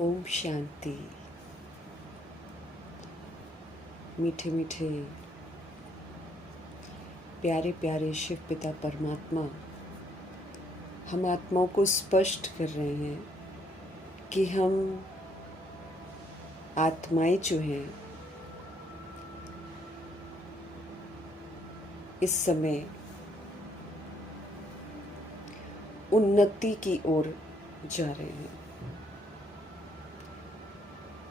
ओम शांति। मीठे मीठे प्यारे प्यारे शिव पिता परमात्मा हम आत्माओं को स्पष्ट कर रहे हैं कि हम आत्माएं जो हैं इस समय उन्नति की ओर जा रहे हैं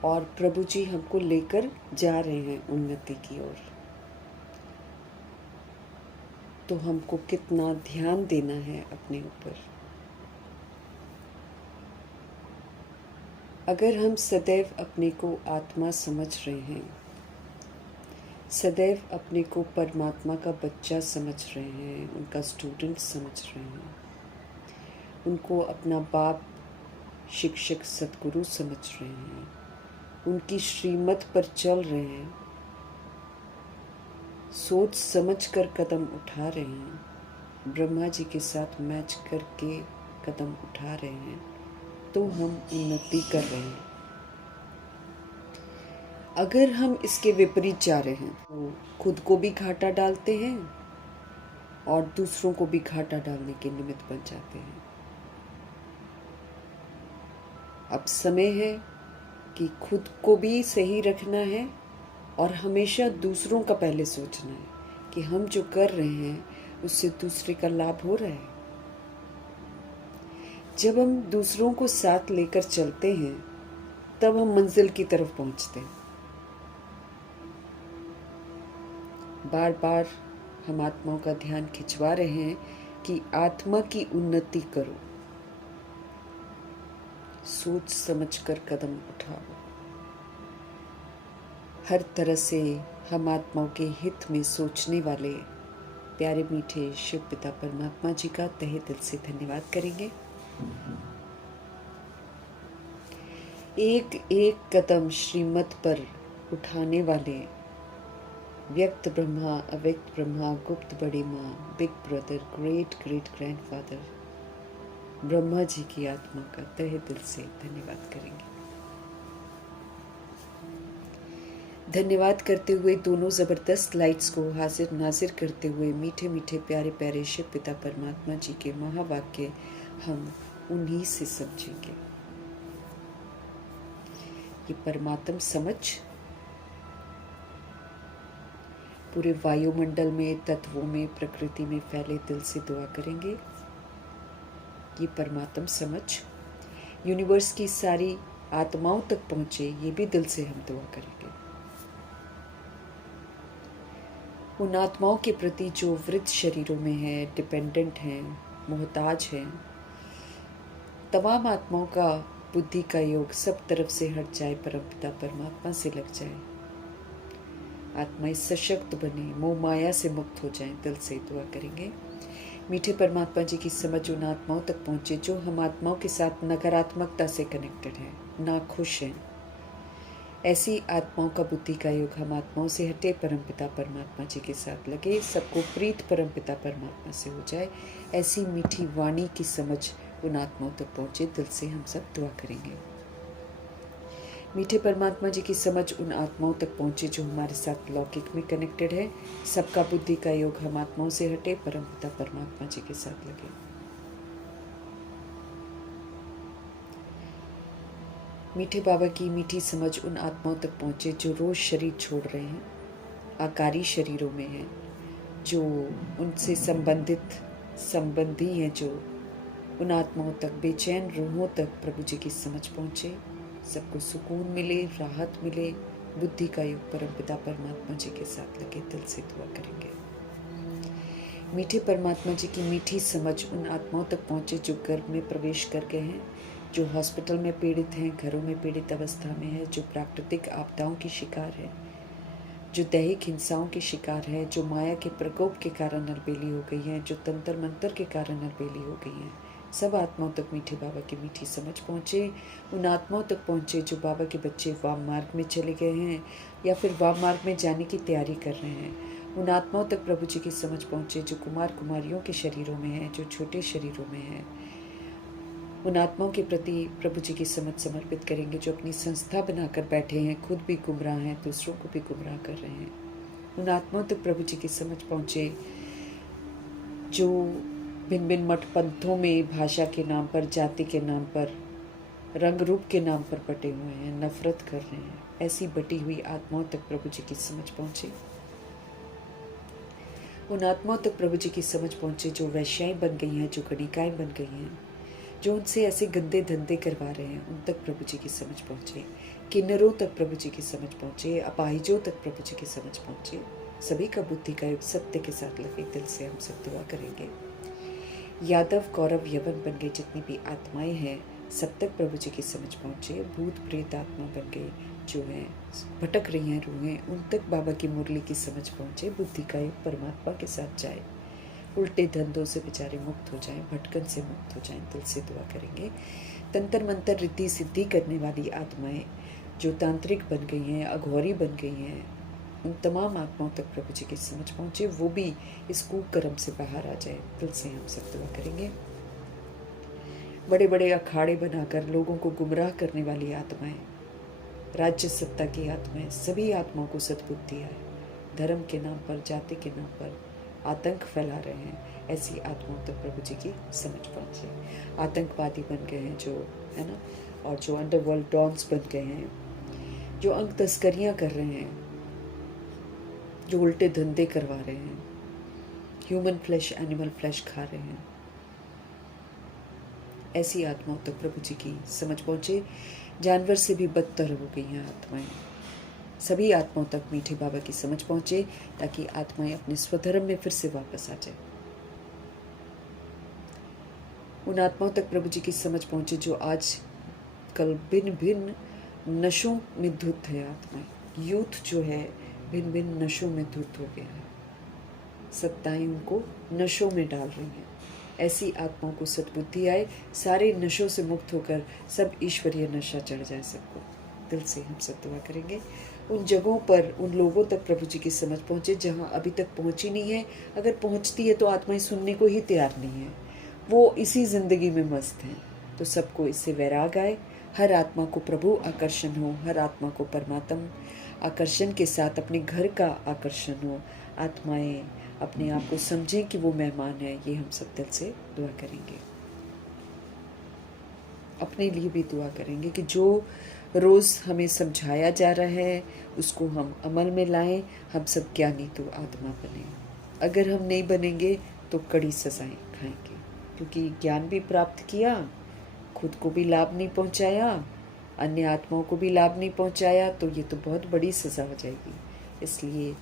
और प्रभु जी हमको लेकर जा रहे हैं उन्नति की ओर। तो हमको कितना ध्यान देना है अपने ऊपर। अगर हम सदैव अपने को आत्मा समझ रहे हैं, सदैव अपने को परमात्मा का बच्चा समझ रहे हैं, उनका स्टूडेंट समझ रहे हैं, उनको अपना बाप शिक्षक सद्गुरु समझ रहे हैं, उनकी श्रीमत पर चल रहे हैं, सोच समझ कर कदम उठा रहे हैं, ब्रह्मा जी के साथ मैच करके कदम उठा रहे हैं, तो हम उन्नति कर रहे हैं। अगर हम इसके विपरीत जा रहे हैं तो खुद को भी घाटा डालते हैं और दूसरों को भी घाटा डालने के निमित्त बन जाते हैं। अब समय है कि खुद को भी सही रखना है और हमेशा दूसरों का पहले सोचना है कि हम जो कर रहे हैं उससे दूसरे का लाभ हो रहा है। जब हम दूसरों को साथ लेकर चलते हैं तब हम मंजिल की तरफ पहुंचते हैं। बार बार हम आत्माओं का ध्यान खिंचवा रहे हैं कि आत्मा की उन्नति करो, सोच समझकर कदम उठाओ। हर तरह से हम आत्माओं के हित में सोचने वाले प्यारे मीठे शिव पिता परमात्मा जी का तहे दिल से धन्यवाद करेंगे। एक एक कदम श्रीमत पर उठाने वाले व्यक्त ब्रह्मा, अव्यक्त ब्रह्मा, गुप्त बड़ी माँ, big brother, great great grandfather Brahma ji की आत्मा का तहे दिल से धन्यवाद करेंगे। धन्यवाद करते हुए दोनों ज़बरदस्त लाइट्स को हाजिर नाजिर करते हुए मीठे मीठे प्यारे प्यारे शिव पिता परमात्मा जी के महावाक्य हम उन्हीं से समझेंगे। ये परमात्म समझ पूरे वायुमंडल में, तत्वों में, प्रकृति में फैले दिल से दुआ करेंगे। ये परमात्म समझ यूनिवर्स की सारी आत्माओं तक पहुंचे, ये भी दिल से हम दुआ करेंगे। उन आत्माओं के प्रति जो वृद्ध शरीरों में है, डिपेंडेंट हैं, मोहताज हैं, तमाम आत्माओं का बुद्धि का योग सब तरफ से हट जाए, परमपिता परमात्मा से लग जाए, आत्माएं सशक्त बने, मोह माया से मुक्त हो जाएं, दिल से दुआ करेंगे। मीठे परमात्मा जी की समझ उन आत्माओं तक पहुंचे जो हम आत्माओं के साथ नकारात्मकता से कनेक्टेड हैं, नाखुश हैं। ऐसी आत्माओं का बुद्धि का योग हम आत्माओं से हटे, परमपिता परमात्मा जी के साथ लगे, सबको प्रीत परमपिता परमात्मा से हो जाए। ऐसी मीठी वाणी की समझ उन आत्माओं तक पहुंचे, दिल से हम सब दुआ करेंगे। मीठे परमात्मा जी की समझ उन आत्माओं तक पहुंचे जो हमारे साथ लौकिक में कनेक्टेड है, सबका बुद्धि का योग हम आत्माओं से हटे, परमपिता परमात्मा जी के साथ लगे। मीठे बाबा की मीठी समझ उन आत्माओं तक पहुंचे जो रोज शरीर छोड़ रहे हैं, आकारी शरीरों में हैं, जो उनसे संबंधी हैं, जो उन आत्माओं तक, बेचैन रूहों तक प्रभु जी की समझ पहुंचे, सबको सुकून मिले, राहत मिले, बुद्धि का योग परमपिता परमात्मा जी के साथ लगे, दिल से दुआ करेंगे। मीठे परमात्मा जी की मीठी समझ उन आत्माओं तक पहुंचे जो गर्भ में प्रवेश कर गए हैं, जो हॉस्पिटल में पीड़ित हैं, घरों में पीड़ित अवस्था में है, जो प्राकृतिक आपदाओं की शिकार है, जो दैहिक हिंसाओं की शिकार है, जो माया के प्रकोप के कारण अलबेली हो गई हैं, जो तंत्र मंत्र के कारण अलबेली हो गई हैं, सब आत्माओं तक मीठे बाबा की मीठी समझ पहुँचे। उन आत्माओं तक पहुँचे जो बाबा के बच्चे वाम मार्ग में चले गए हैं या फिर वाम मार्ग में जाने की तैयारी कर रहे हैं। उन आत्माओं तक प्रभु जी की समझ पहुँचे जो कुमार कुमारियों के शरीरों में हैं, जो छोटे शरीरों में हैं, उन आत्माओं के प्रति प्रभु जी की समझ समर्पित करेंगे जो अपनी संस्था बनाकर बैठे हैं, खुद भी गुमराह हैं, दूसरों को भी गुमराह कर रहे हैं। उन आत्माओं तक प्रभु जी की समझ पहुँचे जो भिन्न भिन्न मठ पंथों में भाषा के नाम पर, जाति के नाम पर, रंग रूप के नाम पर बटे हुए हैं, नफरत कर रहे हैं। ऐसी बटी हुई आत्माओं तक प्रभु जी की समझ पहुँचे। उन आत्माओं तक प्रभु जी की समझ पहुँचे जो वैश्याएं बन गई हैं, जो गणिकाएं बन गई हैं, जो उनसे ऐसे गंदे धंधे करवा रहे हैं, उन तक प्रभु जी की समझ पहुँचे। किन्नरों तक प्रभु जी की समझ पहुँचे, अपाहिजों तक प्रभु जी की समझ पहुँचे। सभी का बुद्धि का युग सत्य के साथ लगे दिल से हम सब दुआ करेंगे। यादव, कौरव, यवन बन गए जितनी भी आत्माएं हैं, सब तक प्रभु जी की समझ पहुँचे। भूत प्रेत आत्मा बन गई जो हैं, भटक रही हैं रूहें, उन तक बाबा की मुरली की समझ पहुँचे। बुद्धि का युग परमात्मा के साथ जाए, उल्टे धंधों से बेचारे मुक्त हो जाएं, भटकन से मुक्त हो जाएं। दिल से दुआ करेंगे। तंत्र मंत्र रिद्धि सिद्धि करने वाली आत्माएं जो तांत्रिक बन गई हैं, अघोरी बन गई हैं, उन तमाम आत्माओं तक प्रभु जी की समझ पहुँचे, वो भी इस कुकर्म से बाहर आ जाए। दिल से हम सब दुआ करेंगे। बड़े बड़े अखाड़े बनाकर लोगों को गुमराह करने वाली आत्माएं, राज्य सत्ता की आत्माएं, सभी आत्माओं को सद्बुद्धि आए। धर्म के नाम पर, जाति के नाम पर आतंक फैला रहे हैं, ऐसी आत्माओं तक प्रभु जी की समझ पहुँचे। आतंकवादी बन गए हैं जो, है ना, और जो अंडरवर्ल्ड डॉन्स बन गए हैं, जो अंग तस्करियाँ कर रहे हैं, जो उल्टे धंधे करवा रहे हैं, ह्यूमन फ्लैश एनिमल फ्लैश खा रहे हैं, ऐसी आत्माओं तक प्रभु जी की समझ पहुँचे। जानवर से भी बदतर हो गई हैं आत्माएं, सभी आत्माओं तक मीठे बाबा की समझ पहुँचे ताकि आत्माएं अपने स्वधर्म में फिर से वापस आ जाए। उन आत्माओं तक प्रभु जी की समझ पहुँचे जो आज कल भिन्न भिन्न नशों में धुत है। आत्माएं, यूथ जो है भिन्न भिन्न नशों में धुत हो गया है, सत्ताएं उनको नशों में डाल रही हैं। ऐसी आत्माओं को सद्बुद्धि आए, सारे नशों से मुक्त होकर सब ईश्वरीय नशा चढ़ जाए सबको। दिल से हम सब दुआ करेंगे। उन जगहों पर, उन लोगों तक प्रभु जी की समझ पहुँचे जहाँ अभी तक पहुँची नहीं है। अगर पहुँचती है तो आत्माएं सुनने को ही तैयार नहीं है, वो इसी ज़िंदगी में मस्त हैं। तो सबको इससे वैराग आए। हर आत्मा को प्रभु आकर्षण हो, हर आत्मा को परमात्मा आकर्षण के साथ अपने घर का आकर्षण हो। आत्माएं अपने आप को समझें कि वो मेहमान है। ये हम सब दिल से दुआ करेंगे। अपने लिए भी दुआ करेंगे कि जो रोज़ हमें समझाया जा रहा है उसको हम अमल में लाएं। हम सब ज्ञानी तो आत्मा बने। अगर हम नहीं बनेंगे तो कड़ी सजाएं खाएंगे, क्योंकि ज्ञान भी प्राप्त किया, खुद को भी लाभ नहीं पहुंचाया, अन्य आत्माओं को भी लाभ नहीं पहुंचाया, तो ये तो बहुत बड़ी सज़ा हो जाएगी। इसलिए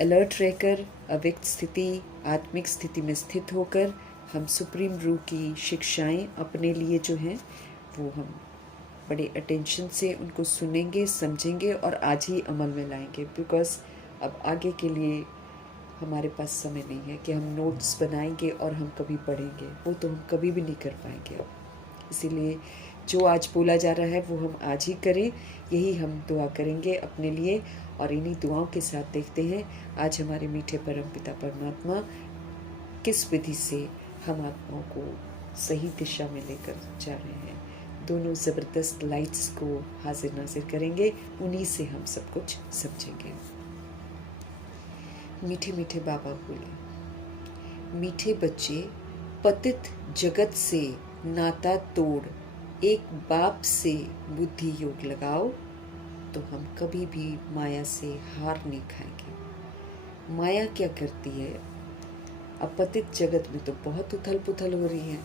अलर्ट रहकर, अव्यक्त स्थिति, आत्मिक स्थिति में स्थित होकर हम सुप्रीम रूह की शिक्षाएं अपने लिए जो हैं वो हम बड़े अटेंशन से उनको सुनेंगे, समझेंगे और आज ही अमल में लाएंगे। बिकॉज़ अब आगे के लिए हमारे पास समय नहीं है कि हम नोट्स बनाएंगे और हम कभी पढ़ेंगे, वो तो हम कभी भी नहीं कर पाएंगे अब। इसीलिए जो आज बोला जा रहा है वो हम आज ही करें, यही हम दुआ करेंगे अपने लिए। और इन्हीं दुआओं के साथ देखते हैं आज हमारे मीठे परम पिता परमात्मा किस विधि से हम आत्माओं को सही दिशा में लेकर जा रहे हैं। दोनों ज़बरदस्त लाइट्स को हाजिर नाजिर करेंगे, उन्हीं से हम सब कुछ समझेंगे। मीठे मीठे बाबा बोले, मीठे बच्चे पतित जगत से नाता तोड़ एक बाप से बुद्धि योग लगाओ, तो हम कभी भी माया से हार नहीं खाएंगे। माया क्या करती है? अब पतित जगत में तो बहुत उथल पुथल हो रही है।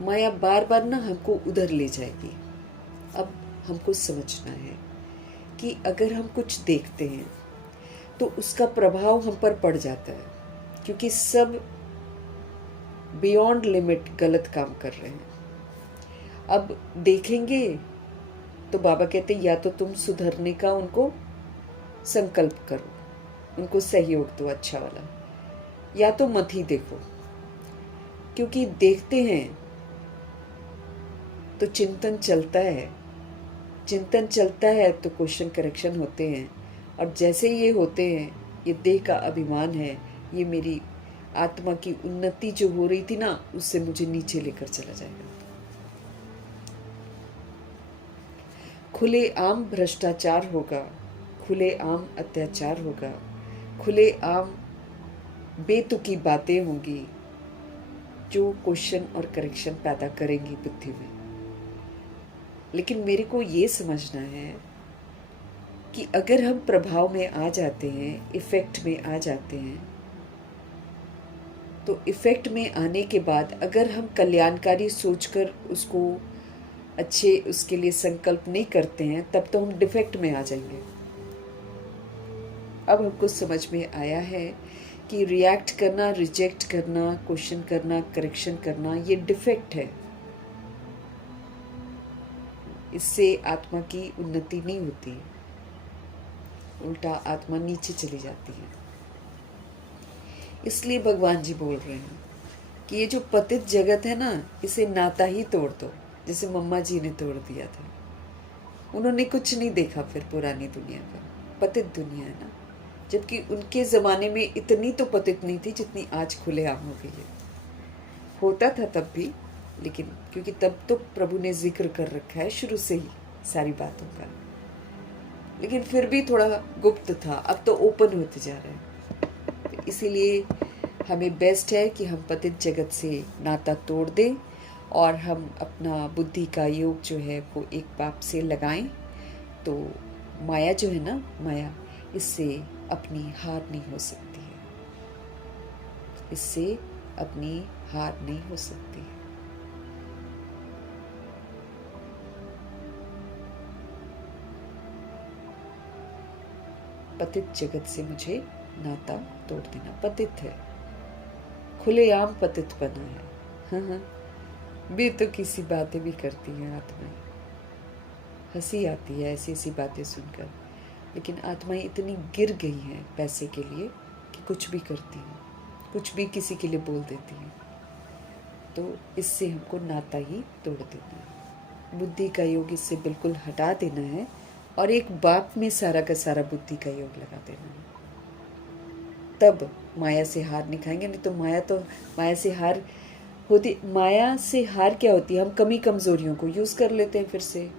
माया बार बार ना हमको उधर ले जाएगी। अब हमको समझना है कि अगर हम कुछ देखते हैं तो उसका प्रभाव हम पर पड़ जाता है, क्योंकि सब बियॉन्ड लिमिट गलत काम कर रहे हैं। अब देखेंगे तो बाबा कहते या तो तुम सुधरने का उनको संकल्प करो, उनको सहयोग दो अच्छा वाला, या तो मत ही देखो। क्योंकि देखते हैं तो चिंतन चलता है, चिंतन चलता है तो क्वेश्चन करेक्शन होते हैं, और जैसे ये होते हैं, ये देह का अभिमान है, ये मेरी आत्मा की उन्नति जो हो रही थी ना, उससे मुझे नीचे लेकर चला जाएगा। खुलेआम भ्रष्टाचार होगा, खुलेआम अत्याचार होगा, खुलेआम बेतुकी बातें होंगी जो क्वेश्चन और करेक्शन पैदा करेंगी बुद्धि में। लेकिन मेरे को ये समझना है कि अगर हम प्रभाव में आ जाते हैं, इफेक्ट में आ जाते हैं, तो इफेक्ट में आने के बाद अगर हम कल्याणकारी सोचकर उसको अच्छे उसके लिए संकल्प नहीं करते हैं, तब तो हम डिफेक्ट में आ जाएंगे। अब हमको समझ में आया है कि रिएक्ट करना, रिजेक्ट करना, क्वेश्चन करना, करेक्शन करना, ये डिफेक्ट है। इससे आत्मा की उन्नति नहीं होती है, उल्टा आत्मा नीचे चली जाती है। इसलिए भगवान जी बोल रहे हैं कि ये जो पतित जगत है ना, इसे नाता ही तोड़ दो, जैसे मम्मा जी ने तोड़ दिया था। उन्होंने कुछ नहीं देखा फिर पुरानी दुनिया का, पतित दुनिया है ना। जबकि उनके ज़माने में इतनी तो पतित नहीं थी जितनी आज खुलेआम हो गई है। होता था तब भी, लेकिन क्योंकि तब तो प्रभु ने जिक्र कर रखा है शुरू से ही सारी बातों का, लेकिन फिर भी थोड़ा गुप्त था। अब तो ओपन होते जा रहा है। तो इसीलिए हमें बेस्ट है कि हम पतित जगत से नाता तोड़ दें और हम अपना बुद्धि का योग जो है वो एक पाप से लगाएं। तो माया जो है ना, माया, इससे अपनी हार नहीं हो सकती है, इससे अपनी हार नहीं हो सकती है। पतित जगत से मुझे नाता तोड़ देना। पतित है, खुलेआम पतित बना है। हाँ, भी तो किसी बातें भी करती हैं आत्माएं। हंसी आती है ऐसी ऐसी बातें सुनकर, लेकिन आत्माएं इतनी गिर गई हैं पैसे के लिए कि कुछ भी करती हैं, कुछ भी किसी के लिए बोल देती हैं। तो इससे हमको नाता ही तोड़ देना है, बुद्धि का योग इससे बिल्कुल हटा देना है और एक बात में सारा का सारा बुद्धि का योग लगा देना है। तब माया से हार नहीं खाएंगे। नहीं तो माया से हार होती। माया से हार क्या होती है? हम कमी कमजोरियों को यूज कर लेते हैं। फिर से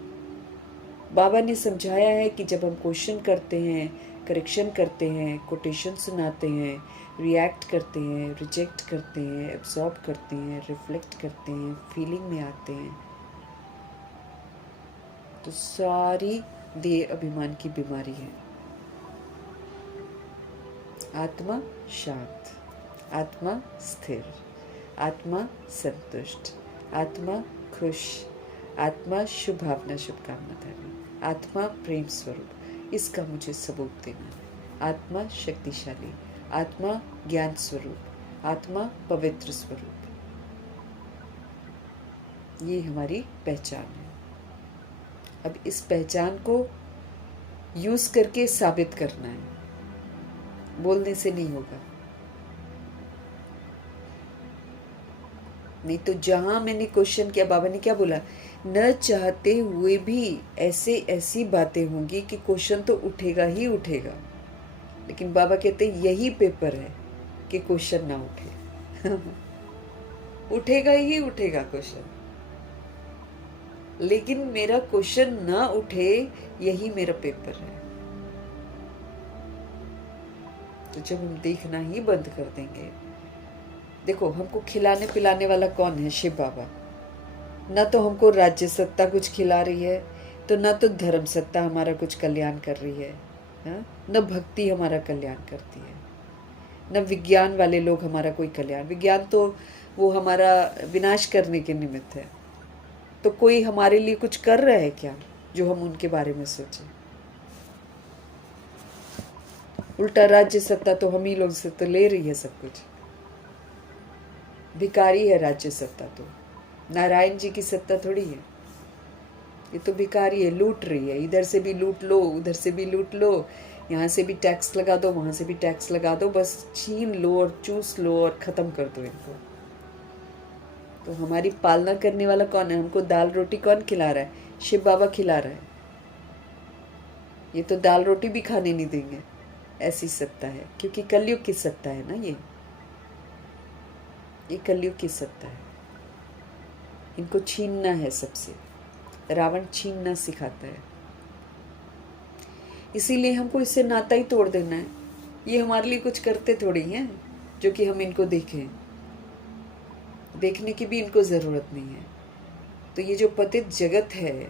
बाबा ने समझाया है कि जब हम क्वेश्चन करते हैं, करेक्शन करते हैं, कोटेशन सुनाते हैं, रिएक्ट करते हैं, रिजेक्ट करते हैं, एब्जॉर्ब करते हैं, रिफ्लेक्ट करते हैं, फीलिंग में आते हैं, तो सारी देह अभिमान की बीमारी है। आत्मा शांत, आत्मा स्थिर, आत्मा संतुष्ट, आत्मा खुश, आत्मा शुभ भावना शुभकामनाधारी, आत्मा प्रेम स्वरूप, इसका मुझे सबूत देना है। आत्मा शक्तिशाली, आत्मा ज्ञान स्वरूप, आत्मा पवित्र स्वरूप, ये हमारी पहचान है। अब इस पहचान को यूज करके साबित करना है, बोलने से नहीं होगा। नहीं तो जहां मैंने क्वेश्चन किया, बाबा ने क्या बोला, न चाहते हुए भी ऐसी बातें होंगी कि क्वेश्चन तो उठेगा ही उठेगा। लेकिन बाबा कहते यही पेपर है कि क्वेश्चन ना उठे। उठेगा ही उठेगा क्वेश्चन, लेकिन मेरा क्वेश्चन ना उठे, यही मेरा पेपर है। तो जब हम देखना ही बंद कर देंगे, देखो हमको खिलाने पिलाने वाला कौन है? शिव बाबा। ना तो हमको राज्य सत्ता कुछ खिला रही है, तो ना तो धर्म सत्ता हमारा कुछ कल्याण कर रही है, न भक्ति हमारा कल्याण करती है, न विज्ञान वाले लोग हमारा कोई कल्याण। विज्ञान तो वो हमारा विनाश करने के निमित्त है। तो कोई हमारे लिए कुछ कर रहा है क्या जो हम उनके बारे में सोचें? उल्टा राज्य सत्ता तो हम ही लोग से तो ले रही है सब कुछ। भिकारी है राज्य सत्ता तो, नारायण जी की सत्ता थोड़ी है। ये तो भिकारी है, लूट रही है। इधर से भी लूट लो, उधर से भी लूट लो, यहाँ से भी टैक्स लगा दो, वहां से भी टैक्स लगा दो, बस छीन लो और चूस लो और खत्म कर दो इनको। तो हमारी पालना करने वाला कौन है? हमको दाल रोटी कौन खिला रहा है? शिव बाबा खिला रहा है। ये तो दाल रोटी भी खाने नहीं देंगे, ऐसी सत्ता है। क्योंकि कलयुग की सत्ता है ना, ये कलयुग की सत्ता है। इनको छीनना है सबसे। रावण छीनना सिखाता है, इसीलिए हमको इससे नाता ही तोड़ देना है। ये हमारे लिए कुछ करते थोड़ी हैं जो कि हम इनको देखें, देखने की भी इनको ज़रूरत नहीं है। तो ये जो पतित जगत है,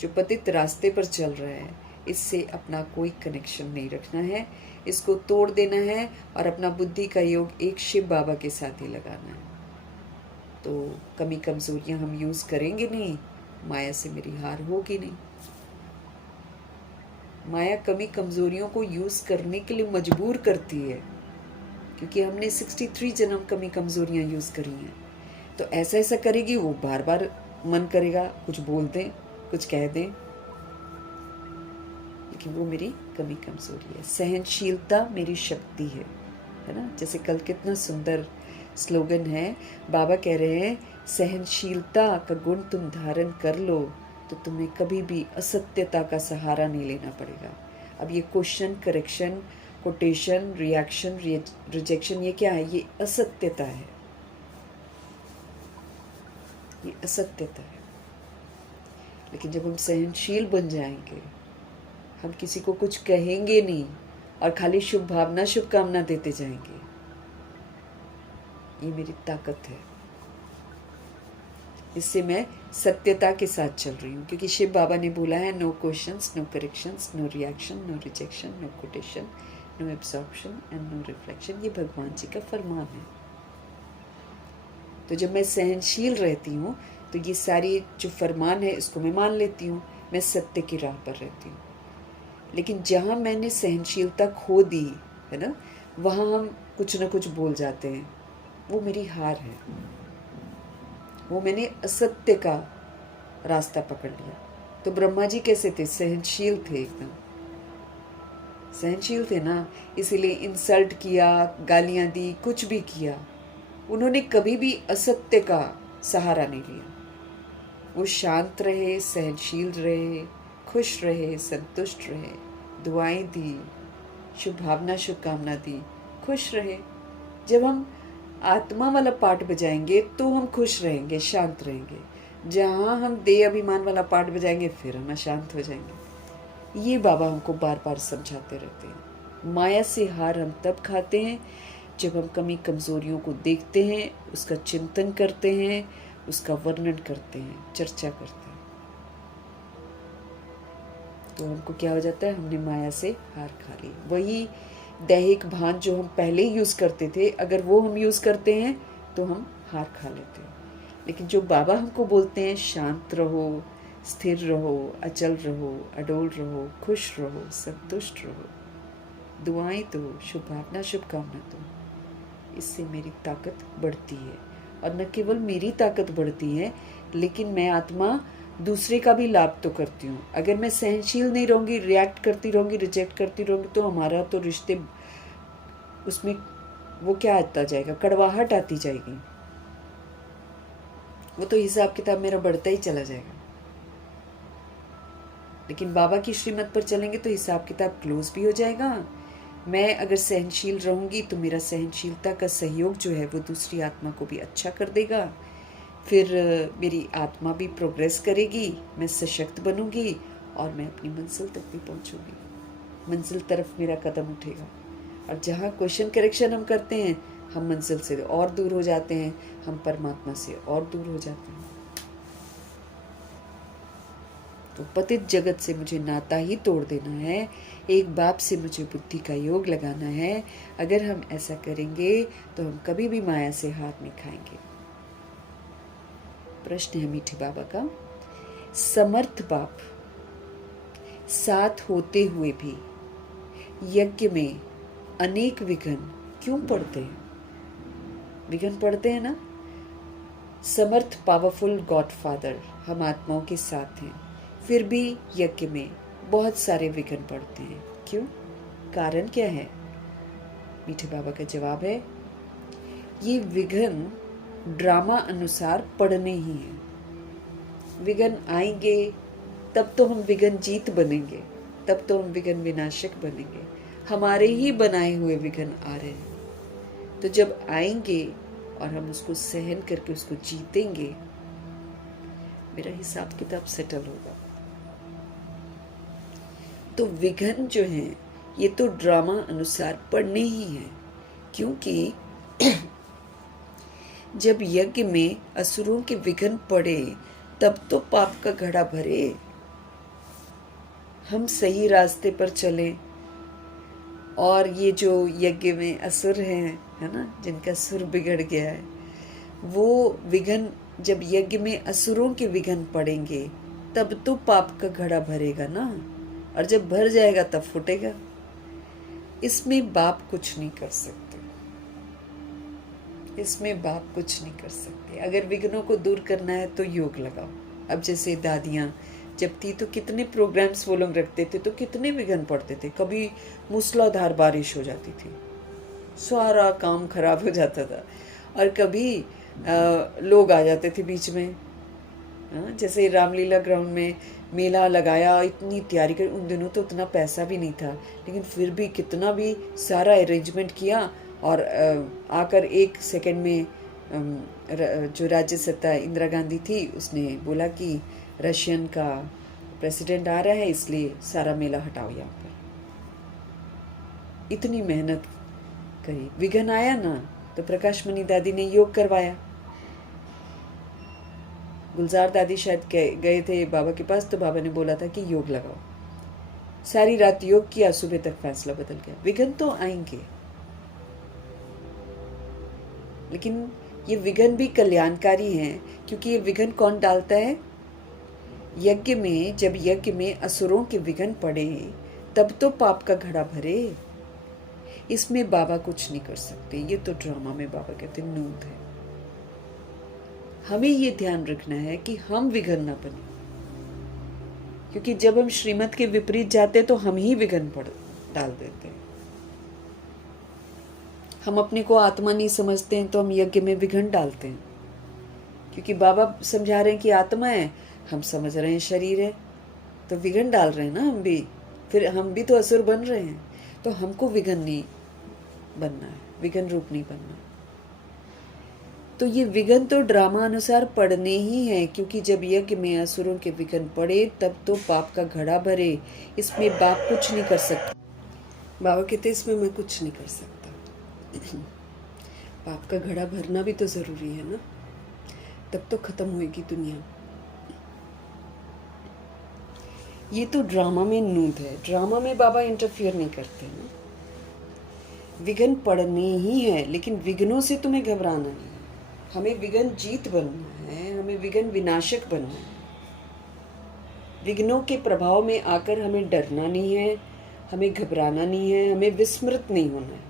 जो पतित रास्ते पर चल रहा है, इससे अपना कोई कनेक्शन नहीं रखना है, इसको तोड़ देना है और अपना बुद्धि का योग एक शिव बाबा के साथ ही लगाना है। तो कमी कमज़ोरियाँ हम यूज़ करेंगे नहीं, माया से मेरी हार होगी नहीं। माया कमी कमज़ोरियों को यूज़ करने के लिए मजबूर करती है, क्योंकि हमने 63 जन्म कमी कमज़ोरियाँ यूज़ करी हैं। तो ऐसा ऐसा करेगी, वो बार बार मन करेगा कुछ बोल दें, कुछ कह दें, लेकिन वो मेरी कमी कमज़ोरी है। सहनशीलता मेरी शक्ति है ना। जैसे कल कितना सुंदर स्लोगन है, बाबा कह रहे हैं सहनशीलता का गुण तुम धारण कर लो तो तुम्हें कभी भी असत्यता का सहारा नहीं लेना पड़ेगा। अब ये question, correction, quotation, reaction, rejection, ये क्या है? ये असत्यता है, ये असत्यता है। लेकिन जब हम सहनशील बन जाएंगे, हम किसी को कुछ कहेंगे नहीं और खाली शुभ भावना, शुभकामना देते जाएंगे, ये मेरी ताकत है। इससे मैं सत्यता के साथ चल रही हूँ, क्योंकि शिव बाबा ने बोला है no questions, no corrections, no reaction, no rejection, no quotation, no absorption and no reflection. ये भगवान जी का फरमान है। तो जब मैं सहनशील रहती हूँ तो ये सारी जो फरमान है इसको मैं मान लेती हूँ, मैं सत्य की राह पर रहती हूँ। लेकिन जहाँ मैंने सहनशीलता खो दी है ना, वहाँ हम कुछ ना कुछ बोल जाते हैं, वो मेरी हार है। वो मैंने असत्य का रास्ता पकड़ लिया। तो ब्रह्मा जी कैसे थे? सहनशील थे, एकदम सहनशील थे ना, इसीलिए इंसल्ट किया, गालियां दी, कुछ भी किया, उन्होंने कभी भी असत्य का सहारा नहीं लिया। वो शांत रहे, सहनशील रहे, खुश रहे, संतुष्ट रहे, दुआएं दी, शुभ भावना, शुभकामना दी, खुश रहे। जब हम आत्मा वाला पाठ बजाएंगे तो हम खुश रहेंगे, शांत रहेंगे। जहाँ हम देह अभिमान वाला पाठ बजाएंगे फिर हम अशांत हो जाएंगे। ये बाबा हमको बार बार समझाते रहते हैं। माया से हार हम तब खाते हैं जब हम कमी कमज़ोरियों को देखते हैं, उसका चिंतन करते हैं, उसका वर्णन करते हैं, चर्चा करते हैं। तो हमको क्या हो जाता है? हमने माया से हार खा ली। वही दैहिक भान जो हम पहले यूज़ करते थे, अगर वो हम यूज़ करते हैं तो हम हार खा लेते हैं। लेकिन जो बाबा हमको बोलते हैं शांत रहो, स्थिर रहो, अचल रहो, अडोल रहो, खुश रहो, संतुष्ट रहो, दुआएं दो, शुभ भावना, शुभकामना दो, इससे मेरी ताकत बढ़ती है। और न केवल मेरी ताकत बढ़ती है, लेकिन मैं आत्मा दूसरे का भी लाभ तो करती हूँ। अगर मैं सहनशील नहीं रहूँगी, रिएक्ट करती रहूँगी, रिजेक्ट करती रहूँगी, तो हमारा तो रिश्ते, उसमें वो क्या आता जाएगा? कड़वाहट आती जाएगी। वो तो हिसाब किताब मेरा बढ़ता ही चला जाएगा। लेकिन बाबा की श्रीमत पर चलेंगे तो हिसाब किताब क्लोज भी हो जाएगा। मैं अगर सहनशील रहूँगी तो मेरा सहनशीलता का सहयोग जो है वो दूसरी आत्मा को भी अच्छा कर देगा। फिर मेरी आत्मा भी प्रोग्रेस करेगी, मैं सशक्त बनूंगी और मैं अपनी मंजिल तक भी पहुंचूंगी। मंजिल तरफ मेरा कदम उठेगा। और जहाँ क्वेश्चन करेक्शन हम करते हैं, हम मंजिल से और दूर हो जाते हैं, हम परमात्मा से और दूर हो जाते हैं। तो पतित जगत से मुझे नाता ही तोड़ देना है, एक बाप से मुझे बुद्धि का योग लगाना है। अगर हम ऐसा करेंगे तो हम कभी भी माया से हार नहीं खाएंगे। प्रश्न है मीठे बाबा का, समर्थ बाप साथ होते हुए भी यज्ञ में अनेक विघ्न क्यों पड़ते हैं? विघ्न पड़ते हैं ना। समर्थ पावरफुल गॉडफादर हम आत्माओं के साथ हैं, फिर भी यज्ञ में बहुत सारे विघ्न पड़ते हैं। क्यों? कारण क्या है? मीठे बाबा का जवाब है, ये विघ्न ड्रामा अनुसार पढ़ने ही हैं। विघ्न आएंगे तब तो हम विघ्न जीत बनेंगे, तब तो हम विघ्न विनाशक बनेंगे। हमारे ही बनाए हुए विघ्न आ रहे हैं। तो जब आएंगे और हम उसको सहन करके उसको जीतेंगे, मेरा हिसाब किताब सेटल होगा। तो विघन जो हैं ये तो ड्रामा अनुसार पड़ने ही हैं, क्योंकि जब यज्ञ में असुरों के विघन पड़े तब तो पाप का घड़ा भरे। हम सही रास्ते पर चले और ये जो यज्ञ में असुर हैं, है ना, जिनका सुर बिगड़ गया है, वो विघन जब यज्ञ में असुरों के विघन पड़ेंगे तब तो पाप का घड़ा भरेगा ना, और जब भर जाएगा तब फूटेगा। इसमें बाप कुछ नहीं कर सकते, इसमें बाप कुछ नहीं कर सकते। अगर विघ्नों को दूर करना है तो योग लगाओ। अब जैसे दादियाँ जब थी तो कितने प्रोग्राम्स वो लोग रखते थे, तो कितने विघ्न पड़ते थे। कभी मूसलाधार बारिश हो जाती थी, सारा काम खराब हो जाता था, और कभी लोग आ जाते थे बीच में। जैसे रामलीला ग्राउंड में मेला लगाया, इतनी तैयारी कर, उन दिनों तो उतना पैसा भी नहीं था, लेकिन फिर भी कितना भी सारा अरेंजमेंट किया, और आकर 1 सेकंड में जो राज्य सत्ता इंदिरा गांधी थी उसने बोला कि रशियन का प्रेसिडेंट आ रहा है, इसलिए सारा मेला हटाओ यहाँ पर। इतनी मेहनत करी, विघन आया ना तो प्रकाश मणि दादी ने योग करवाया। गुलजार दादी शायद गए थे बाबा के पास, तो बाबा ने बोला था कि योग लगाओ। सारी रात योग किया, सुबह तक फैसला बदल गया। विघन तो आएंगे, लेकिन ये विघन भी कल्याणकारी हैं, क्योंकि ये विघन कौन डालता है? यज्ञ में, जब यज्ञ में असुरों के विघन पड़े तब तो पाप का घड़ा भरे। इसमें बाबा कुछ नहीं कर सकते। ये तो ड्रामा में बाबा कहते नूत है। हमें ये ध्यान रखना है कि हम विघन ना बने, क्योंकि जब हम श्रीमत के विपरीत जाते तो हम ही विघन डाल देते हैं। हम अपने को आत्मा नहीं समझते हैं तो हम यज्ञ में विघन डालते हैं, क्योंकि बाबा समझा रहे हैं कि आत्मा है, हम समझ रहे हैं शरीर है, तो विघन डाल रहे हैं ना हम भी। फिर हम भी तो असुर बन रहे हैं, तो हमको विघन नहीं बनना है, विघन रूप नहीं बनना। तो ये विघन तो ड्रामा अनुसार पड़ने ही है, क्योंकि जब यज्ञ में असुरों के विघन पड़े तब तो पाप का घड़ा भरे। इसमें बाप कुछ नहीं कर सकता। बाबा कहते इसमें मैं कुछ नहीं कर सकता। पाप का घड़ा भरना भी तो जरूरी है ना, तब तो खत्म होएगी दुनिया। ये तो ड्रामा में नूद है। ड्रामा में बाबा इंटरफियर नहीं करते ना। विघन पड़ने ही है, लेकिन विघ्नों से तुम्हें घबराना नहीं है। हमें विघन जीत बनना है, हमें विघन विनाशक बनना है। विघ्नों के प्रभाव में आकर हमें डरना नहीं है, हमें घबराना नहीं है, हमें विस्मृत नहीं होना है।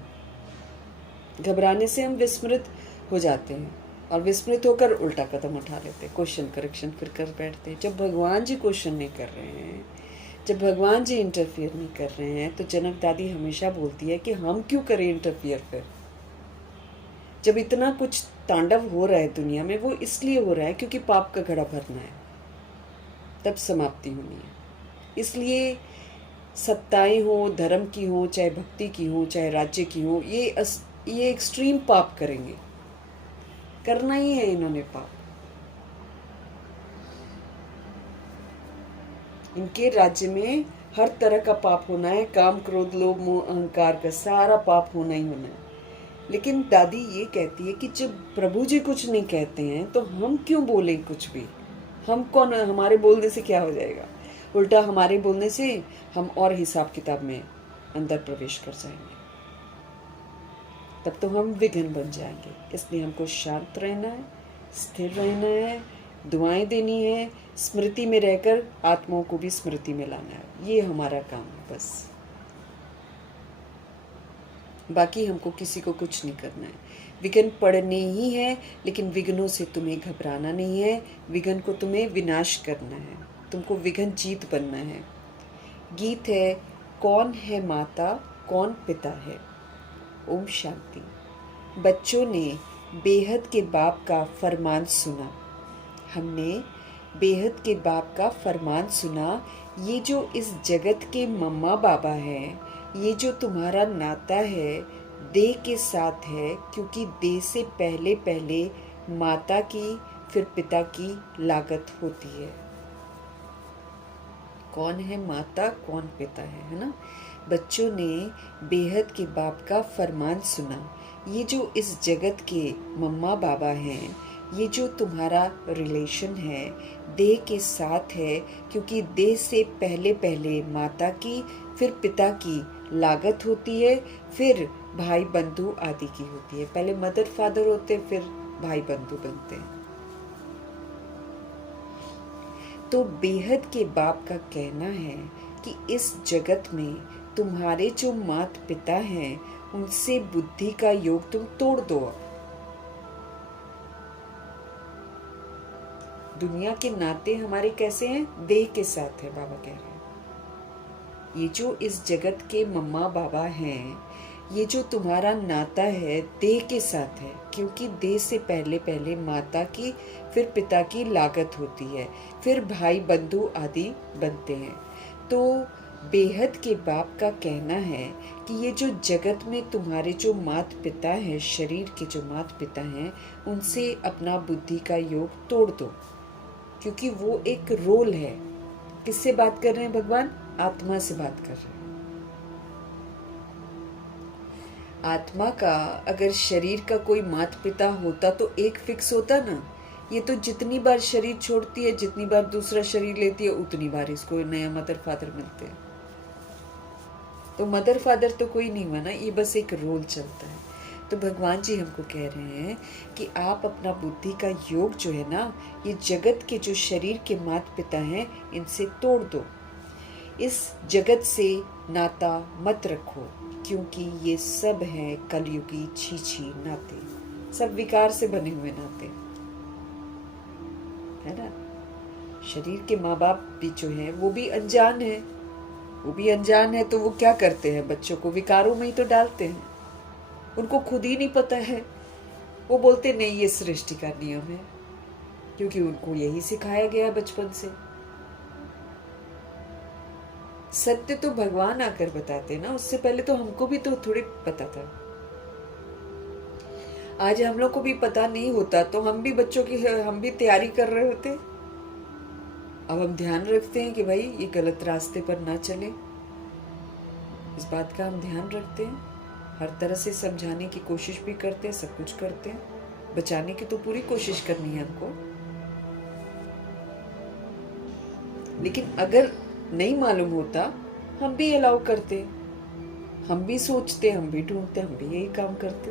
घबराने से हम विस्मृत हो जाते हैं, और विस्मृत होकर उल्टा कदम उठा लेते हैं, क्वेश्चन करेक्शन फिर कर बैठते हैं। जब भगवान जी क्वेश्चन नहीं कर रहे हैं, जब भगवान जी इंटरफियर नहीं कर रहे हैं, तो जनक दादी हमेशा बोलती है कि हम क्यों करें इंटरफियर। फिर जब इतना कुछ तांडव हो रहा है दुनिया में, वो इसलिए हो रहा है क्योंकि पाप का घड़ा भरना है, तब समाप्ति होनी है। इसलिए सत्ताएं हो, धर्म की हो, चाहे भक्ति की हो, चाहे राज्य की हो, ये एक्सट्रीम पाप करेंगे, करना ही है इन्होंने पाप। इनके राज्य में हर तरह का पाप होना है, काम क्रोध लोभ मोह अहंकार का सारा पाप होना ही होना है। लेकिन दादी ये कहती है कि जब प्रभु जी कुछ नहीं कहते हैं तो हम क्यों बोले कुछ भी। हम कौन, हमारे बोलने से क्या हो जाएगा? उल्टा हमारे बोलने से हम और हिसाब किताब में अंदर प्रवेश कर जाएंगे, तब तो हम विघन बन जाएंगे। इसलिए हमको शांत रहना है, स्थिर रहना है, दुआएं देनी है, स्मृति में रहकर आत्माओं को भी स्मृति में लाना है। ये हमारा काम है बस। बाकी हमको किसी को कुछ नहीं करना है। विघन पड़ने ही है, लेकिन विघ्नों से तुम्हें घबराना नहीं है। विघन को तुम्हें विनाश करना है, तुमको विघन जीत बनना है। गीत है, कौन है माता कौन पिता है। ओम शांति। बच्चों ने बेहद के बाप का फरमान सुना। हमने बेहद के बाप का फरमान सुना। ये जो इस जगत के मम्मा बाबा हैं, ये जो तुम्हारा नाता है, देह के साथ है, क्योंकि देह से पहले पहले माता की फिर पिता की लागत होती है। कौन है माता, कौन पिता है ना। बच्चों ने बेहद के बाप का फरमान सुना। ये जो इस जगत के मम्मा बाबा हैं, ये जो तुम्हारा रिलेशन है देह के साथ है, क्योंकि देह से पहले पहले माता की, फिर पिता की लागत होती है, फिर भाई बंधु आदि की होती है। पहले मदर फादर होते, फिर भाई बंधु बनते हैं। तो बेहद के बाप का कहना है कि इस जगत में तुम्हारे जो माता पिता हैं उनसे बुद्धि का योग तुम तोड़ दो। दुनिया के नाते हमारे कैसे हैं? देह के साथ है, बाबा कह रहे हैं। ये जो इस जगत के मम्मा बाबा हैं, ये जो तुम्हारा नाता है देह के साथ है, क्योंकि देह से पहले पहले माता की, फिर पिता की लागत होती है, फिर भाई बंधु आदि बनते हैं। तो बेहद के बाप का कहना है कि ये जो जगत में तुम्हारे जो माता पिता हैं, शरीर के जो माता पिता हैं, उनसे अपना बुद्धि का योग तोड़ दो, क्योंकि वो एक रोल है। किससे बात कर रहे हैं भगवान? आत्मा से बात कर रहे हैं। आत्मा का अगर शरीर का कोई माता पिता होता तो एक फिक्स होता ना। ये तो जितनी बार शरीर छोड़ती है, जितनी बार दूसरा शरीर लेती है, उतनी बार इसको नया मदर फादर मिलते हैं। तो मदर फादर तो कोई नहीं हुआ ना, ये बस एक रोल चलता है। तो भगवान जी हमको कह रहे हैं कि आप अपना बुद्धि का योग जो है ना, ये जगत के जो शरीर के माता पिता हैं इनसे तोड़ दो। इस जगत से नाता मत रखो, क्योंकि ये सब हैं कलयुगी छीछी नाते, सब विकार से बने हुए नाते है ना। शरीर के माँ बाप भी जो हैं वो भी अनजान है, वो भी अनजान है। तो वो क्या करते हैं? बच्चों को विकारों में ही तो डालते हैं। उनको खुद ही नहीं पता है। वो बोलते नहीं ये सृष्टि का नियम है, क्योंकि उनको यही सिखाया गया बचपन से। सत्य तो भगवान आकर बताते ना, उससे पहले तो हमको भी तो थोड़ी पता था। आज हम लोग को भी पता नहीं होता तो हम भी बच्चों की हम भी तैयारी कर रहे होते। अब हम ध्यान रखते हैं कि भाई ये गलत रास्ते पर ना चले, इस बात का हम ध्यान रखते हैं। हर तरह से समझाने की कोशिश भी करते हैं, सब कुछ करते हैं। बचाने की तो पूरी कोशिश करनी है हमको। लेकिन अगर नहीं मालूम होता, हम भी अलाउ करते, हम भी सोचते, हम भी ढूंढते, हम भी यही काम करते।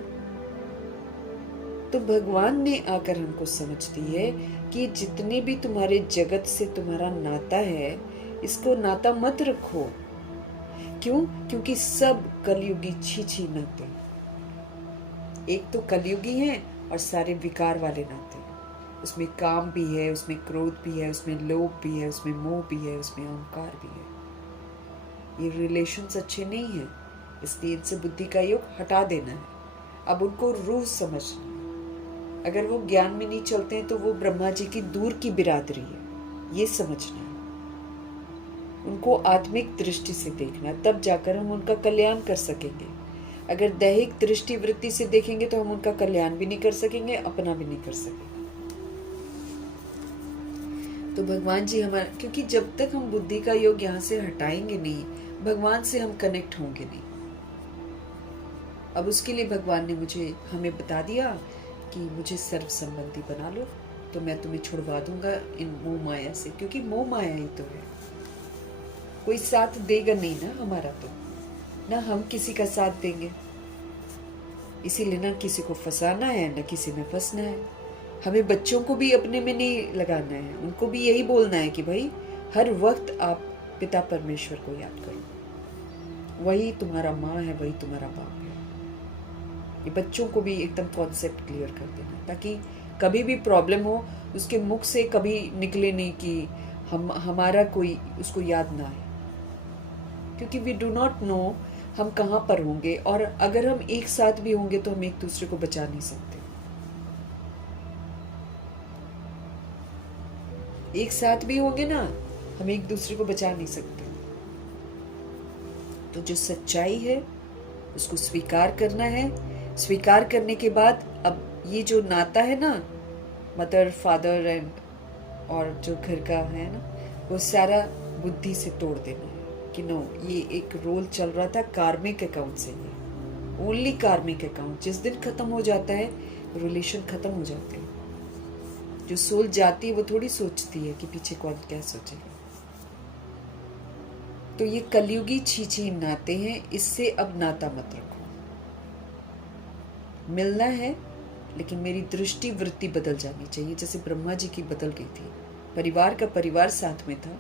तो भगवान ने आकर हमको समझ दी है कि जितने भी तुम्हारे जगत से तुम्हारा नाता है, इसको नाता मत रखो। क्यों? क्योंकि सब कलयुगी छीछी नाते। एक तो कलयुगी है और सारे विकार वाले नाते। उसमें काम भी है, उसमें क्रोध भी है, उसमें लोभ भी है, उसमें मोह भी है, उसमें अहंकार भी है। ये रिलेशंस अच्छे नहीं है, इसलिए इनसे बुद्धि का योग हटा देना है। अब उनको रूह समझना है। अगर वो ज्ञान में नहीं चलते हैं तो वो ब्रह्मा जी की दूर की बिरादरी है, ये समझना है। उनको आत्मिक दृष्टि से देखना, तब जाकर हम उनका कल्याण कर सकेंगे। अगर दैहिक दृष्टि वृत्ति से देखेंगे तो हम उनका कल्याण भी नहीं कर सकेंगे, अपना भी नहीं कर सकेंगे। तो भगवान जी हमारा, क्योंकि जब तक हम बुद्धि का योग यहाँ से हटाएंगे नहीं, भगवान से हम कनेक्ट होंगे नहीं। अब उसके लिए भगवान ने हमें बता दिया कि मुझे सर्व संबंधी बना लो, तो मैं तुम्हें छुड़वा दूंगा इन मोह माया से, क्योंकि मोह माया ही तो है। कोई साथ देगा नहीं ना हमारा, तो ना हम किसी का साथ देंगे। इसीलिए ना किसी को फंसाना है, ना किसी में फंसना है। हमें बच्चों को भी अपने में नहीं लगाना है, उनको भी यही बोलना है कि भाई हर वक्त आप पिता परमेश्वर को याद करो, वही तुम्हारा माँ है, वही तुम्हारा बाप है। ये बच्चों को भी एकदम कॉन्सेप्ट क्लियर कर देना, ताकि कभी भी प्रॉब्लम हो उसके मुख से कभी निकले नहीं कि हमारा कोई उसको याद ना आए, क्योंकि वी डू नॉट नो हम कहाँ पर होंगे, और अगर हम एक साथ भी होंगे तो हम एक दूसरे को बचा नहीं सकते। एक साथ भी होंगे ना, हम एक दूसरे को बचा नहीं सकते। तो जो सच्चाई है उसको स्वीकार करना है। स्वीकार करने के बाद अब ये जो नाता है ना, मदर फादर एंड और जो घर का है ना, वो सारा बुद्धि से तोड़ देना है कि नो, ये एक रोल चल रहा था कार्मिक अकाउंट से, ये ओनली कार्मिक अकाउंट। जिस दिन खत्म हो जाता है रिलेशन खत्म हो जाते हैं। जो सोल जाती है वो थोड़ी सोचती है कि पीछे कौन क्या सोचेगा। तो ये कलयुगी छीछी नाते हैं, इससे अब नाता मत रखो। मिलना है लेकिन मेरी दृष्टि वृत्ति बदल जानी चाहिए, जैसे ब्रह्मा जी की बदल गई थी। परिवार का परिवार साथ में था,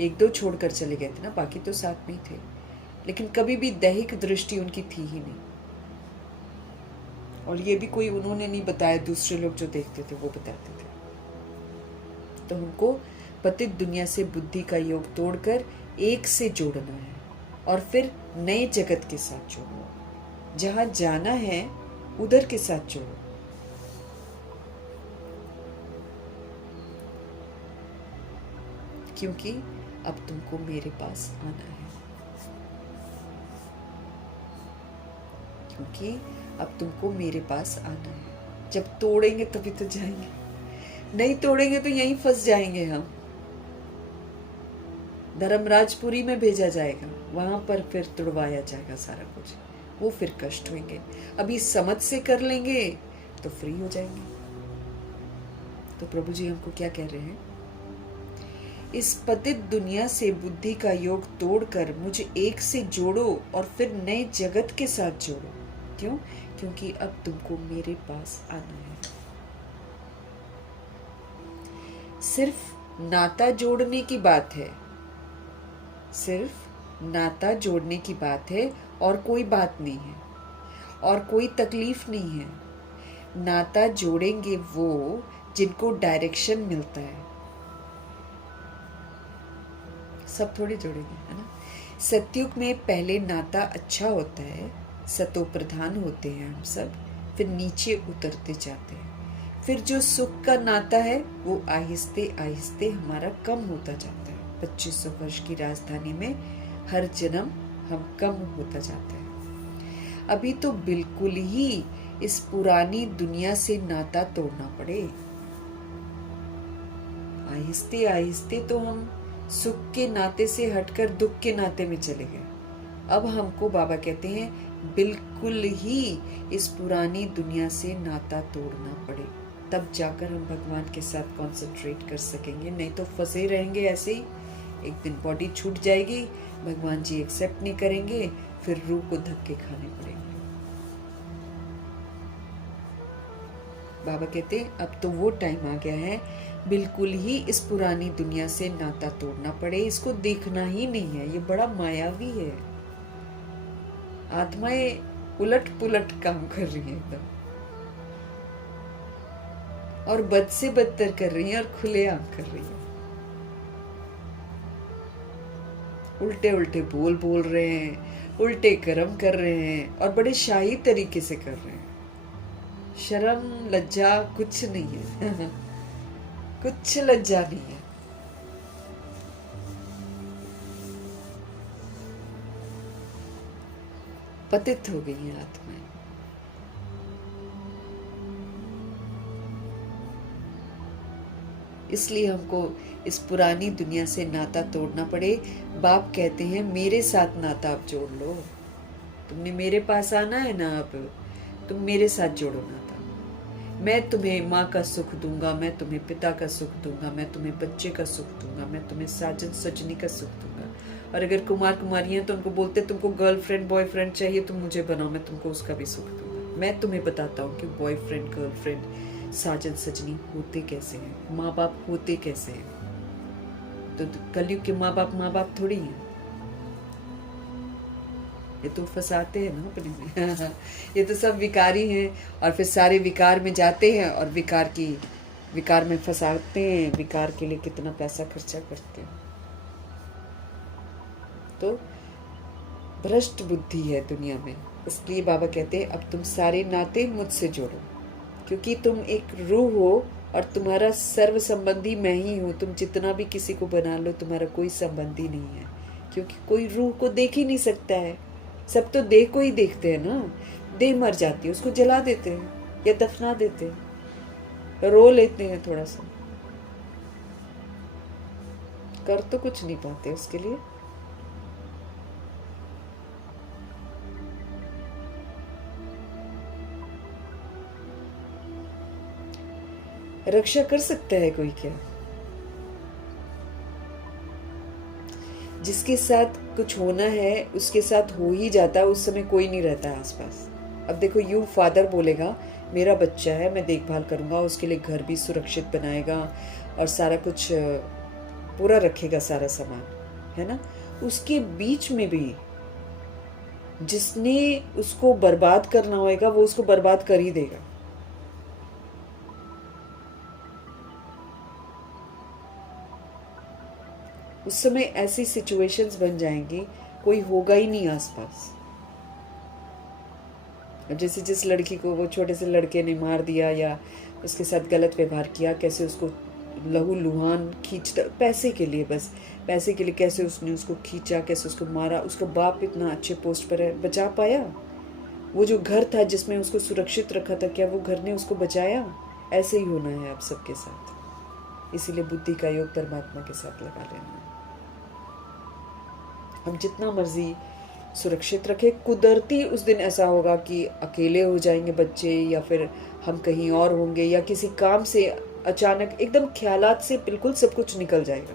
एक दो छोड़कर चले गए थे ना, बाकी तो साथ में ही थे, लेकिन कभी भी दैहिक दृष्टि उनकी थी ही नहीं। और ये भी कोई उन्होंने नहीं बताया, दूसरे लोग जो देखते थे वो बताते थे। तो हमको पतित दुनिया से बुद्धि का योग तोड़कर एक से जोड़ना है और फिर नए जगत के साथ जोड़ो। जहां जाना है उधर के साथ जोड़ो। क्योंकि अब तुमको मेरे पास आना है, क्योंकि अब तुमको मेरे पास आना है। जब तोड़ेंगे तभी तो जाएंगे, नहीं तोड़ेंगे तो यहीं फंस जाएंगे हम। धर्मराजपुरी में भेजा जाएगा, वहां पर फिर तुड़वाया जाएगा सारा कुछ, वो फिर कष्ट होंगे। अभी समझ से कर लेंगे तो फ्री हो जाएंगे। तो प्रभु जी हमको क्या कह रहे हैं, इस पतित दुनिया से बुद्धि का योग तोड़कर मुझे एक से जोड़ो और फिर नए जगत के साथ जोड़ो। क्यों? क्योंकि अब तुमको मेरे पास आना है। सिर्फ नाता जोड़ने की बात है, सिर्फ नाता जोड़ने की बात है, और कोई बात नहीं है और कोई तकलीफ नहीं है। नाता जोड़ेंगे वो जिनको डायरेक्शन मिलता है, सब थोड़ी जोड़ेंगे, है ना। सतयुग में पहले नाता अच्छा होता है, सतो प्रधान होते हैं हम सब, फिर नीचे उतरते जाते हैं। फिर जो सुख का नाता है वो आहिस्ते आहिस्ते हमारा कम होता जाता है। 2500 वर्ष की राजधानी में हर जन्म हम कम होता जाता है। अभी तो बिल्कुल ही इस पुरानी दुनिया से नाता तोड़ना पड़े। आहिस्ते आहिस्ते तो हम सुख के नाते से हटकर दुख के नाते में चले गए। अब हमको बाबा कहते हैं बिल्कुल ही इस पुरानी दुनिया से नाता तोड़ना पड़े, तब जाकर हम भगवान के साथ कॉन्सेंट्रेट कर सकेंगे। नहीं तो फंसे रहेंगे ऐसे ही, एक दिन बॉडी छूट जाएगी, भगवान जी एक्सेप्ट नहीं करेंगे, फिर रूह को धक्के खाने पड़ेंगे। बाबा कहते हैं अब तो वो टाइम आ गया है, बिल्कुल ही इस पुरानी दुनिया से नाता तोड़ना पड़े। इसको देखना ही नहीं है, ये बड़ा मायावी है। आत्माएं उलट पुलट काम कर रही हैं एकदम, और बद से बदतर कर रही हैं और खुलेआम कर रही हैं। उल्टे उल्टे बोल रहे हैं, उल्टे कर्म कर रहे हैं और बड़े शाही तरीके से कर रहे हैं। शर्म लज्जा कुछ नहीं है कुछ लज्जा नहीं है। पतित हो गई हैं आत्माएं। इसलिए हमको इस पुरानी दुनिया से नाता तोड़ना पड़े। बाप कहते हैं मेरे साथ नाता आप जोड़ लो, तुमने मेरे पास आना है ना, अब तुम मेरे साथ जोड़ो नाता। मैं तुम्हें माँ का सुख दूंगा, मैं तुम्हें पिता का सुख दूंगा, मैं तुम्हें बच्चे का सुख दूंगा, मैं तुम्हें साजन सजनी का सुख दूंगा। और अगर कुमार कुमारी हैं तो उनको बोलते तुमको गर्लफ्रेंड बॉयफ्रेंड चाहिए, तुम मुझे बनाओ, मैं तुमको उसका भी सुख दूंगा। मैं तुम्हें बताता हूँ कि बॉयफ्रेंड गर्लफ्रेंड साजन सजनी होते कैसे हैं, माँ बाप होते कैसे हैं। तो कलयुग के माँ बाप थोड़ी हैं, ये तो फंसाते हैं ना अपने में ये तो सब विकारी हैं, और फिर सारे विकार में जाते हैं और विकार में फंसाते हैं। विकार के लिए कितना पैसा खर्चा करते हैं। तो भ्रष्ट बुद्धि है दुनिया में। इसलिए बाबा कहते हैं अब तुम सारे नाते मुझसे जोड़ो, क्योंकि तुम एक रूह हो और तुम्हारा सर्व संबंधी मैं ही हूँ। तुम जितना भी किसी को बना लो, तुम्हारा कोई संबंधी नहीं है, क्योंकि कोई रूह को देख ही नहीं सकता है। सब तो देह को ही देखते हैं ना। देह मर जाती है, उसको जला देते हैं या दफना देते हैं, रो लेते हैं थोड़ा सा। कर तो कुछ नहीं पाते उसके लिए। रक्षा कर सकता है कोई क्या? जिसके साथ कुछ होना है उसके साथ हो ही जाता है, उस समय कोई नहीं रहता है आसपास। अब देखो, यू फादर बोलेगा मेरा बच्चा है, मैं देखभाल करूंगा, उसके लिए घर भी सुरक्षित बनाएगा और सारा कुछ पूरा रखेगा, सारा सामान, है ना। उसके बीच में भी जिसने उसको बर्बाद करना होगा वो उसको बर्बाद कर ही देगा। उस समय ऐसी सिचुएशंस बन जाएंगी, कोई होगा ही नहीं आसपास। जैसे जिस लड़की को वो छोटे से लड़के ने मार दिया या उसके साथ गलत व्यवहार किया, कैसे उसको लहू लुहान खींचता, पैसे के लिए, बस पैसे के लिए कैसे उसने उसको खींचा, कैसे उसको मारा। उसका बाप इतना अच्छे पोस्ट पर है, बचा पाया? वो जो घर था जिसमें उसको सुरक्षित रखा था, क्या वो घर ने उसको बचाया? ऐसे ही होना है आप सबके साथ। इसीलिए बुद्धि का योग परमात्मा के साथ लगा लेना। हम जितना मर्जी सुरक्षित रखें, कुदरती उस दिन ऐसा होगा कि अकेले हो जाएंगे बच्चे, या फिर हम कहीं और होंगे, या किसी काम से अचानक एकदम ख्यालात से बिल्कुल सब कुछ निकल जाएगा।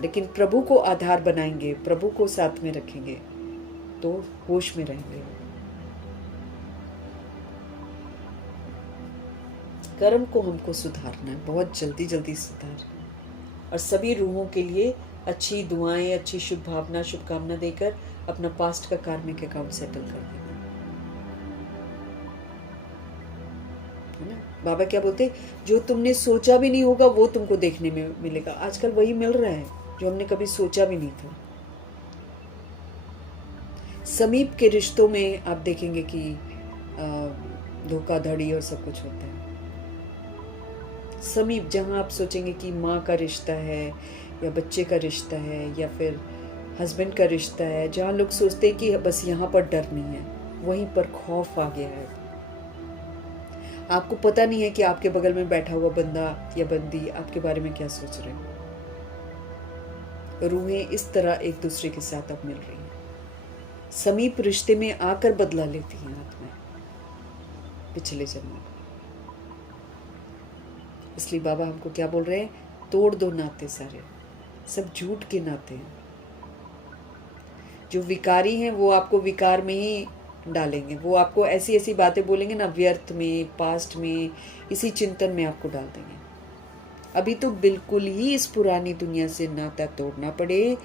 लेकिन प्रभु को आधार बनाएंगे, प्रभु को साथ में रखेंगे तो होश में रहेंगे। कर्म को हमको सुधारना है, बहुत जल्दी जल्दी सुधारना है। और सभी रूहों के लिए अच्छी दुआएं, अच्छी शुभ भावना, शुभकामना देकर अपना पास्ट का कार्मिक अकाउंट सेटल कर देना, है ना। बाबा क्या बोलते, जो तुमने सोचा भी नहीं होगा वो तुमको देखने में मिलेगा। आजकल वही मिल रहा है जो हमने कभी सोचा भी नहीं था। समीप के रिश्तों में आप देखेंगे कि धोखाधड़ी और सब कुछ होता है। समीप, जहाँ आप सोचेंगे कि माँ का रिश्ता है या बच्चे का रिश्ता है या फिर हस्बैंड का रिश्ता है, जहाँ लोग सोचते हैं कि बस यहाँ पर डर नहीं है, वहीं पर खौफ आ गया है। आपको पता नहीं है कि आपके बगल में बैठा हुआ बंदा या बंदी आपके बारे में क्या सोच रहे हैं। रूहें इस तरह एक दूसरे के साथ अब मिल रही हैं। समीप रिश्ते में आकर बदला लेती हैं आत्माएं पिछले जन्म। इसलिए बाबा हमको क्या बोल रहे हैं, तोड़ दो नाते सारे, सब झूठ के नाते हैं। जो विकारी हैं वो आपको विकार में ही डालेंगे, वो आपको ऐसी ऐसी बातें बोलेंगे ना, व्यर्थ में, पास्ट में, इसी चिंतन में आपको डाल देंगे। अभी तो बिल्कुल ही इस पुरानी दुनिया से नाता तोड़ना पड़े।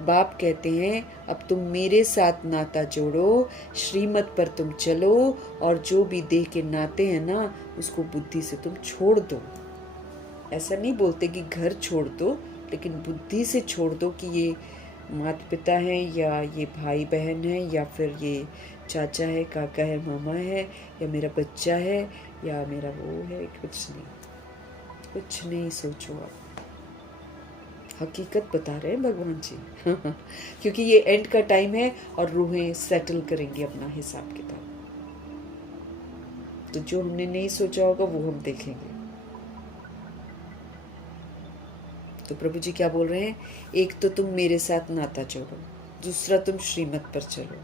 बाप कहते हैं अब तुम मेरे साथ नाता जोड़ो, श्रीमत पर तुम चलो, और जो भी देह के नाते हैं ना उसको बुद्धि से तुम छोड़ दो। ऐसा नहीं बोलते कि घर छोड़ दो, लेकिन बुद्धि से छोड़ दो कि ये माता पिता है या ये भाई बहन है या फिर ये चाचा है, काका है, मामा है, या मेरा बच्चा है या मेरा वो है। कुछ नहीं, कुछ नहीं सोचो आप, हकीकत बता रहे हैं भगवान जी। क्योंकि ये एंड का टाइम है और रूहें सेटल करेंगी अपना हिसाब किताब। तो जो हमने नहीं सोचा होगा वो हम देखेंगे। तो प्रभु जी क्या बोल रहे हैं, एक तो तुम मेरे साथ नाता जोड़ो, दूसरा तुम श्रीमत पर चलो,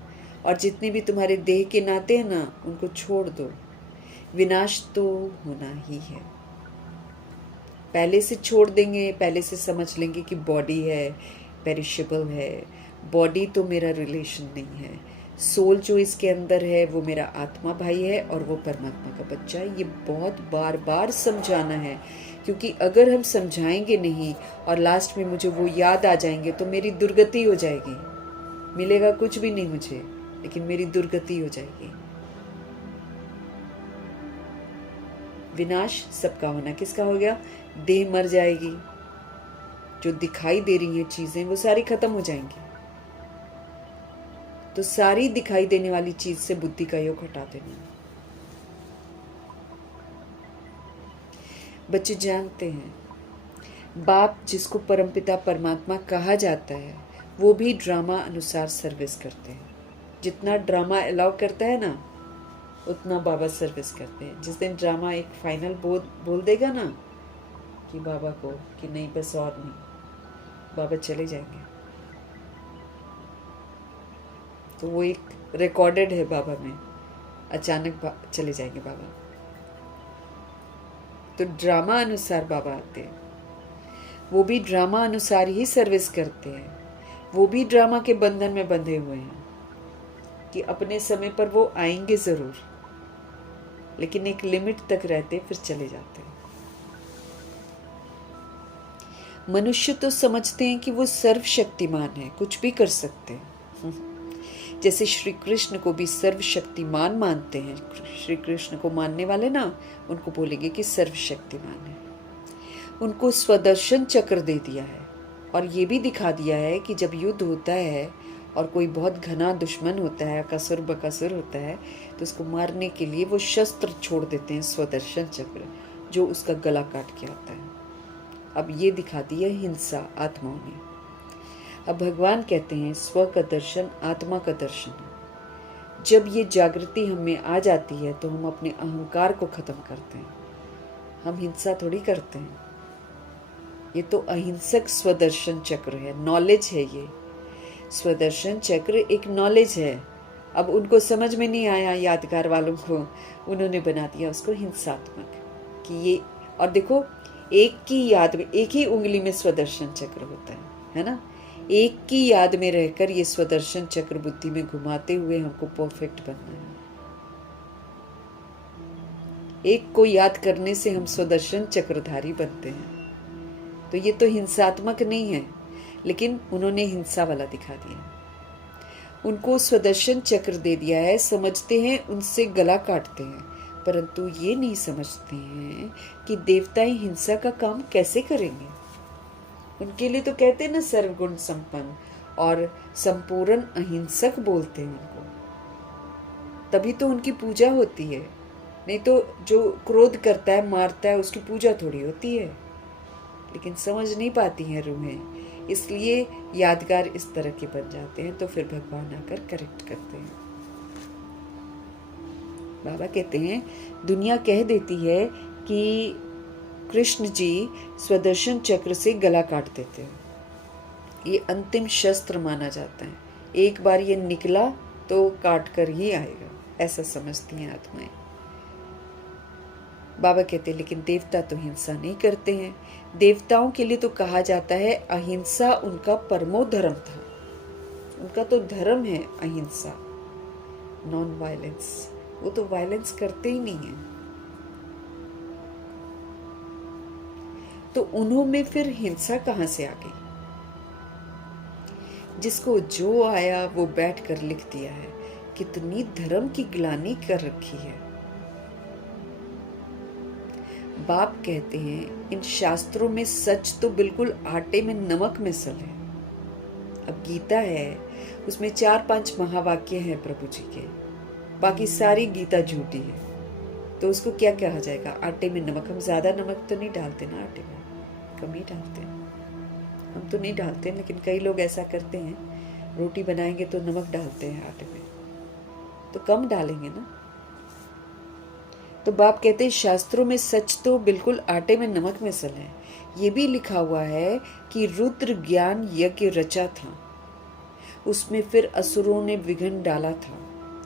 और जितने भी तुम्हारे देह के नाते हैं ना उनको छोड़ दो। विनाश तो होना ही है। पहले से छोड़ देंगे, पहले से समझ लेंगे कि बॉडी है, पेरिशेबल है, बॉडी तो मेरा रिलेशन नहीं है। सोल जो इसके अंदर है वो मेरा आत्मा भाई है और वो परमात्मा का बच्चा है। ये बहुत बार बार समझाना है, क्योंकि अगर हम समझाएंगे नहीं और लास्ट में मुझे वो याद आ जाएंगे तो मेरी दुर्गति हो जाएगी। मिलेगा कुछ भी नहीं मुझे, लेकिन मेरी दुर्गति हो जाएगी। विनाश सबका होना, किसका हो गया? देह मर जाएगी, जो दिखाई दे रही हैं चीजें वो सारी खत्म हो जाएंगी। तो सारी दिखाई देने वाली चीज से बुद्धि का योग हटा देना। बच्चे जानते हैं बाप जिसको परमपिता परमात्मा कहा जाता है वो भी ड्रामा अनुसार सर्विस करते हैं। जितना ड्रामा अलाउ करता है ना उतना बाबा सर्विस करते हैं। जिस दिन ड्रामा एक फाइनल बोल देगा ना कि बाबा को कि नहीं बस और नहीं, बाबा चले जाएंगे। तो वो एक रिकॉर्डेड है बाबा में, अचानक चले जाएंगे बाबा। तो ड्रामा अनुसार बाबा आते हैं, वो भी ड्रामा अनुसार ही सर्विस करते हैं, वो भी ड्रामा के बंधन में बंधे हुए हैं कि अपने समय पर वो आएंगे जरूर, लेकिन एक लिमिट तक रहते फिर चले जाते हैं। मनुष्य तो समझते हैं कि वो सर्वशक्तिमान है, कुछ भी कर सकते हैं। जैसे श्री कृष्ण को भी सर्वशक्तिमान मानते हैं। श्री कृष्ण को मानने वाले ना उनको बोलेंगे कि सर्वशक्तिमान है। उनको स्वदर्शन चक्र दे दिया है और ये भी दिखा दिया है कि जब युद्ध होता है और कोई बहुत घना दुश्मन होता है, कसुर बकसुर होता है, तो उसको मारने के लिए वो शस्त्र छोड़ देते हैं, स्वदर्शन चक्र, जो उसका गला काट के आता है। अब ये दिखा दी है हिंसा आत्माओं ने। अब भगवान कहते हैं स्व का दर्शन आत्मा का दर्शन है। जब ये जागृति हमें आ जाती है तो हम अपने अहंकार को खत्म करते हैं। हम हिंसा थोड़ी करते हैं, ये तो अहिंसक स्वदर्शन चक्र है, नॉलेज है। ये स्वदर्शन चक्र एक नॉलेज है। अब उनको समझ में नहीं आया, यादगार वालों को, उन्होंने बना दिया उसको हिंसात्मक कि ये। और देखो, एक की याद में, एक ही उंगली में स्वदर्शन चक्र होता है ना। एक की याद में रहकर ये स्वदर्शन चक्र बुद्धि में घुमाते हुए हमको परफेक्ट बनना है। एक को याद करने से हम स्वदर्शन चक्रधारी बनते हैं। तो ये तो हिंसात्मक नहीं है, लेकिन उन्होंने हिंसा वाला दिखा दिया। उनको स्वदर्शन चक्र दे दिया है, समझते हैं उनसे गला काटते हैं, परंतु ये नहीं समझते हैं कि देवताएं हिंसा का काम कैसे करेंगे। उनके लिए तो कहते हैं ना सर्वगुण संपन्न और संपूर्ण अहिंसक बोलते हैं उनको, तभी तो उनकी पूजा होती है। नहीं तो जो क्रोध करता है, मारता है, उसकी पूजा थोड़ी होती है। लेकिन समझ नहीं पाती हैं रूहें, इसलिए यादगार इस तरह के बन जाते हैं। तो फिर भगवान आकर करेक्ट करते हैं। बाबा कहते हैं दुनिया कह देती है कि कृष्ण जी स्वदर्शन चक्र से गला काट देते हैं, ये अंतिम शस्त्र माना जाता है, एक बार ये निकला तो काट कर ही आएगा, ऐसा समझती हैं आत्माएं। बाबा कहते हैं लेकिन देवता तो हिंसा नहीं करते हैं। देवताओं के लिए तो कहा जाता है अहिंसा उनका परमो धर्म था, उनका तो धर्म है अहिंसा, नॉन वायलेंस। वो तो वायलेंस करते ही नहीं है। तो उन्होंने फिर हिंसा कहां से आ गई? जिसको जो आया वो बैठकर लिख दिया है। कितनी धर्म की ग्लानि कर रखी है। बाप कहते हैं इन शास्त्रों में सच तो बिल्कुल आटे में नमक मिसल है। अब गीता है, उसमें 4-5 महावाक्य हैं प्रभु जी के, बाकी सारी गीता झूठी है। तो उसको क्या कहा जाएगा? आटे में नमक। हम ज्यादा नमक तो नहीं डालते ना आटे में, कम ही डालते हैं। हम तो नहीं डालते, लेकिन कई लोग ऐसा करते हैं, रोटी बनाएंगे तो नमक डालते हैं आटे में, तो कम डालेंगे ना। तो बाप कहते हैं शास्त्रों में सच तो बिल्कुल आटे में नमक मिसल है। ये भी लिखा हुआ है कि रुद्र ज्ञान यज्ञ रचा था, उसमें फिर असुरों ने विघ्न डाला था,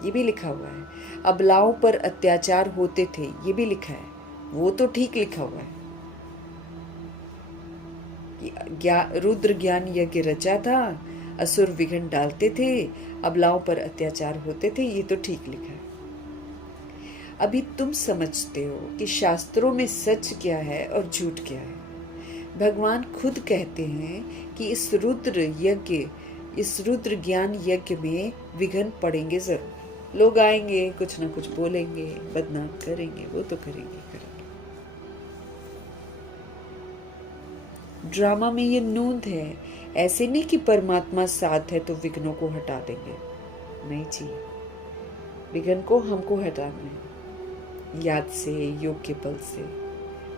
ये भी लिखा हुआ है। अबलाओं पर अत्याचार होते थे, ये भी लिखा है। वो तो ठीक लिखा हुआ है कि रुद्र ज्ञान यज्ञ रचा था, असुर विघ्न डालते थे, अबलाओं पर अत्याचार होते थे, ये तो ठीक लिखा है। अभी तुम समझते हो कि शास्त्रों में सच क्या है और झूठ क्या है। भगवान खुद कहते हैं कि इस रुद्र ज्ञान यज्ञ में विघ्न पड़ेंगे जरूर। लोग आएंगे, कुछ ना कुछ बोलेंगे, बदनाम करेंगे, वो तो करेंगे। ड्रामा में ये नूंद है, ऐसे नहीं कि परमात्मा साथ है तो विघ्नों को हटा देंगे। नहीं जी, विघ्न को हमको हटाना है, याद से, योग के बल से।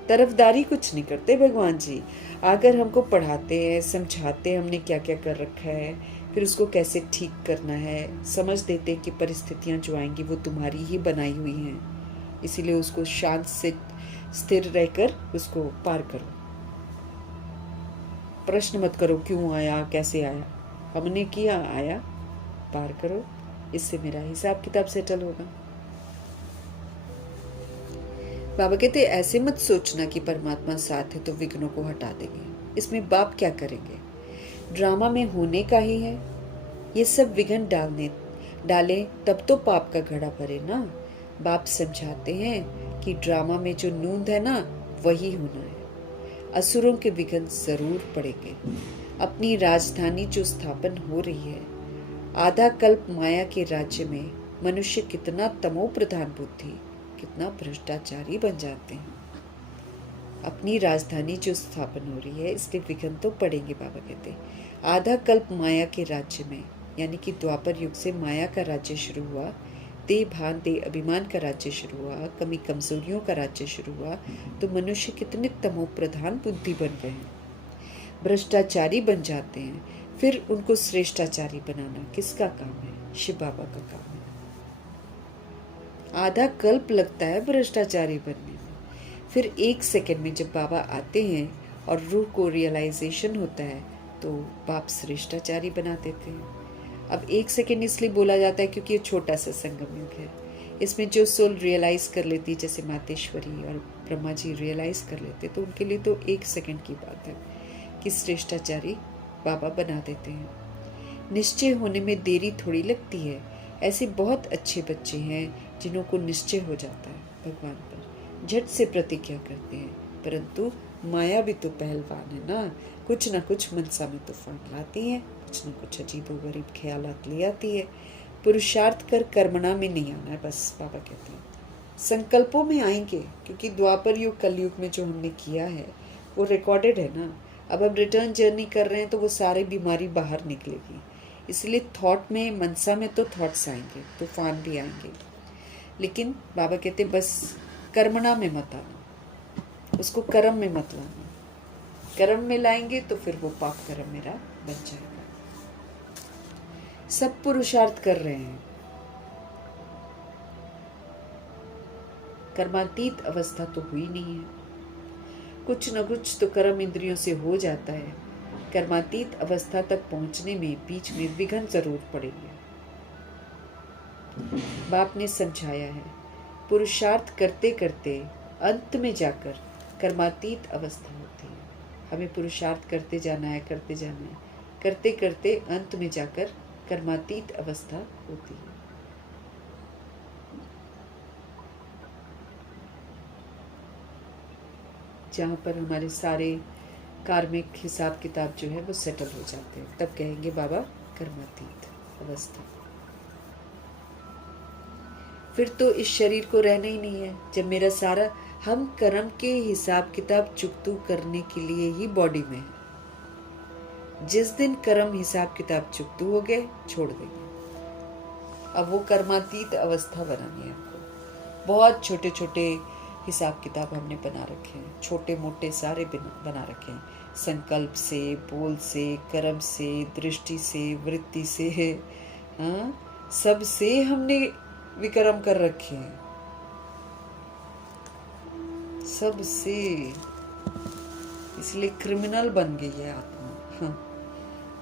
तरफदारी कुछ नहीं करते भगवान जी। आकर हमको पढ़ाते हैं, समझाते हैं हमने क्या क्या कर रखा है, फिर उसको कैसे ठीक करना है, समझ देते हैं कि परिस्थितियां जो आएंगी वो तुम्हारी ही बनाई हुई हैं, इसीलिए उसको शांत से स्थिर रहकर उसको पार करो। प्रश्न मत करो क्यों आया, कैसे आया। हमने किया, आया, पार करो, इससे मेरा हिसाब किताब सेटल होगा। बाबा कहते ऐसे मत सोचना कि परमात्मा साथ है तो विघ्नों को हटा देंगे, इसमें बाप क्या करेंगे, ड्रामा में होने का ही है। ये सब विघ्न डाले तब तो पाप का घड़ा भरे ना। बाप समझाते हैं कि ड्रामा में जो नूंद है ना, वही होना है। असुरों के विघ्न जरूर पड़ेंगे। अपनी राजधानी जो स्थापन हो रही है, आधा कल्प माया के राज्य में मनुष्य कितना तमो प्रधान बुद्धि, कितना भ्रष्टाचारी बन जाते हैं। अपनी राजधानी जो स्थापन हो रही है, इसके विघ्न तो पड़ेंगे। बाबा कहते हैं आधा कल्प माया के राज्य में, यानी कि द्वापर युग से माया का राज्य शुरू हुआ, देह भान देह अभिमान का राज्य शुरू हुआ, कमी कमजोरियों का राज्य शुरू हुआ, तो मनुष्य कितने तमो प्रधान बुद्धि बन गए हैं, भ्रष्टाचारी बन जाते हैं। फिर उनको श्रेष्ठाचारी बनाना किसका काम है? शिव बाबा का काम है। आधा कल्प लगता है भ्रष्टाचारी बनने में, फिर 1 सेकंड में जब बाबा आते हैं और रूह को रियलाइजेशन होता है, तो बाप श्रेष्ठाचारी बना देते हैं। अब 1 सेकंड इसलिए बोला जाता है क्योंकि ये छोटा सा संगम युग है। इसमें जो सोल रियलाइज कर लेती, जैसे मातेश्वरी और ब्रह्मा जी रियलाइज कर लेते, तो उनके लिए तो 1 सेकंड की बात है कि श्रेष्ठाचारी बाबा बना देते हैं। निश्चय होने में देरी थोड़ी लगती है। ऐसे बहुत अच्छे बच्चे हैं जिन्हों को निश्चय हो जाता है भगवान पर, झट से प्रतिज्ञा करते हैं, परंतु माया भी तो पहलवान है ना, कुछ ना कुछ मनसा में तूफान लाती है, कुछ न कुछ अजीबोगरीब ख्यालात ले आती है। पुरुषार्थ कर कर्मणा में नहीं आना है, बस बाबा कहते हैं संकल्पों में आएंगे, क्योंकि द्वापर युग कलयुग में जो हमने किया है वो रिकॉर्डेड है ना। अब हम रिटर्न जर्नी कर रहे हैं तो वो सारी बीमारी बाहर निकलेगी। इसलिए थॉट में, मनसा में तो थॉट्स आएंगे, तूफान भी आएंगे, लेकिन बाबा कहते बस कर्मणा में मत आना, उसको कर्म में मत लाना। कर्म में लाएंगे तो फिर वो पाप कर्म मेरा बन जाएगा। सब पुरुषार्थ कर रहे हैं, कर्मातीत अवस्था तो हुई नहीं है। कुछ न कुछ तो कर्म इंद्रियों से हो जाता है। कर्मातीत अवस्था तक पहुंचने में बीच में विघ्न जरूर पड़ेंगे। बाप ने समझाया है, पुरुषार्थ करते करते अंत में जाकर कर्मातीत अवस्था होती है। हमें पुरुषार्थ करते जाना है, करते जाना है, करते करते अंत में जाकर कर्मातीत अवस्था होती है। जहाँ पर हमारे सारे कार्मिक हिसाब किताब जो है वो सेटल हो जाते हैं, तब कहेंगे बाबा कर्मातीत अवस्था। फिर तो इस शरीर को रहना ही नहीं है। जब मेरा सारा, हम कर्म के हिसाब किताब चुकतू करने के लिए ही बॉडी में है। जिस दिन कर्म हिसाब किताब चुकतू हो गए, छोड़ देंगे। अब वो कर्मातीत अवस्था बनानी है आपको। बहुत छोटे छोटे हिसाब किताब हमने बना रखे हैं, छोटे मोटे सारे बना रखे हैं, संकल्प से, बोल से, कर्म से, दृष्टि से, वृत्ति से, हाँ, सब से हमने विक्रम कर रखे हैं, सब से। इसलिए क्रिमिनल बन गई है आत्मा।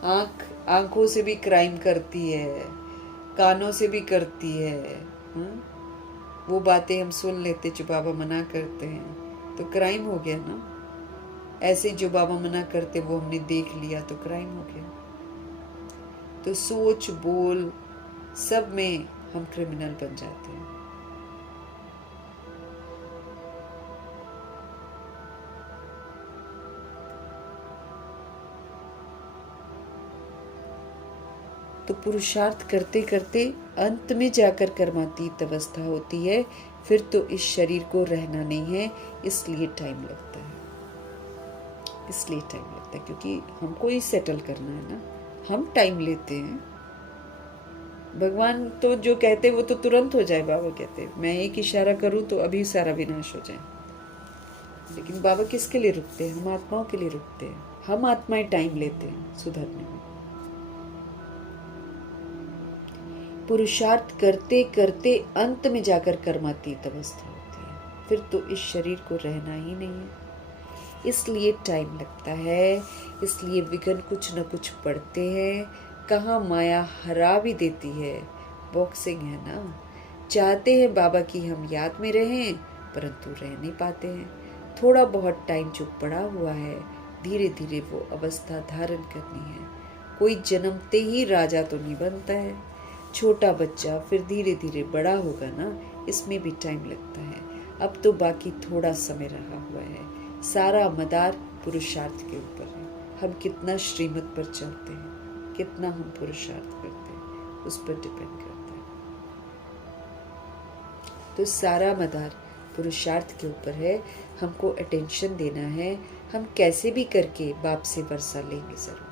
हाँ, आंखों से भी क्राइम करती है, कानों से भी करती है। हाँ? वो बातें हम सुन लेते जो बाबा मना करते हैं तो क्राइम हो गया ना। ऐसे जो बाबा मना करते वो हमने देख लिया तो क्राइम हो गया। तो सोच, बोल, सब में हम क्रिमिनल बन जाते हैं। तो पुरुषार्थ करते करते अंत में जाकर कर्मातीत अवस्था होती है। फिर तो इस शरीर को रहना नहीं है, इसलिए टाइम लगता है, इसलिए टाइम लगता है, क्योंकि हमको ही सेटल करना है ना। हम टाइम लेते हैं। भगवान तो जो कहते हैं वो तो तुरंत हो जाए। बाबा कहते हैं मैं एक इशारा करूं तो अभी सारा विनाश हो जाए। लेकिन बाबा किसके लिए रुकते हैं? हम आत्माओं के लिए रुकते हैं। हम आत्माएं टाइम लेते हैं सुधरने में। पुरुषार्थ करते करते अंत में जाकर कर्मातीत अवस्था होती है। फिर तो इस शरीर को रहना ही नहीं है, इसलिए टाइम लगता है। इसलिए विघ्न कुछ न कुछ पड़ते हैं, कहाँ माया हरा भी देती है। बॉक्सिंग है ना। चाहते हैं बाबा की हम याद में रहें, परंतु रह नहीं पाते हैं। थोड़ा बहुत टाइम जो पड़ा हुआ है, धीरे धीरे वो अवस्था धारण करनी है। कोई जन्मते ही राजा तो नहीं बनता है, छोटा बच्चा फिर धीरे धीरे बड़ा होगा ना, इसमें भी टाइम लगता है। अब तो बाकी थोड़ा समय रहा हुआ है, सारा मदार पुरुषार्थ के ऊपर है। हम कितना श्रीमत पर चलते हैं, कितना हम पुरुषार्थ करते हैं, उस पर डिपेंड करता है। तो सारा मदार पुरुषार्थ के ऊपर है, हमको अटेंशन देना है। हम कैसे भी करके बाप से वर्षा लेंगे ज़रूर।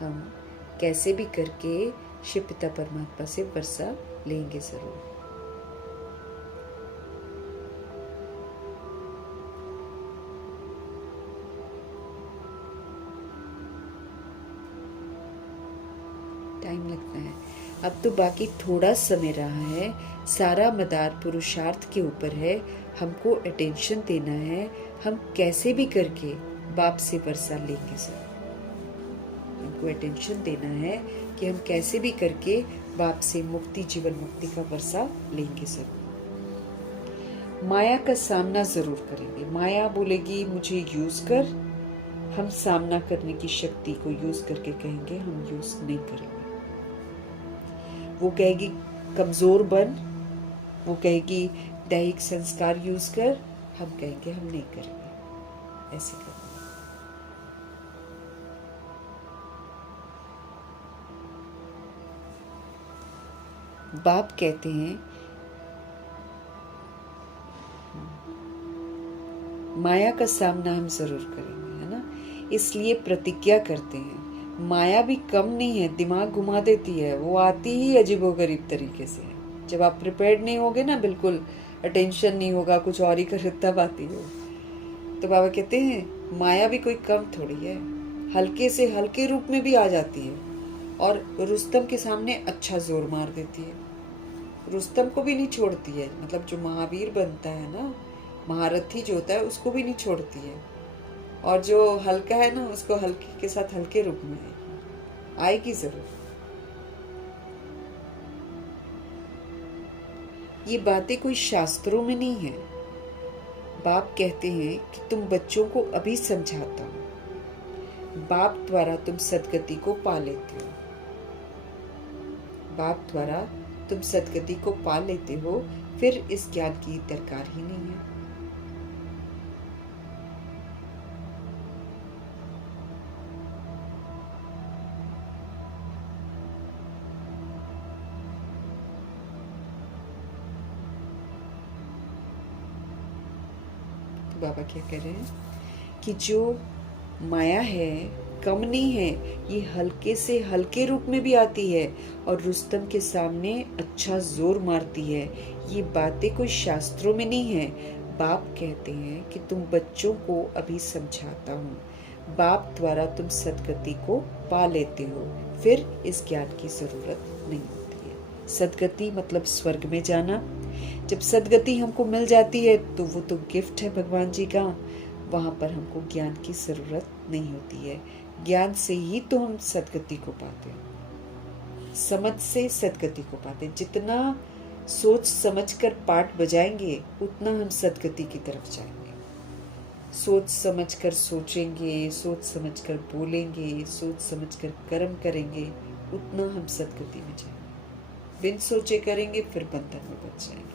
हम कैसे भी करके शिव पिता परमात्मा से वर्षा लेंगे ज़रूर। टाइम लगता है। अब तो बाकी थोड़ा समय रहा है, सारा मदार पुरुषार्थ के ऊपर है। हमको अटेंशन देना है। हम कैसे भी करके बाप से वर्षा लेंगे सर। हमको अटेंशन देना है कि हम कैसे भी करके बाप से मुक्ति, जीवन मुक्ति का वर्षा लेंगे सर। माया का सामना जरूर करेंगे। माया बोलेगी मुझे यूज कर, हम सामना करने की शक्ति को यूज करके कहेंगे हम यूज नहीं करेंगे। वो कहेगी कमजोर बन, वो कहेगी दैहिक संस्कार यूज कर, हम कहेंगे हम नहीं करेंगे। ऐसे करेंगे। बाप कहते हैं माया का सामना हम जरूर करेंगे, है ना। इसलिए प्रतिज्ञा करते हैं। माया भी कम नहीं है, दिमाग घुमा देती है। वो आती ही अजीबोगरीब तरीके से है। जब आप प्रिपेयर्ड नहीं होगे ना, बिल्कुल अटेंशन नहीं होगा, कुछ और ही कर तब आती हो। तो बाबा कहते हैं माया भी कोई कम थोड़ी है, हल्के से हल्के रूप में भी आ जाती है और रुस्तम के सामने अच्छा जोर मार देती है। रुस्तम को भी नहीं छोड़ती है, मतलब जो महावीर बनता है ना, महारथी जो होता है उसको भी नहीं छोड़ती है। और जो हल्का है ना, उसको हल्के के साथ हल्के रूप में आएगी जरूर। ये बातें कोई शास्त्रों में नहीं है। बाप कहते हैं कि तुम बच्चों को अभी समझाता हूं। बाप द्वारा तुम सदगति को पा लेते हो। बाप द्वारा तुम सदगति को पा लेते हो, फिर इस ज्ञान की दरकार ही नहीं है। तो बाबा क्या कह रहे हैं कि जो माया है कम नहीं है, ये हल्के से हल्के रूप में भी आती है और रुस्तम के सामने अच्छा जोर मारती है। ये बातें कोई शास्त्रों में नहीं है। बाप कहते हैं कि तुम बच्चों को अभी समझाता हूँ। बाप द्वारा तुम सदगति को पा लेते हो, फिर इस ज्ञान की जरूरत नहीं होती है। सदगति मतलब स्वर्ग में जाना। जब सदगति हमको मिल जाती है तो वो तो गिफ्ट है भगवान जी का। वहां पर हमको ज्ञान की जरूरत नहीं होती है। ज्ञान से ही तो हम सदगति को पाते हैं, समझ से सदगति को पाते हैं। जितना सोच समझकर पाठ बजाएंगे उतना हम सदगति की तरफ जाएंगे। सोच समझकर सोचेंगे, सोच समझकर बोलेंगे, सोच समझकर कर्म करेंगे, उतना हम सदगति में जाएंगे। बिन सोचे करेंगे फिर बंधन में बच जाएंगे।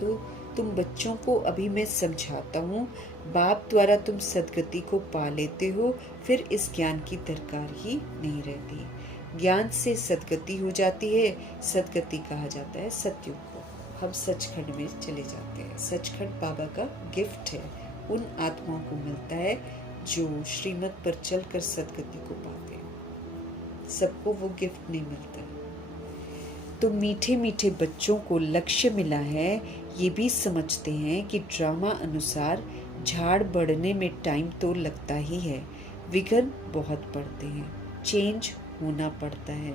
तो तुम बच्चों को अभी मैं समझाता हूँ। बाप द्वारा तुम सदगति को पा लेते हो, फिर इस ज्ञान की दरकार ही नहीं रहती। ज्ञान से सदगति हो जाती है। सदगति कहा जाता है सतयुग को। हम सचखंड में चले जाते हैं। सचखंड बाबा का गिफ्ट है, उन आत्माओं को मिलता है जो श्रीमत पर चलकर सदगति को पाते हैं। सबको वो गिफ्ट नहीं मिलता। तो मीठे मीठे बच्चों को लक्ष्य मिला है। ये भी समझते हैं कि ड्रामा अनुसार झाड़ बढ़ने में टाइम तो लगता ही है। विघ्न बहुत पड़ते हैं, चेंज होना पड़ता है,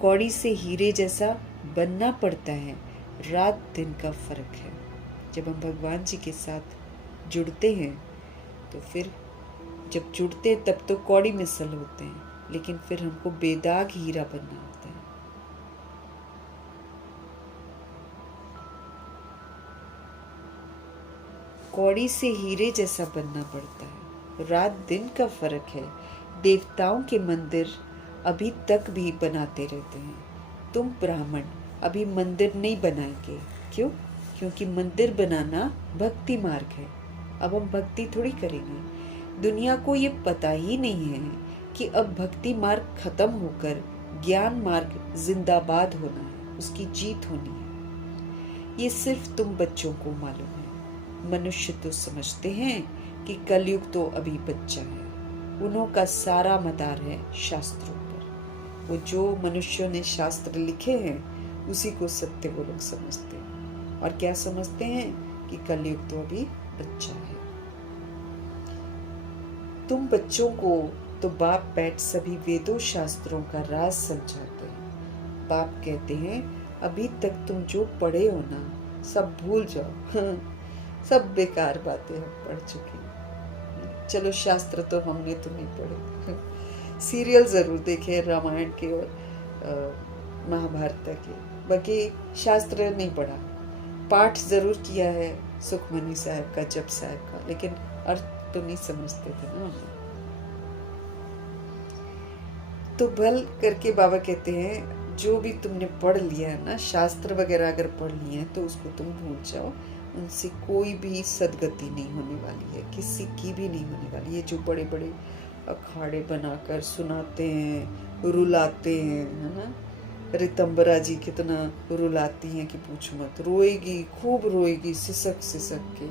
कौड़ी से हीरे जैसा बनना पड़ता है, रात दिन का फर्क है। जब हम भगवान जी के साथ जुड़ते हैं तो फिर जब जुड़ते हैं तब तो कौड़ी मिसल होते हैं, लेकिन फिर हमको बेदाग हीरा बनना होता है। कौड़ी से हीरे जैसा बनना पड़ता है, रात दिन का फर्क है। देवताओं के मंदिर अभी तक भी बनाते रहते हैं, तुम ब्राह्मण अभी मंदिर नहीं बनाएंगे। क्यों? क्योंकि मंदिर बनाना भक्ति मार्ग है। अब हम भक्ति थोड़ी करेंगे। दुनिया को ये पता ही नहीं है कि अब भक्ति मार्ग खत्म होकर ज्ञान मार्ग जिंदाबाद होना है, उसकी जीत होनी है। ये सिर्फ तुम बच्चों को मालूम है। मनुष्य तो समझते हैं कि कलयुग तो अभी बच्चा है। उन्हों का सारा मदार है शास्त्रों पर। वो जो मनुष्यों ने शास्त्र लिखे हैं उसी को सत्य वो लोग समझते हैं। और क्या समझते हैं? कि कलयुग तो अभी बच्चा है। तुम बच्चों को तो बाप बैठ सभी वेदों शास्त्रों का राज समझाते हैं। बाप कहते हैं अभी तक तुम जो पढ़े हो ना सब भूल जाओ। सब बेकार बातें हम पढ़ चुके हैं। चलो शास्त्र तो हमने तो नहीं पढ़े, सीरियल जरूर देखे रामायण के और महाभारत के, बाकी शास्त्र नहीं पढ़ा। पाठ जरूर किया है सुखमनी साहब का, जप साहब का, लेकिन अर्थ तो नहीं समझते थे ना। तो भल करके बाबा कहते हैं जो भी तुमने पढ़ लिया है ना, शास्त्र वगैरह अगर पढ़ लिए हैं तो उसको तुम भूल जाओ। उनसे कोई भी सदगति नहीं होने वाली है, किसी की भी नहीं होने वाली है। जो बड़े बड़े अखाड़े बनाकर सुनाते हैं, रुलाते हैं, है ना। रितंबरा जी कितना रुलाती हैं कि पूछो मत। रोएगी, खूब रोएगी, सिसक सिसक के।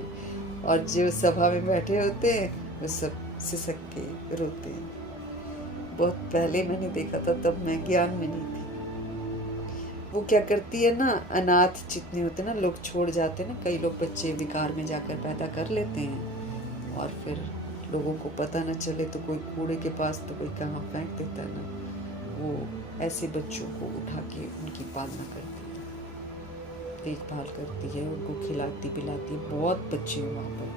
और जो सभा में बैठे होते हैं वो सब सिसक के रोते हैं। बहुत पहले मैंने देखा था, तब मैं ज्ञान में नहीं थी। वो क्या करती है ना, अनाथ जितने होते हैं ना, लोग छोड़ जाते हैं ना, कई लोग बच्चे विकार में जाकर पैदा कर लेते हैं और फिर लोगों को पता न चले तो कोई कूड़े के पास तो कोई कहाँ फेंक देता है ना। वो ऐसे बच्चों को उठा के उनकी पालना करती है, देखभाल करती है, उनको खिलाती पिलाती है। बहुत बच्चे हैं वहाँ पर,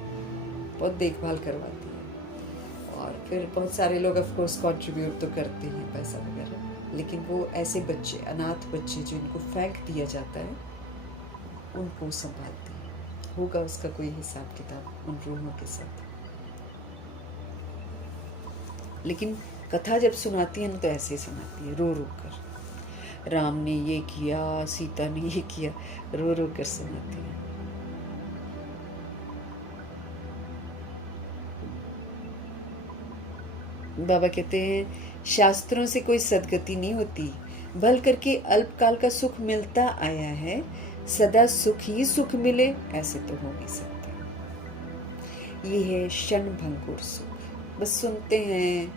बहुत देखभाल करवाती है। और फिर बहुत सारे लोग ऑफ कोर्स कंट्रीब्यूट तो करते हैं पैसा वगैरह, लेकिन वो ऐसे बच्चे, अनाथ बच्चे जो इनको फेंक दिया जाता है, उनको संभालती है। होगा उसका कोई हिसाब किताब उन रूहों के साथ। लेकिन कथा जब सुनाती है ना तो ऐसे सुनाती है, रो रो कर। राम ने ये किया, सीता ने ये किया, रो रो कर सुनाती है। बाबा कहते हैं शास्त्रों से कोई सदगति नहीं होती, भल करके अल्पकाल का सुख मिलता आया है। सदा सुख ही सुख मिले ऐसे तो हो नहीं सकता। ये है क्षण भंगुर सुख। बस सुनते हैं,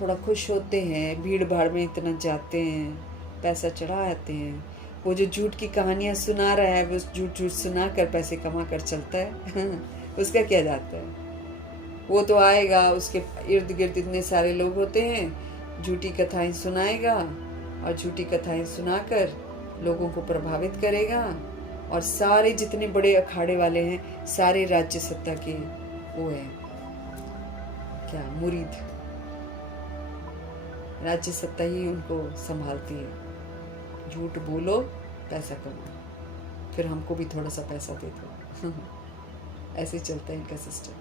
थोड़ा खुश होते हैं, भीड़ भाड़ में इतना जाते हैं, पैसा चढ़ा आते हैं। वो जो झूठ की कहानियां सुना रहा है वो झूठ झूठ सुना कर पैसे कमा कर चलता है। उसका क्या जाता है? वो तो आएगा, उसके इर्द गिर्द इतने सारे लोग होते हैं, झूठी कथाएं सुनाएगा और झूठी कथाएं सुनाकर लोगों को प्रभावित करेगा। और सारे जितने बड़े अखाड़े वाले हैं सारे राज्य सत्ता के वो है क्या, मुरीद। राज्य सत्ता ही उनको संभालती है। झूठ बोलो, पैसा कमाओ, फिर हमको भी थोड़ा सा पैसा दे दो। ऐसे चलता है इनका सिस्टम।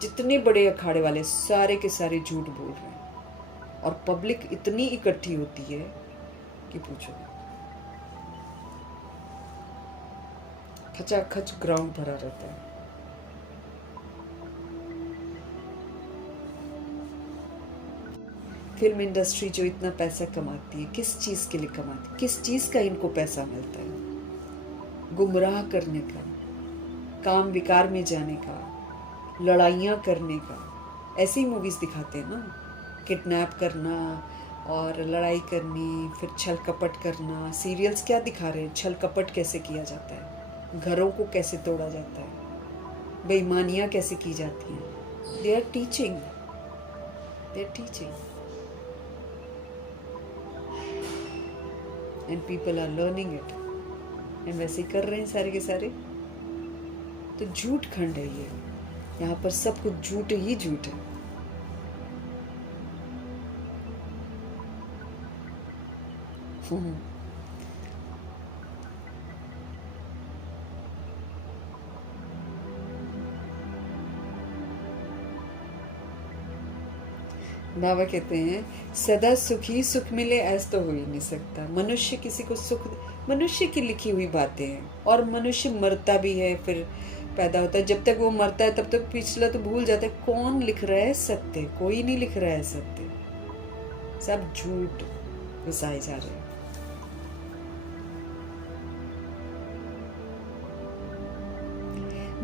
जितने बड़े अखाड़े वाले सारे के सारे झूठ बोल रहे हैं और पब्लिक इतनी इकट्ठी होती है कि पूछो। खचाखच ग्राउंड भरा रहता है। फिल्म इंडस्ट्री जो इतना पैसा कमाती है, किस चीज के लिए कमाती है? किस चीज का इनको पैसा मिलता है? गुमराह करने का, काम विकार में जाने का, लड़ाइयाँ करने का। ऐसी मूवीज दिखाते हैं ना, किडनैप करना और लड़ाई करनी, फिर छल कपट करना। सीरियल्स क्या दिखा रहे हैं? छल कपट कैसे किया जाता है, घरों को कैसे तोड़ा जाता है, बेईमानियाँ कैसे की जाती हैं। दे They're teaching. And people are learning it. And वैसे कर रहे हैं सारे के सारे. तो झूठ खंड है ये. यहाँ पर सब कुछ झूठ ही झूठ है. बाबा कहते हैं सदा सुखी सुख मिले ऐसा तो हो ही नहीं सकता. मनुष्य किसी को सुख, मनुष्य की लिखी हुई बातें हैं. और मनुष्य मरता भी है, फिर पैदा होता है. जब तक वो मरता है तब तक पिछला तो भूल जाता है. कौन लिख रहा है सत्य? कोई नहीं लिख रहा है सत्य. सब झूठ घुसाए जा रहे हैं.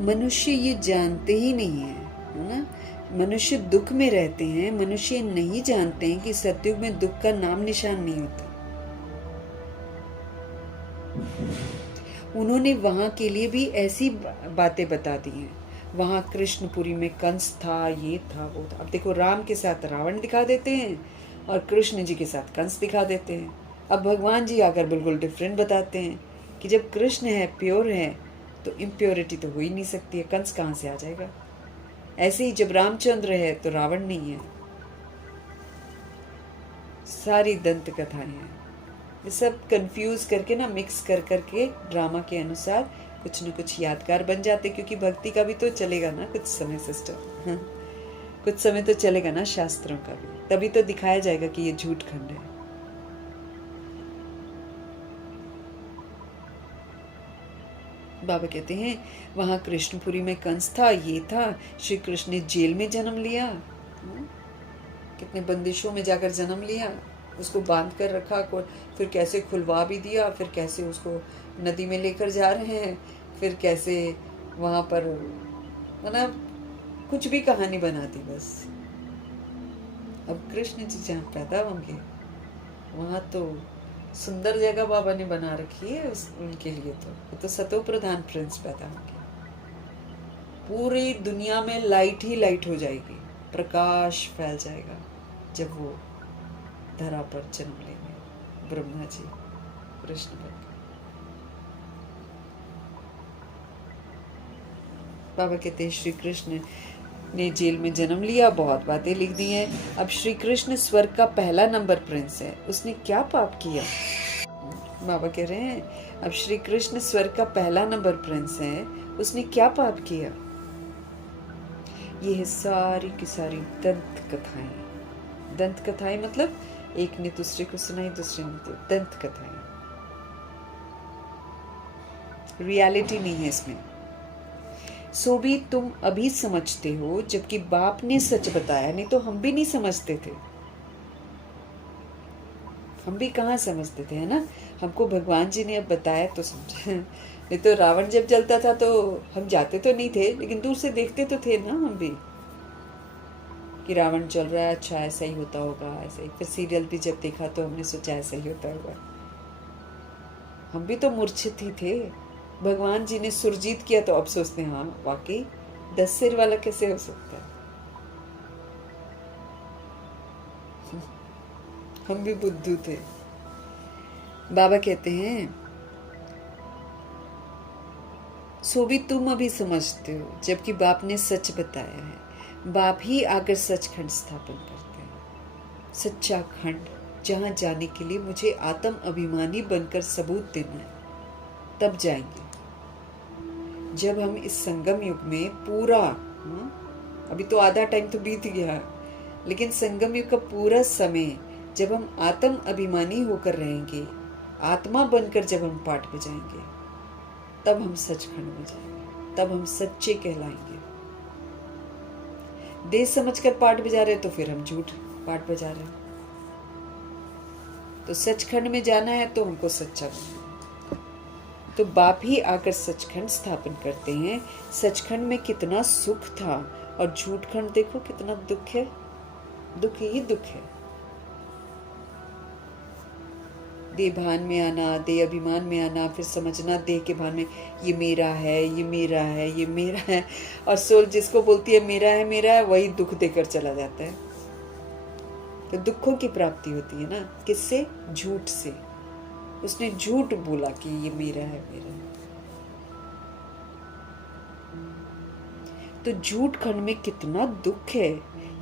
मनुष्य ये जानते ही नहीं है ना. मनुष्य दुख में रहते हैं. मनुष्य नहीं जानते हैं कि सतयुग में दुख का नाम निशान नहीं होता. उन्होंने वहां के लिए भी ऐसी बातें बता दी हैं. वहां कृष्णपुरी में कंस था, ये था, वो था. अब देखो, राम के साथ रावण दिखा देते हैं और कृष्ण जी के साथ कंस दिखा देते हैं. अब भगवान जी आकर बिल्कुल डिफरेंट बताते हैं कि जब कृष्ण है, प्योर है, तो इम्प्योरिटी तो हो ही नहीं सकती है. कंस कहाँ से आ जाएगा? ऐसे ही जब रामचंद्र है तो रावण नहीं है. सारी दंत कथाएं हैं. ये सब कंफ्यूज करके ना, मिक्स कर करके ड्रामा के अनुसार कुछ न कुछ यादगार बन जाते. क्योंकि भक्ति का भी तो चलेगा ना कुछ समय सिस्टम. कुछ समय तो चलेगा ना शास्त्रों का भी. तभी तो दिखाया जाएगा कि ये झूठ खंड है. बाबा कहते हैं वहां कृष्णपुरी में कंस था, ये था. श्री कृष्ण ने जेल में जन्म लिया. कितने बंदिशों में जाकर जन्म लिया. उसको बांध कर रखा, फिर कैसे खुलवा भी दिया, फिर कैसे उसको नदी में लेकर जा रहे हैं, फिर कैसे वहां पर, मतलब कुछ भी कहानी बना दी बस. अब कृष्ण जी जहाँ पैदा होंगे वहां तो सुंदर जगह बाबा ने बना रखी है उनके लिए. तो सतो प्रधान प्रिंस पैदा होंगे. पूरी दुनिया में लाइट ही लाइट हो जाएगी. प्रकाश फैल जाएगा जब वो धरा पर जन्म लेंगे. ब्रह्मा जी कृष्ण बनकर. बाबा कहते हैं श्री कृष्ण ने जेल में जन्म लिया. बहुत बातें लिख दी हैं. अब श्री कृष्ण स्वर्ग का पहला नंबर प्रिंस है. उसने क्या पाप किया? बाबा कह रहे हैं अब श्री कृष्ण स्वर्ग का पहला नंबर प्रिंस है. उसने क्या पाप किया? ये है सारी की सारी दंत कथाएं. दंत कथाएं मतलब एक ने दूसरे को सुनाई, दूसरे ने. दंत कथाएं. रियलिटी नहीं है इसमें. सो भी तुम अभी समझते हो, जबकि बाप ने सच बताया. नहीं तो हम भी नहीं समझते थे. हम भी कहाँ समझते थे, है ना. हमको भगवान जी ने अब बताया तो समझे. नहीं तो रावण जब जलता था तो हम जाते तो नहीं थे, लेकिन दूर से देखते तो थे ना हम भी कि रावण जल रहा है. अच्छा ऐसा ही होता होगा, ऐसा ही. फिर सीरियल भी जब देखा तो हमने सोचा ऐसा ही होता होगा. हम भी तो मूर्छित ही थे. भगवान जी ने सुरजीत किया तो अब सोचते हैं हाँ वाकई 10 सिर वाला कैसे हो सकता है. हम भी बुद्धू थे. बाबा कहते हैं सो भी तुम अभी समझते हो, जबकि बाप ने सच बताया है. बाप ही आकर सचखंड स्थापन करते हैं. सच्चा खंड जहां जाने के लिए मुझे आत्म अभिमानी बनकर सबूत देना है. तब जाएंगे जब हम इस संगम युग में पूरा, अभी तो आधा टाइम तो बीत गया, लेकिन संगम युग का पूरा समय जब हम आत्म अभिमानी होकर रहेंगे, आत्मा बनकर जब हम पाठ बजाएंगे, तब हम सचखंड में जाएंगे. तब हम सच्चे कहलाएंगे. देश समझकर पाठ बजा रहे तो फिर हम झूठ पाठ बजा रहे. तो सचखंड में जाना है तो हमको सच्चा बनना है. तो बाप ही आकर सचखंड स्थापन करते हैं. सचखंड में कितना सुख था और झूठखंड देखो कितना दुख है. दुख ही दुख है. देह भान में आना, देह अभिमान में आना, फिर समझना देह के भान में ये मेरा है, ये मेरा है, ये मेरा है. और सोल जिसको बोलती है मेरा है, वही दुख देकर चला जाता है. तो दुखों की प्राप्ति होती है ना, किससे? झूठ से। उसने झूठ बोला कि ये मेरा है, मेरा है। तो झूठ खंड में कितना दुख है,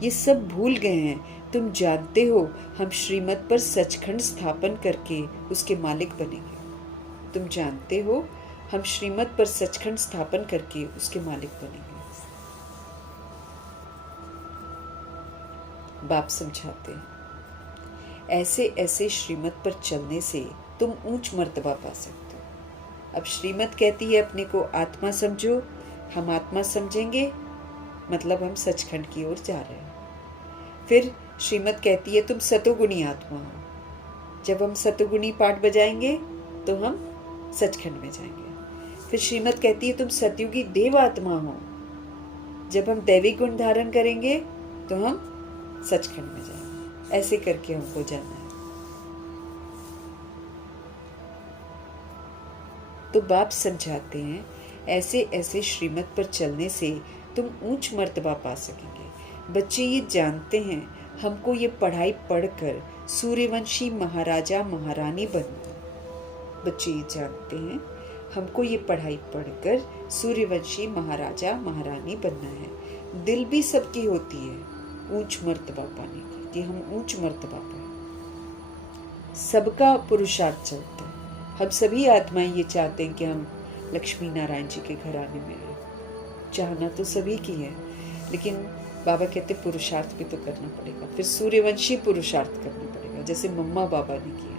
ये सब भूल गए हैं। तुम जानते हो हम श्रीमत पर सचखंड स्थापन करके उसके मालिक बनेंगे। तुम जानते हो हम श्रीमत पर सचखंड स्थापन करके उसके मालिक बनेंगे। बाप समझाते हैं, ऐसे ऐसे श्रीमत पर चलने से तुम ऊंच मर्तबा पा सकते हो। अब श्रीमत कहती है अपने को आत्मा समझो, हम आत्मा समझेंगे, मतलब हम सचखंड की ओर जा रहे हैं। फिर श्रीमत कहती है तुम सतोगुणी आत्मा हो। जब हम सतोगुणी पाठ बजाएंगे तो हम सचखंड में जाएंगे। फिर श्रीमत कहती है तुम सतयुगी देव आत्मा हो। जब हम दैविक गुण धारण करेंगे तो हम सचखंड में जाएंगे। ऐसे करके हमको जाना है। तो बाप समझाते हैं ऐसे ऐसे श्रीमत पर चलने से तुम ऊंच मर्तबा पा सकेंगे। बच्चे ये जानते हैं हमको ये पढ़ाई पढ़कर सूर्यवंशी महाराजा महारानी बनना है। बच्चे ये जानते हैं हमको ये पढ़ाई पढ़कर सूर्यवंशी महाराजा महारानी बनना है। दिल भी सबकी होती है ऊंच मर्तबा पाने की, कि हम ऊंच मर्तबा पाए। सबका पुरुषार्थ चलता है। हम सभी आत्माएं ये चाहते हैं कि हम लक्ष्मी नारायण जी के घराने में आए। चाहना तो सभी की है, लेकिन बाबा कहते पुरुषार्थ भी तो करना पड़ेगा। फिर सूर्यवंशी पुरुषार्थ करना पड़ेगा, जैसे मम्मा बाबा ने किया।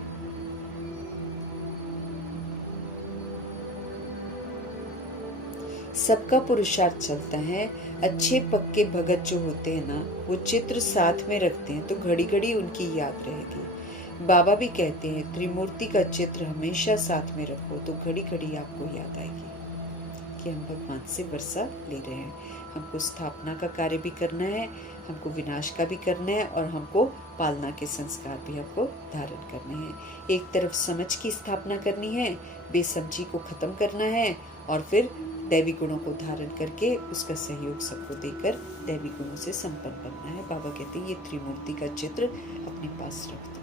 सबका पुरुषार्थ चलता है। अच्छे पक्के भगत जो होते हैं ना, वो चित्र साथ में रखते हैं तो घड़ी घड़ी उनकी याद रहेगी। बाबा भी कहते हैं त्रिमूर्ति का चित्र हमेशा साथ में रखो तो घड़ी घड़ी आपको याद आएगी कि हम भगवान से वर्षा ले रहे हैं। हमको स्थापना का कार्य भी करना है, हमको विनाश का भी करना है, और हमको पालना के संस्कार भी हमको धारण करने हैं। एक तरफ समझ की स्थापना करनी है, बेसमझी को खत्म करना है, और फिर दैवी गुणों को धारण करके उसका सहयोग सबको देकर दैवी गुणों से संपन्न बनना है। बाबा कहते हैं ये त्रिमूर्ति का चित्र अपने पास रख दो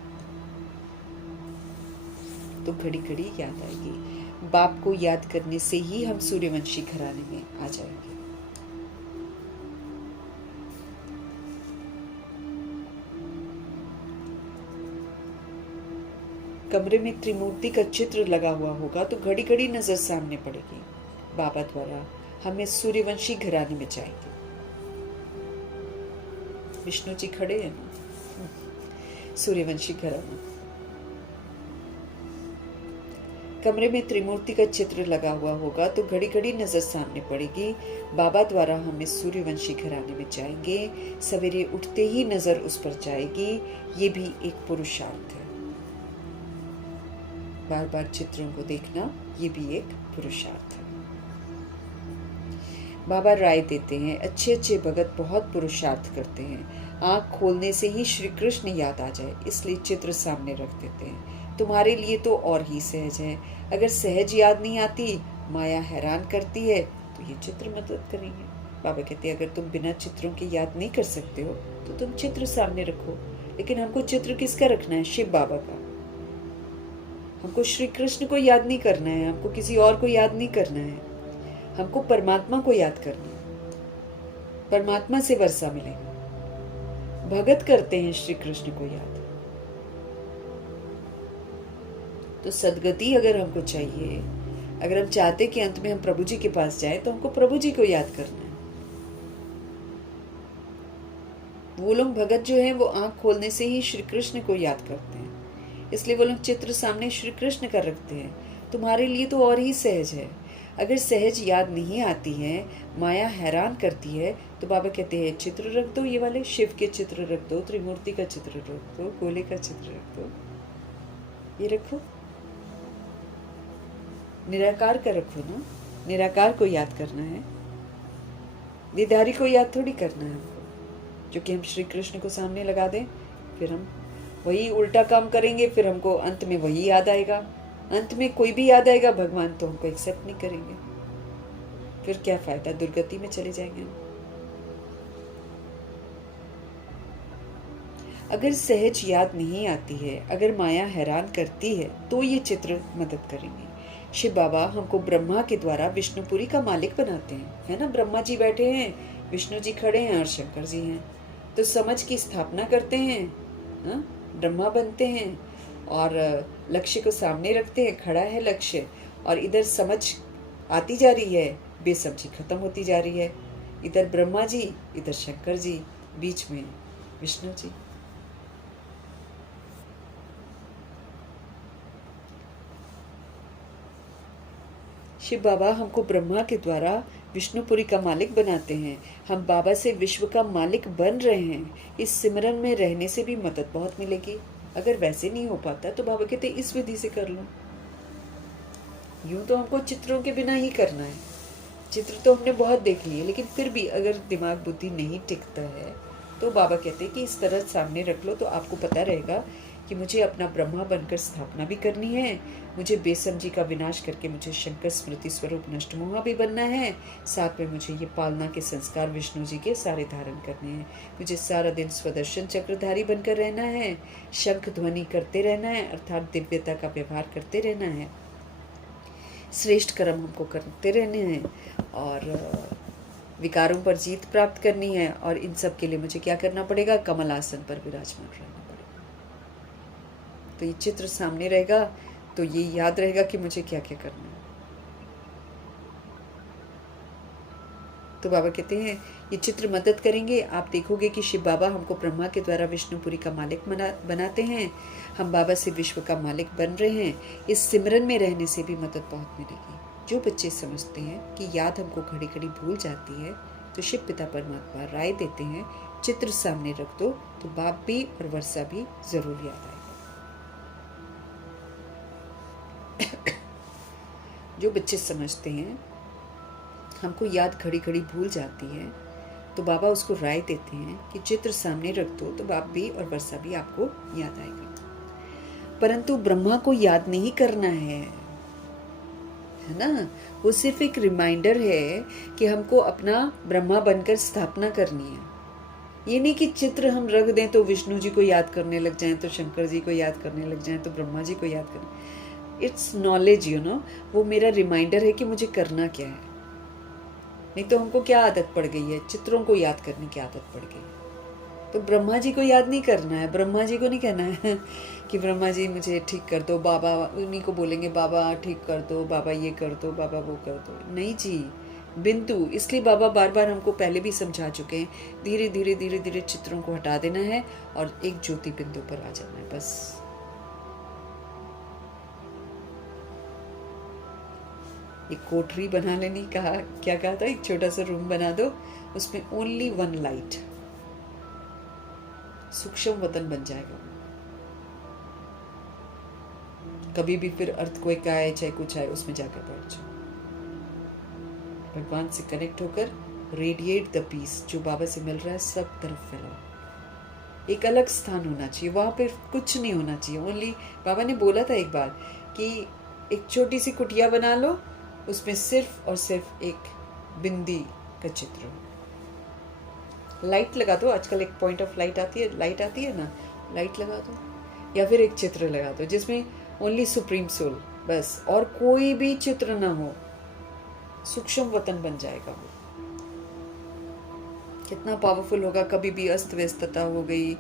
तो घड़ी घड़ी याद आएगी। बाप को याद करने से ही हम सूर्यवंशी घराने में आ जाएंगे। कमरे में त्रिमूर्ति का चित्र लगा हुआ होगा तो घड़ी घड़ी नजर सामने पड़ेगी। बाबा द्वारा हम इस सूर्यवंशी घराने में जाएंगे। विष्णु जी खड़े हैं ना, सूर्यवंशी घराना। कमरे में त्रिमूर्ति का चित्र लगा हुआ होगा तो घड़ी घड़ी नजर सामने पड़ेगी। बाबा द्वारा हम इस सूर्यवंशी घराने में जाएंगे। सवेरे उठते ही नजर उस पर जाएगी। ये भी एक पुरुषार्थ है। बार बार चित्रों को देखना ये भी एक पुरुषार्थ है। बाबा राय देते हैं अच्छे अच्छे भगत बहुत पुरुषार्थ करते हैं। आंख खोलने से ही श्री कृष्ण याद आ जाए, इसलिए चित्र सामने रख देते हैं। तुम्हारे लिए तो और ही सहज है। अगर सहज याद नहीं आती, माया हैरान करती है, तो ये चित्र मदद करेंगे। बाबा कहते हैं अगर तुम बिना चित्रों की याद नहीं कर सकते हो तो तुम चित्र सामने रखो। लेकिन हमको चित्र किसका रखना है? शिव बाबा का। हमको श्री कृष्ण को याद नहीं करना है, हमको किसी और को याद नहीं करना है, हमको परमात्मा को याद करना है। परमात्मा से वर्षा मिलेगा। भगत करते हैं श्री कृष्ण को याद। तो सदगति अगर हमको चाहिए, अगर हम चाहते कि अंत में हम प्रभु जी के पास जाए, तो हमको प्रभु जी को याद करना है। वो लोग भगत जो हैं वो आंख खोलने से ही श्री कृष्ण को याद करते हैं, इसलिए वो लोग चित्र सामने श्री कृष्ण का रखते हैं। तुम्हारे लिए तो और ही सहज है। अगर सहज याद नहीं आती है, माया हैरान करती है, तो बाबा कहते हैं चित्र रख दो। ये वाले शिव के चित्र रख दो, त्रिमूर्ति का चित्र रख दो, गोले का चित्र रख दो, ये रखो। निराकार का रखो ना, निराकार को याद करना है। विधारी को याद थोड़ी करना है हमको, जो कि हम श्री कृष्ण को सामने लगा दें, फिर हम वही उल्टा काम करेंगे, फिर हमको अंत में वही याद आएगा। अंत में कोई भी याद आएगा भगवान, तो हमको एक्सेप्ट नहीं करेंगे, फिर क्या फायदा, दुर्गति में चले जाएंगे। अगर सहज याद नहीं आती है, अगर माया हैरान करती है, तो ये चित्र मदद करेंगे। शिव बाबा हमको ब्रह्मा के द्वारा विष्णुपुरी का मालिक बनाते हैं, है ना। ब्रह्मा जी बैठे हैं, विष्णु जी खड़े हैं और शंकर जी हैं, तो समझ की स्थापना करते हैं, हाँ? ब्रह्मा बनते हैं और लक्ष्य को सामने रखते हैं, खड़ा है लक्ष्य, और इधर समझ आती जा रही है, बेसमझी खत्म होती जा रही है। इधर ब्रह्मा जी, इधर शंकर जी, बीच में विष्णु जी। शिव बाबा हमको ब्रह्मा के द्वारा विष्णुपुरी का मालिक बनाते हैं। हम बाबा से विश्व का मालिक बन रहे हैं। इस सिमरन में रहने से भी मदद बहुत मिलेगी। अगर वैसे नहीं हो पाता तो बाबा कहते इस विधि से कर लो। यूं तो हमको चित्रों के बिना ही करना है, चित्र तो हमने बहुत देख लिए, लेकिन फिर भी अगर दिमाग बुद्धि नहीं टिकता है तो बाबा कहते हैं कि इस तरह सामने रख लो, तो आपको पता रहेगा कि मुझे अपना ब्रह्मा बनकर स्थापना भी करनी है, मुझे बेसमझी का विनाश करके मुझे शंकर स्मृति स्वरूप नष्टमोहा भी बनना है, साथ में मुझे ये पालना के संस्कार विष्णु जी के सारे धारण करने हैं, मुझे सारा दिन स्वदर्शन चक्रधारी बनकर रहना है, शंख ध्वनि करते रहना है, अर्थात दिव्यता का व्यवहार करते रहना है, श्रेष्ठ कर्म हमको करते रहने हैं, और विकारों पर जीत प्राप्त करनी है। और इन सब के लिए मुझे क्या करना पड़ेगा? कमल आसन पर विराजमान रहना पड़ेगा। तो ये चित्र सामने रहेगा तो ये याद रहेगा कि मुझे क्या क्या करना है। तो बाबा कहते हैं ये चित्र मदद करेंगे। आप देखोगे कि शिव बाबा हमको ब्रह्मा के द्वारा विष्णुपुरी का मालिक बनाते हैं। हम बाबा से विश्व का मालिक बन रहे हैं। इस सिमरन में रहने से भी मदद बहुत मिलेगी। जो बच्चे समझते हैं कि याद हमको घड़ी घड़ी भूल जाती है, तो शिव पिता परमात्मा राय देते हैं चित्र सामने रख दो तो बाप भी और वर्षा भी जरूर याद आएगा। जो बच्चे समझते हैं हमको याद घड़ी घड़ी भूल जाती है, तो बाबा उसको राय देते हैं कि चित्र सामने रख दो तो बाप भी और वर्षा भी आपको याद आएगा। परंतु ब्रह्मा को याद नहीं करना है ना। वो सिर्फ एक रिमाइंडर है कि हमको अपना ब्रह्मा बनकर स्थापना करनी है। ये नहीं कि चित्र हम रख दें तो विष्णु जी को याद करने लग जाएं, तो शंकर जी को याद करने लग जाएं, तो ब्रह्मा जी को याद करने। इट्स नॉलेज, वो मेरा रिमाइंडर है कि मुझे करना क्या है। नहीं तो हमको क्या आदत पड़ गई है? चित्रों को याद करने की आदत पड़ गई है। तो ब्रह्मा जी को याद नहीं करना है, ब्रह्मा जी को नहीं कहना है कि ब्रह्मा जी मुझे ठीक कर दो, बाबा उन्हीं को बोलेंगे बाबा ठीक कर दो, बाबा ये कर दो, बाबा वो कर दो। नहीं जी, बिंदु। इसलिए बाबा बार बार हमको पहले भी समझा चुके हैं, धीरे धीरे धीरे धीरे चित्रों को हटा देना है और एक ज्योति बिंदु पर आ जाना है, बस। एक कोठरी बना लेनी, क्या कहा था, एक छोटा सा रूम बना दो, उसमें ओनली वन लाइट, सूक्ष्म वतन बन जाएगा। कभी भी फिर अर्थक्वेक आए चाहे कुछ आए, उसमें जाकर बैठ जाओ, भगवान से कनेक्ट होकर रेडिएट द पीस जो बाबा से मिल रहा है सब तरफ फैलाओ। एक अलग स्थान होना चाहिए, वहां पे कुछ नहीं होना चाहिए। ओनली बाबा ने बोला था एक बार कि एक छोटी सी कुटिया बना लो, उसमें सिर्फ और सिर्फ एक बिंदी का चित्र हो। लाइट लगा दो, आजकल एक पॉइंट ऑफ लाइट आती है ना, लाइट लगा दो, या फिर एक चित्र लगा दो जिसमें ओनली सुप्रीम सोल, बस, और कोई भी चित्र ना हो। सूक्ष्म वतन बन जाएगा वो। कितना पावरफुल होगा। कभी भी अस्त व्यस्तता हो गई,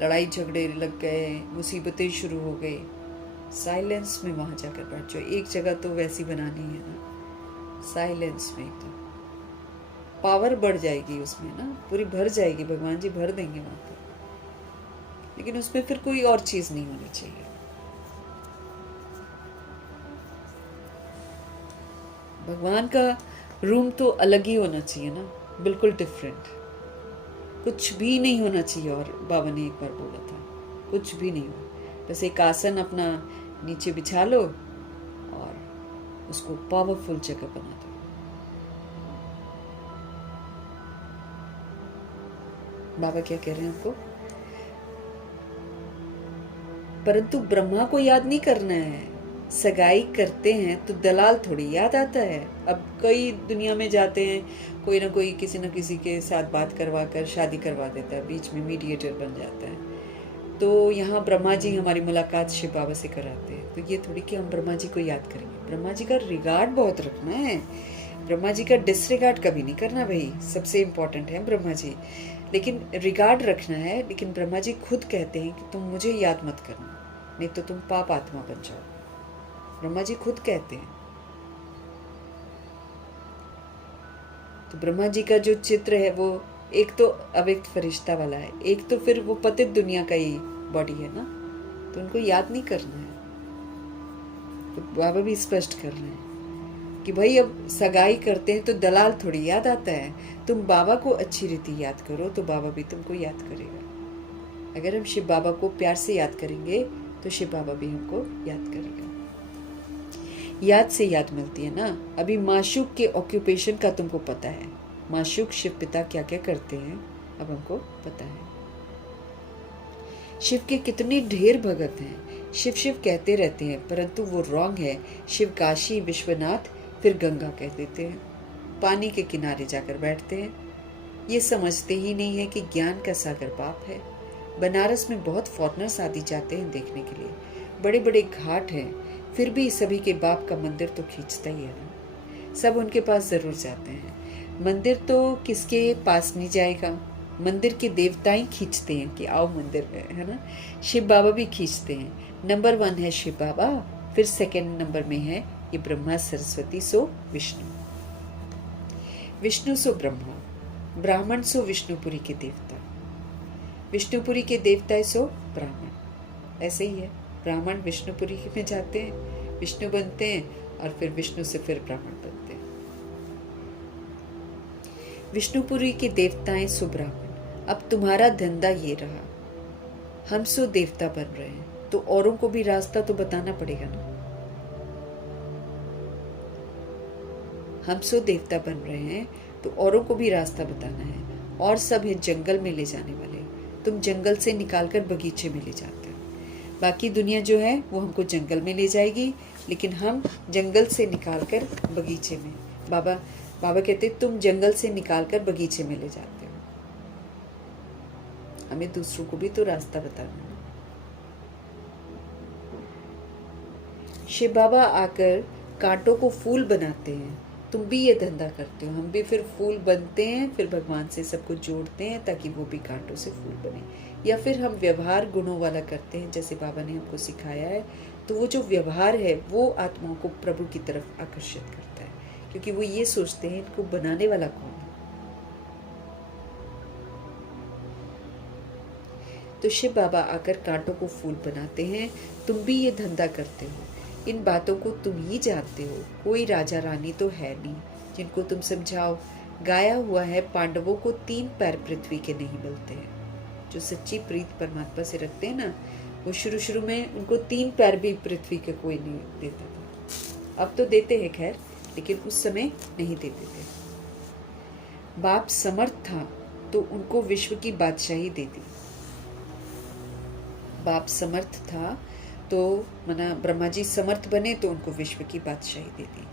लड़ाई झगड़े लग गए, मुसीबतें शुरू हो गई, साइलेंस में वहां जाकर बैठ जाओ। एक जगह तो वैसी बनानी है ना, साइलेंस में एकदम पावर बढ़ जाएगी उसमें ना, पूरी भर जाएगी, भगवान जी भर देंगे वहां पर। लेकिन उसमें फिर कोई और चीज नहीं होनी चाहिए। भगवान का रूम तो अलग ही होना चाहिए ना, बिल्कुल डिफरेंट। कुछ भी नहीं होना चाहिए। और बाबा ने एक बार बोला था कुछ भी नहीं हो, बस एक आसन अपना नीचे बिछा लो और उसको पावरफुल जगह बना दो। बाबा क्या कह रहे हैं आपको? परंतु ब्रह्मा को याद नहीं करना है। सगाई करते हैं तो दलाल थोड़ी याद आता है। अब कई दुनिया में जाते हैं, कोई ना कोई किसी न किसी के साथ बात करवा कर शादी करवा देता है, बीच में मीडिएटर बन जाता है। तो यहाँ ब्रह्मा जी हमारी मुलाकात शिव बाबा से कराते हैं, तो ये थोड़ी कि हम ब्रह्मा जी को याद करेंगे। ब्रह्मा जी का रिगार्ड बहुत रखना है, ब्रह्मा जी का डिसरिगार्ड कभी नहीं करना भाई, सबसे इम्पोर्टेंट है ब्रह्मा जी। लेकिन रिगार्ड रखना है, लेकिन ब्रह्मा जी खुद कहते हैं कि तुम मुझे याद मत करना, नहीं तो तुम पाप आत्मा बन जाओ। ब्रह्मा जी खुद कहते हैं। तो ब्रह्मा जी का जो चित्र है वो एक तो अव्यक्त फरिश्ता वाला है, एक तो फिर वो पतित दुनिया का ही बॉडी है ना, तो उनको याद नहीं करना है। तो बाबा भी स्पष्ट कर रहे हैं कि भाई अब सगाई करते हैं तो दलाल थोड़ी याद आता है, तुम बाबा को अच्छी रीति याद करो तो बाबा भी तुमको याद करेगा। अगर हम शिव बाबा को प्यार से याद करेंगे तो शिव बाबा भी हमको याद करेगा। याद से याद मिलती है ना। अभी माशूक के ऑक्यूपेशन का तुमको पता है, माशूक शिव पिता क्या क्या करते हैं अब हमको पता है। शिव के कितने ढेर भगत हैं, शिव शिव कहते रहते हैं, परंतु वो रॉन्ग है। शिव काशी विश्वनाथ फिर गंगा कह देते हैं, पानी के किनारे जाकर बैठते हैं। ये समझते ही नहीं है कि ज्ञान का सागर बाप है। बनारस में बहुत फॉरनर्स आदि जाते हैं देखने के लिए, बड़े बड़े घाट हैं, फिर भी सभी के बाप का मंदिर तो खींचता ही है ना। सब उनके पास जरूर जाते हैं। मंदिर तो किसके पास नहीं जाएगा, मंदिर के देवता ही खींचते हैं कि आओ मंदिर में, है ना। शिव बाबा भी खींचते हैं। नंबर 1 है शिव बाबा, फिर सेकंड नंबर में है ये ब्रह्मा सरस्वती सो विष्णु, विष्णु सो ब्रह्मा, ब्राह्मण सो विष्णुपुरी के देवता, विष्णुपुरी के देवता सो ब्राह्मण। ऐसे ही है, ब्राह्मण विष्णुपुरी में जाते हैं, विष्णु बनते हैं और फिर विष्णु से फिर ब्राह्मण बनते हैं। विष्णुपुरी के देवताएं सो ब्राह्मण। अब तुम्हारा धंधा ये रहा, हम सो देवता बन रहे हैं तो औरों को भी रास्ता तो बताना पड़ेगा ना। हम सो देवता बन रहे हैं तो औरों को भी रास्ता बताना है। और सब है जंगल में ले जाने वाले, तुम जंगल से निकालकर बगीचे में ले जाते हो। बाकी दुनिया जो है वो हमको जंगल में ले जाएगी, लेकिन हम जंगल से निकालकर बगीचे में। बाबा कहते तुम जंगल से निकालकर बगीचे में ले जाते हो, हमें दूसरों को भी तो रास्ता बताना है। शिव बाबा आकर कांटों को फूल बनाते हैं, तुम भी ये धंधा करते हो, हम भी फिर फूल बनते हैं, फिर भगवान से सबको जोड़ते हैं ताकि वो भी कांटों से फूल बने। या फिर हम व्यवहार गुणों वाला करते हैं जैसे बाबा ने हमको सिखाया है, तो वो जो व्यवहार है वो आत्माओं को प्रभु की तरफ आकर्षित करता है, क्योंकि वो ये सोचते हैं इनको बनाने वाला कौन है। तो शिव बाबा आकर कांटों को फूल बनाते हैं, तुम भी ये धंधा करते हो, इन बातों को तुम ही जानते हो। कोई राजा रानी तो है नहीं जिनको तुम समझाओ। गाया हुआ है पांडवों को 3 पैर पृथ्वी के नहीं मिलते हैं। जो सच्ची प्रीत परमात्मा से रखते हैं ना, वो शुरू में उनको 3 पैर भी पृथ्वी के कोई नहीं देता था। अब तो देते हैं खैर, लेकिन उस समय नहीं देते थे। बाप समर्थ था तो उनको विश्व की बादशाही दे दी। बाप समर्थ था तो मना ब्रह्मा जी समर्थ बने तो उनको विश्व की बादशाही दे दी।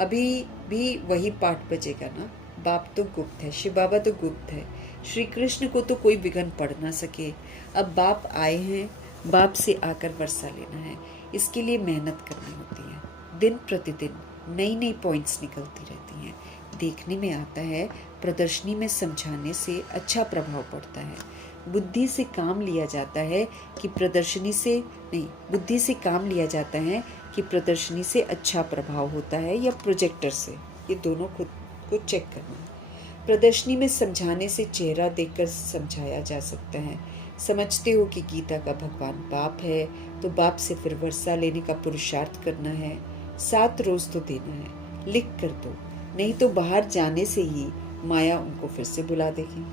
अभी भी वही पाठ बजेगा ना, बाप तो गुप्त है, शिव बाबा तो गुप्त है, श्री कृष्ण को तो कोई विघ्न पड़ ना सके। अब बाप आए हैं, बाप से आकर वर्षा लेना है, इसके लिए मेहनत करनी होती है। दिन प्रतिदिन नई नई पॉइंट्स निकलती रहती हैं। देखने में आता है प्रदर्शनी में समझाने से अच्छा प्रभाव पड़ता है। बुद्धि से काम लिया जाता है कि प्रदर्शनी से नहीं, बुद्धि से काम लिया जाता है कि प्रदर्शनी से अच्छा प्रभाव होता है या प्रोजेक्टर से, ये दोनों खुद को चेक करना है। प्रदर्शनी में समझाने से चेहरा देखकर समझाया जा सकता है। समझते हो कि गीता का भगवान बाप है, तो बाप से फिर वर्षा लेने का पुरुषार्थ करना है। 7 रोज तो देना है, लिख कर दो, नहीं तो बाहर जाने से ही माया उनको फिर से बुला देगी।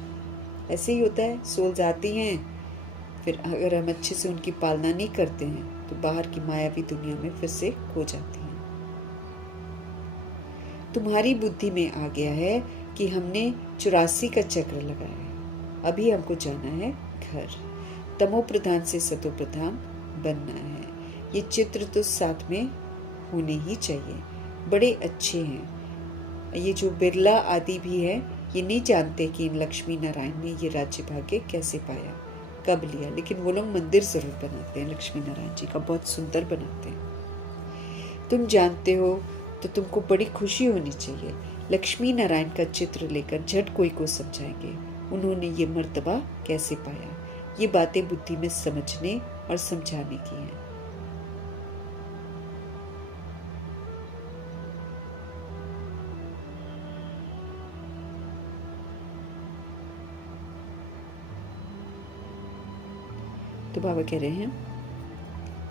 ऐसे ही होता है, सोल्स आती हैं, फिर अगर हम अच्छे से उनकी पालना नहीं करते हैं तो बाहर की मायावी दुनिया में फिर से खो जाती हैं। तुम्हारी बुद्धि में आ गया है कि हमने 84 का चक्र लगाया है, अभी हमको जाना है घर। तमो प्रधान से सतो प्रधान बनना है। ये चित्र तो साथ में होने ही चाहिए, बड़े अच्छे हैं। ये जो बिरला आदि भी है, ये नहीं जानते कि इन लक्ष्मी नारायण ने ये राज्य भाग्य कैसे पाया। कब लिया, लेकिन वो लोग मंदिर जरूर बनाते हैं लक्ष्मी नारायण जी का, बहुत सुंदर बनाते हैं। तुम जानते हो तो तुमको बड़ी खुशी होनी चाहिए। लक्ष्मी नारायण का चित्र लेकर झट कोई को समझाएंगे उन्होंने ये मर्तबा कैसे पाया। ये बातें बुद्धि में समझने और समझाने की हैं। तो बाबा कह रहे हैं,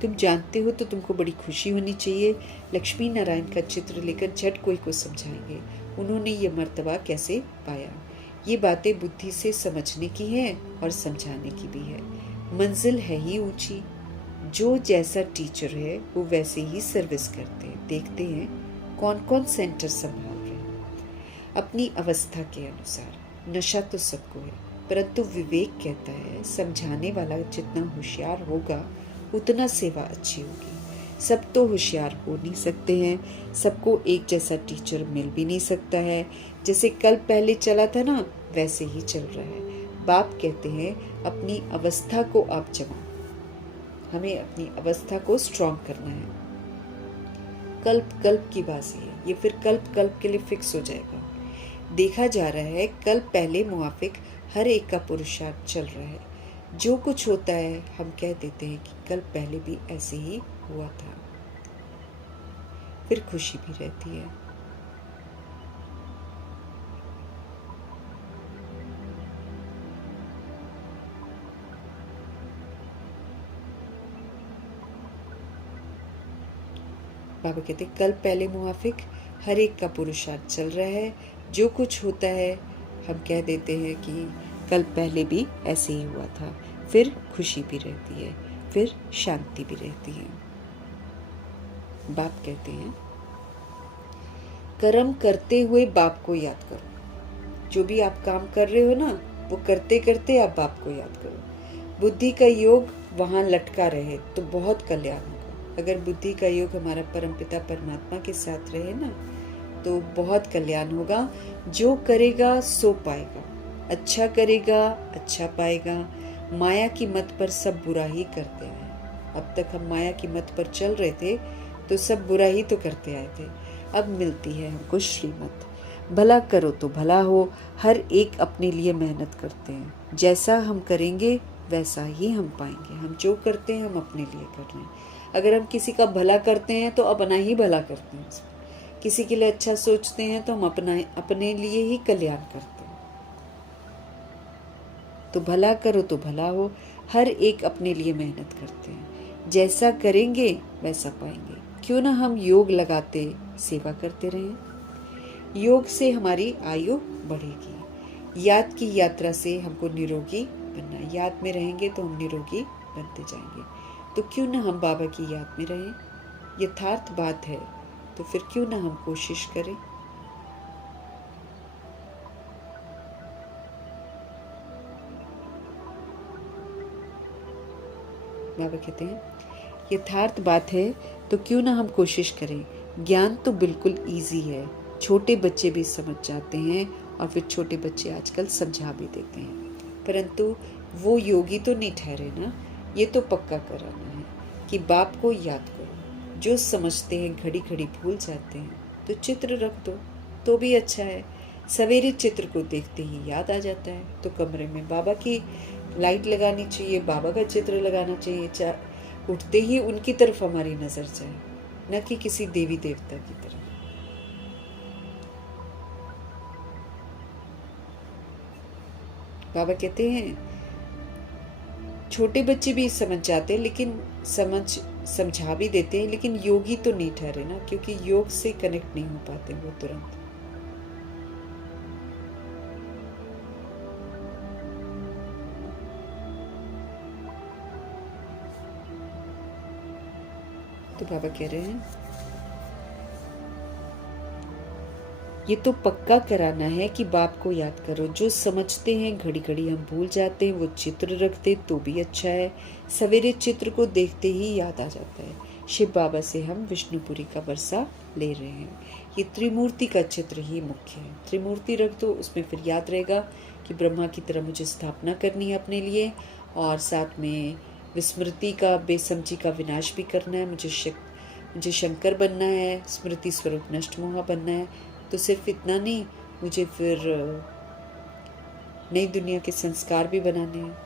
तुम जानते हो तो तुमको बड़ी खुशी होनी चाहिए। लक्ष्मी नारायण का चित्र लेकर झट कोई को समझाएंगे उन्होंने ये मर्तबा कैसे पाया। ये बातें बुद्धि से समझने की है और समझाने की भी है। मंजिल है ही ऊंची, जो जैसा टीचर है वो वैसे ही सर्विस करते हैं। देखते हैं कौन कौन सेंटर संभाल रहे हैं अपनी अवस्था के अनुसार। नशा तो सबको है, परंतु विवेक कहता है समझाने वाला जितना होशियार होगा उतना सेवा अच्छी होगी। सब तो होशियार हो नहीं सकते हैं, सबको एक जैसा टीचर मिल भी नहीं सकता है। जैसे कल पहले चला था ना, वैसे ही चल रहा है। बाप कहते हैं अपनी अवस्था को आप जमाओ, हमें अपनी अवस्था को स्ट्रॉन्ग करना है। कल्प कल्प की बाजी है, ये फिर कल्प कल्प के लिए फिक्स हो जाएगा। देखा जा रहा है कल्प पहले मुआफिक हर एक का पुरुषार्थ चल रहा है। जो कुछ होता है हम कह देते हैं कि कल पहले भी ऐसे ही हुआ था, फिर खुशी भी रहती है। बाबा कहते कल पहले मुआफिक हर एक का पुरुषार्थ चल रहा है। जो कुछ होता है हम कह देते हैं कि कल पहले भी ऐसे ही हुआ था, फिर खुशी भी रहती है, फिर शांति भी रहती है। बाप कहते हैं कर्म करते हुए बाप को याद करो। जो भी आप काम कर रहे हो ना, वो करते करते आप बाप को याद करो। बुद्धि का योग वहां लटका रहे तो बहुत कल्याण होगा। अगर बुद्धि का योग हमारा परमपिता परमात्मा के साथ रहे ना, तो बहुत कल्याण होगा। जो करेगा सो पाएगा, अच्छा करेगा अच्छा पाएगा। माया की मत पर सब बुरा ही करते हैं। अब तक हम माया की मत पर चल रहे थे तो सब बुरा ही तो करते आए थे। अब मिलती है हमको श्रीमत, भला करो तो भला हो। हर एक अपने लिए मेहनत करते हैं, जैसा हम करेंगे वैसा ही हम पाएंगे। हम जो करते हैं हम अपने लिए कर रहे हैं। अगर हम किसी का भला करते हैं तो अपना ही भला करते हैं। किसी के लिए अच्छा सोचते हैं तो हम अपने लिए ही कल्याण करते हैं। तो भला करो तो भला हो। हर एक अपने लिए मेहनत करते हैं, जैसा करेंगे वैसा पाएंगे। क्यों ना हम योग लगाते सेवा करते रहें। योग से हमारी आयु बढ़ेगी। याद की यात्रा से हमको निरोगी बनना। याद में रहेंगे तो हम निरोगी बनते जाएंगे। तो क्यों ना हम बाबा की याद में रहें। यथार्थ बात है, तो फिर क्यों ना हम कोशिश करें। बाबा कहते हैं यथार्थ बात है तो क्यों ना हम कोशिश करें। ज्ञान तो बिल्कुल इजी है, छोटे बच्चे भी समझ जाते हैं और फिर छोटे बच्चे आजकल समझा भी देते हैं। परंतु वो योगी तो नहीं ठहरे ना। ये तो पक्का कराना है कि बाप को याद करो। जो समझते हैं घड़ी घड़ी भूल जाते हैं, तो चित्र रख दो तो भी अच्छा है। सवेरे चित्र को देखते ही याद आ जाता है, तो कमरे में बाबा की लाइट लगानी चाहिए, बाबा का चित्र लगाना चाहिए। उठते ही उनकी तरफ हमारी नजर जाए, न कि किसी देवी देवता की तरफ। बाबा कहते हैं छोटे बच्चे भी समझ जाते हैं, लेकिन समझा भी देते हैं, लेकिन योगी तो नहीं ठहरे ना, क्योंकि योग से कनेक्ट नहीं हो पाते वो तुरंत। तो बाबा कह रहे हैं ये तो पक्का कराना है कि बाप को याद करो। जो समझते हैं घड़ी घड़ी हम भूल जाते हैं, वो चित्र रखते तो भी अच्छा है। सवेरे चित्र को देखते ही याद आ जाता है। शिव बाबा से हम विष्णुपुरी का वर्षा ले रहे हैं। ये त्रिमूर्ति का चित्र ही मुख्य है। त्रिमूर्ति रख दो, उसमें फिर याद रहेगा कि ब्रह्मा की तरह मुझे स्थापना करनी है अपने लिए, और साथ में विस्मृति का, बेसमझी का विनाश भी करना है। मुझे शंकर बनना है, स्मृति स्वरूप नष्ट मोहा बनना है। तो सिर्फ इतना नहीं, मुझे फिर नई दुनिया के संस्कार भी बनाने हैं।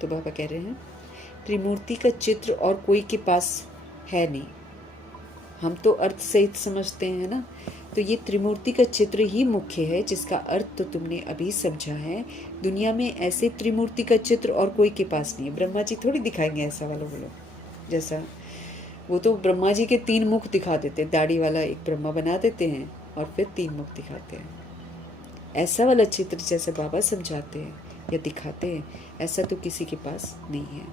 तो बाबा कह रहे हैं त्रिमूर्ति का चित्र और कोई के पास है नहीं। हम तो अर्थ सहित समझते हैं ना, तो ये त्रिमूर्ति का चित्र ही मुख्य है, जिसका अर्थ तो तुमने अभी समझा है। दुनिया में ऐसे त्रिमूर्ति का चित्र और कोई के पास नहीं है। ब्रह्मा जी थोड़ी दिखाएंगे ऐसा वाला बोलो, जैसा वो तो ब्रह्मा जी के 3 मुख दिखा देते, दाढ़ी वाला एक ब्रह्मा बना देते हैं और फिर 3 मुख दिखाते हैं। ऐसा वाला चित्र जैसे बाबा समझाते हैं या दिखाते हैं, ऐसा तो किसी के पास नहीं है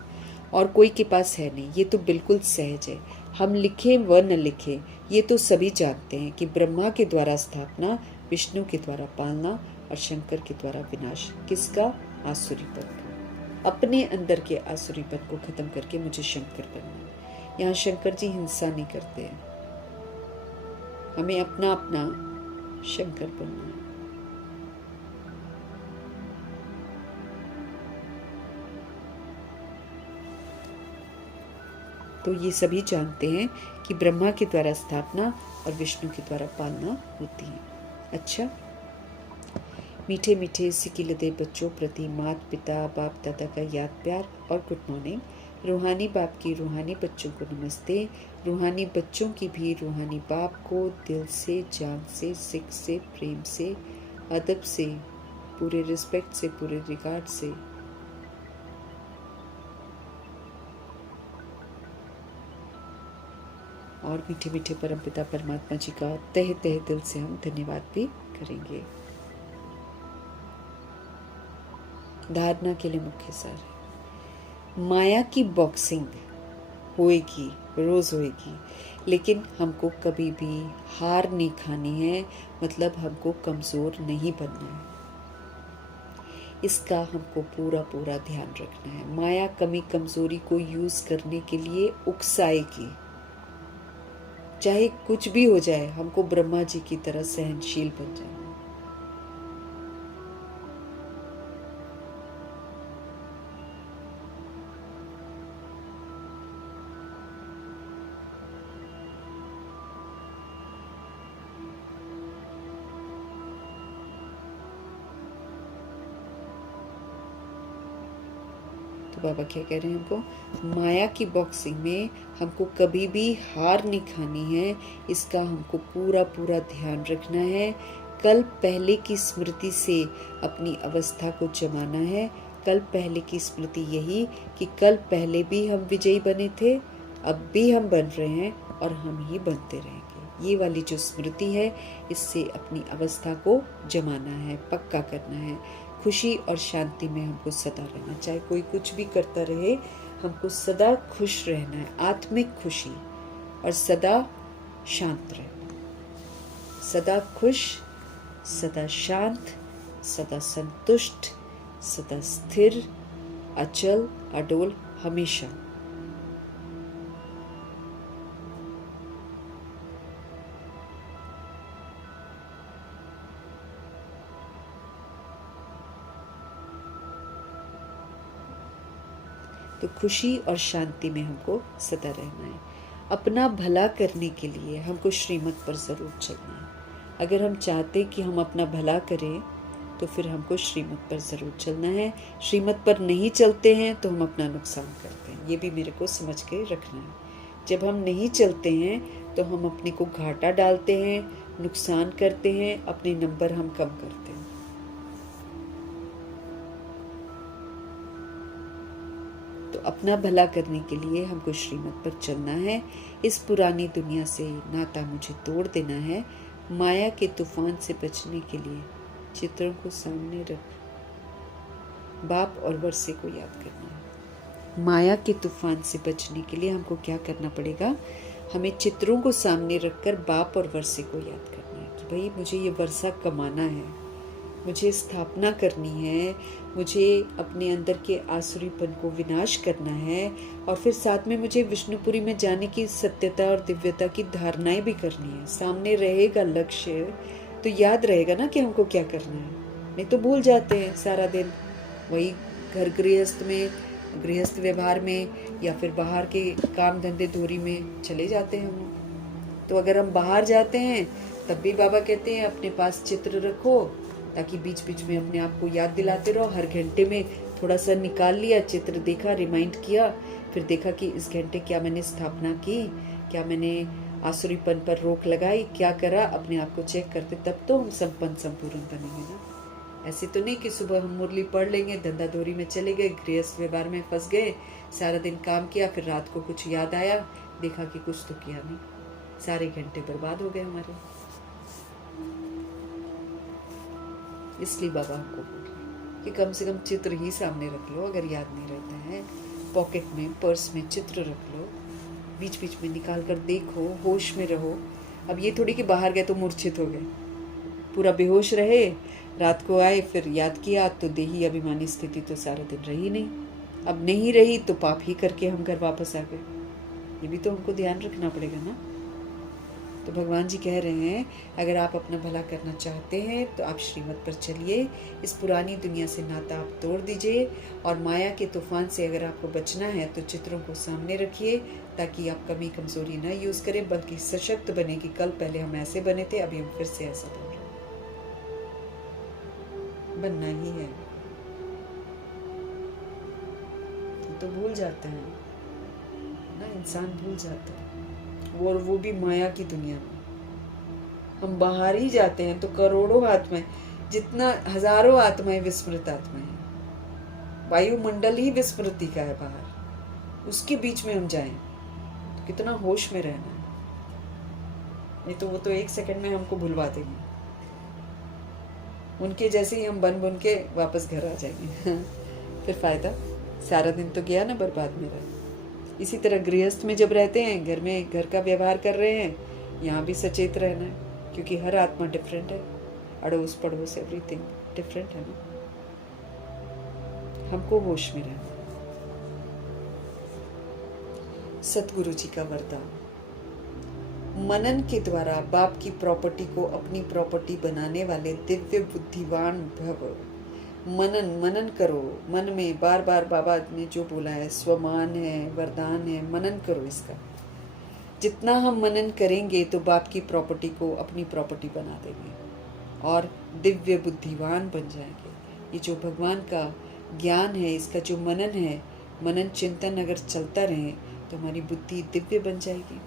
और कोई के पास है नहीं। ये तो बिल्कुल सहज है। हम लिखे व न लिखे, ये तो सभी जानते हैं कि ब्रह्मा के द्वारा स्थापना, विष्णु के द्वारा पालना और शंकर के द्वारा विनाश। किसका? आसुरीपन का। अपने अंदर के आसुरीपन को खत्म करके मुझे शंकर बनना है। यहाँ शंकर जी हिंसा नहीं करते हैं, हमें अपना अपना शंकर बनना है। तो ये सभी जानते हैं कि ब्रह्मा के द्वारा स्थापना और विष्णु के द्वारा पालना होती है। अच्छा, मीठे मीठे सिकिलदे बच्चों प्रति माता पिता बाप दादा का याद प्यार और गुड मॉर्निंग। रूहानी बाप की रूहानी बच्चों को नमस्ते। रूहानी बच्चों की भी रूहानी बाप को दिल से, जान से, सिक से, प्रेम से, अदब से, पूरे रिस्पेक्ट से, पूरे रिगार्ड से और मीठे मीठे परमपिता परमात्मा जी का तहे तहे दिल से हम धन्यवाद भी करेंगे। धारणा के लिए मुख्य सार, माया की बॉक्सिंग होएगी, रोज होएगी, लेकिन हमको कभी भी हार नहीं खानी है। मतलब हमको कमजोर नहीं बनना है, इसका हमको पूरा पूरा ध्यान रखना है। माया कमी कमजोरी को यूज करने के लिए उकसाएगी, चाहे कुछ भी हो जाए, हमको ब्रह्मा जी की तरह सहनशील बन जाना। तो बाबा क्या कह रहे हैं हमको, माया की बॉक्सिंग में हमको कभी भी हार नहीं खानी है, इसका हमको पूरा पूरा ध्यान रखना है। कल पहले की स्मृति से अपनी अवस्था को जमाना है। कल पहले की स्मृति यही कि कल पहले भी हम विजयी बने थे, अब भी हम बन रहे हैं और हम ही बनते रहेंगे। ये वाली जो स्मृति है, इससे अपनी अवस्था को जमाना है, पक्का करना है। खुशी और शांति में हमको सदा रहना, चाहे कोई कुछ भी करता रहे, हमको सदा खुश रहना है। आत्मिक खुशी और सदा शांत रहना, सदा खुश, सदा शांत, सदा संतुष्ट, सदा स्थिर, अचल अडोल, हमेशा। तो खुशी और शांति में हमको सदा रहना है। अपना भला करने के लिए हमको श्रीमत पर ज़रूर चलना है। अगर हम चाहते कि हम अपना भला करें तो फिर हमको श्रीमत पर ज़रूर चलना है। श्रीमत पर नहीं चलते हैं तो हम अपना नुकसान करते हैं, ये भी मेरे को समझ के रखना है। जब हम नहीं चलते हैं तो हम अपने को घाटा डालते हैं, नुकसान करते हैं, अपने नंबर हम कम करते हैं। तो अपना भला करने के लिए हमको श्रीमत पर चलना है। इस पुरानी दुनिया से नाता मुझे तोड़ देना है। माया के तूफान से बचने के लिए चित्रों को सामने रख बाप और वर्षे को याद करना है। माया के तूफान से बचने के लिए हमको क्या करना पड़ेगा? हमें चित्रों को सामने रखकर बाप और वर्षे को याद करना है कि भाई मुझे ये वर्षा कमाना है, मुझे स्थापना करनी है, मुझे अपने अंदर के आसुरीपन को विनाश करना है, और फिर साथ में मुझे विष्णुपुरी में जाने की सत्यता और दिव्यता की धारणाएं भी करनी है। सामने रहेगा लक्ष्य तो याद रहेगा ना कि हमको क्या करना है, नहीं तो भूल जाते हैं सारा दिन वही घर गृहस्थ व्यवहार में या फिर बाहर के काम धंधे धोरी में चले जाते हैं हम। तो अगर हम बाहर जाते हैं तब भी बाबा कहते हैं अपने पास चित्र रखो, ताकि बीच बीच में अपने आप को याद दिलाते रहो। हर घंटे में थोड़ा सा निकाल लिया, चित्र देखा, रिमाइंड किया, फिर देखा कि इस घंटे क्या मैंने स्थापना की, क्या मैंने आसुरीपन पर रोक लगाई, क्या करा, अपने आप को चेक करते, तब तो हम संपूर्ण बनेंगे ना। ऐसे तो नहीं कि सुबह हम मुरली पढ़ लेंगे, धंधा धोरी में चले गए, गृहस्थ व्यवहार में फंस गए, सारा दिन काम किया, फिर रात को कुछ याद आया, देखा कि कुछ तो किया नहीं, सारे घंटे बर्बाद हो गए हमारे। इसलिए बाबा हमको बोल रहे कि कम से कम चित्र ही सामने रख लो। अगर याद नहीं रहता है, पॉकेट में, पर्स में चित्र रख लो, बीच बीच में निकाल कर देखो, होश में रहो। अब ये थोड़ी कि बाहर गए तो मूर्छित हो गए, पूरा बेहोश रहे, रात को आए फिर याद किया तो देही अभिमानी स्थिति तो सारा दिन रही नहीं। अब नहीं रही तो पाप ही करके हम घर वापस आ गए। ये भी तो हमको ध्यान रखना पड़ेगा ना। तो भगवान जी कह रहे हैं अगर आप अपना भला करना चाहते हैं तो आप श्रीमत पर चलिए, इस पुरानी दुनिया से नाता आप तोड़ दीजिए, और माया के तूफान से अगर आपको बचना है तो चित्रों को सामने रखिए, ताकि आप कमी कमजोरी न यूज करें, बल्कि सशक्त बने कि कल पहले हम ऐसे बने थे, अभी हम फिर से ऐसा बन रहे, बनना ही है। तो भूल जाते हैं ना, इंसान भूल जाता है, वो भी माया की दुनिया में। हम बाहर ही जाते हैं तो करोड़ों आत्माएं, जितना हजारों आत्माएं विस्मृत आत्माएं हैं, वायुमंडल ही विस्मृति का है बाहर, उसके बीच में हम जाएं तो कितना होश में रहना है। नहीं तो वो तो एक सेकंड में हमको भुलवा देंगे, उनके जैसे ही हम बन के वापस घर आ जाएंगे। फिर फायदा, सारा दिन तो गया ना बर्बाद मेरा। इसी तरह गृहस्थ में जब रहते हैं, घर में घर का व्यवहार कर रहे हैं, यहाँ भी सचेत रहना है, क्योंकि हर आत्मा डिफरेंट है, अड़ोस पड़ोस एवरीथिंग डिफरेंट है ना। हमको होश में रहना। सतगुरु जी का वरदान, मनन के द्वारा बाप की प्रॉपर्टी को अपनी प्रॉपर्टी बनाने वाले दिव्य बुद्धिवान भव। मनन करो, मन में बार बार बाबा ने जो बोला है, स्वमान है, वरदान है, मनन करो इसका। जितना हम मनन करेंगे तो बाप की प्रॉपर्टी को अपनी प्रॉपर्टी बना देंगे और दिव्य बुद्धिवान बन जाएंगे। ये जो भगवान का ज्ञान है, इसका जो मनन है, मनन चिंतन अगर चलता रहे तो हमारी बुद्धि दिव्य बन जाएगी।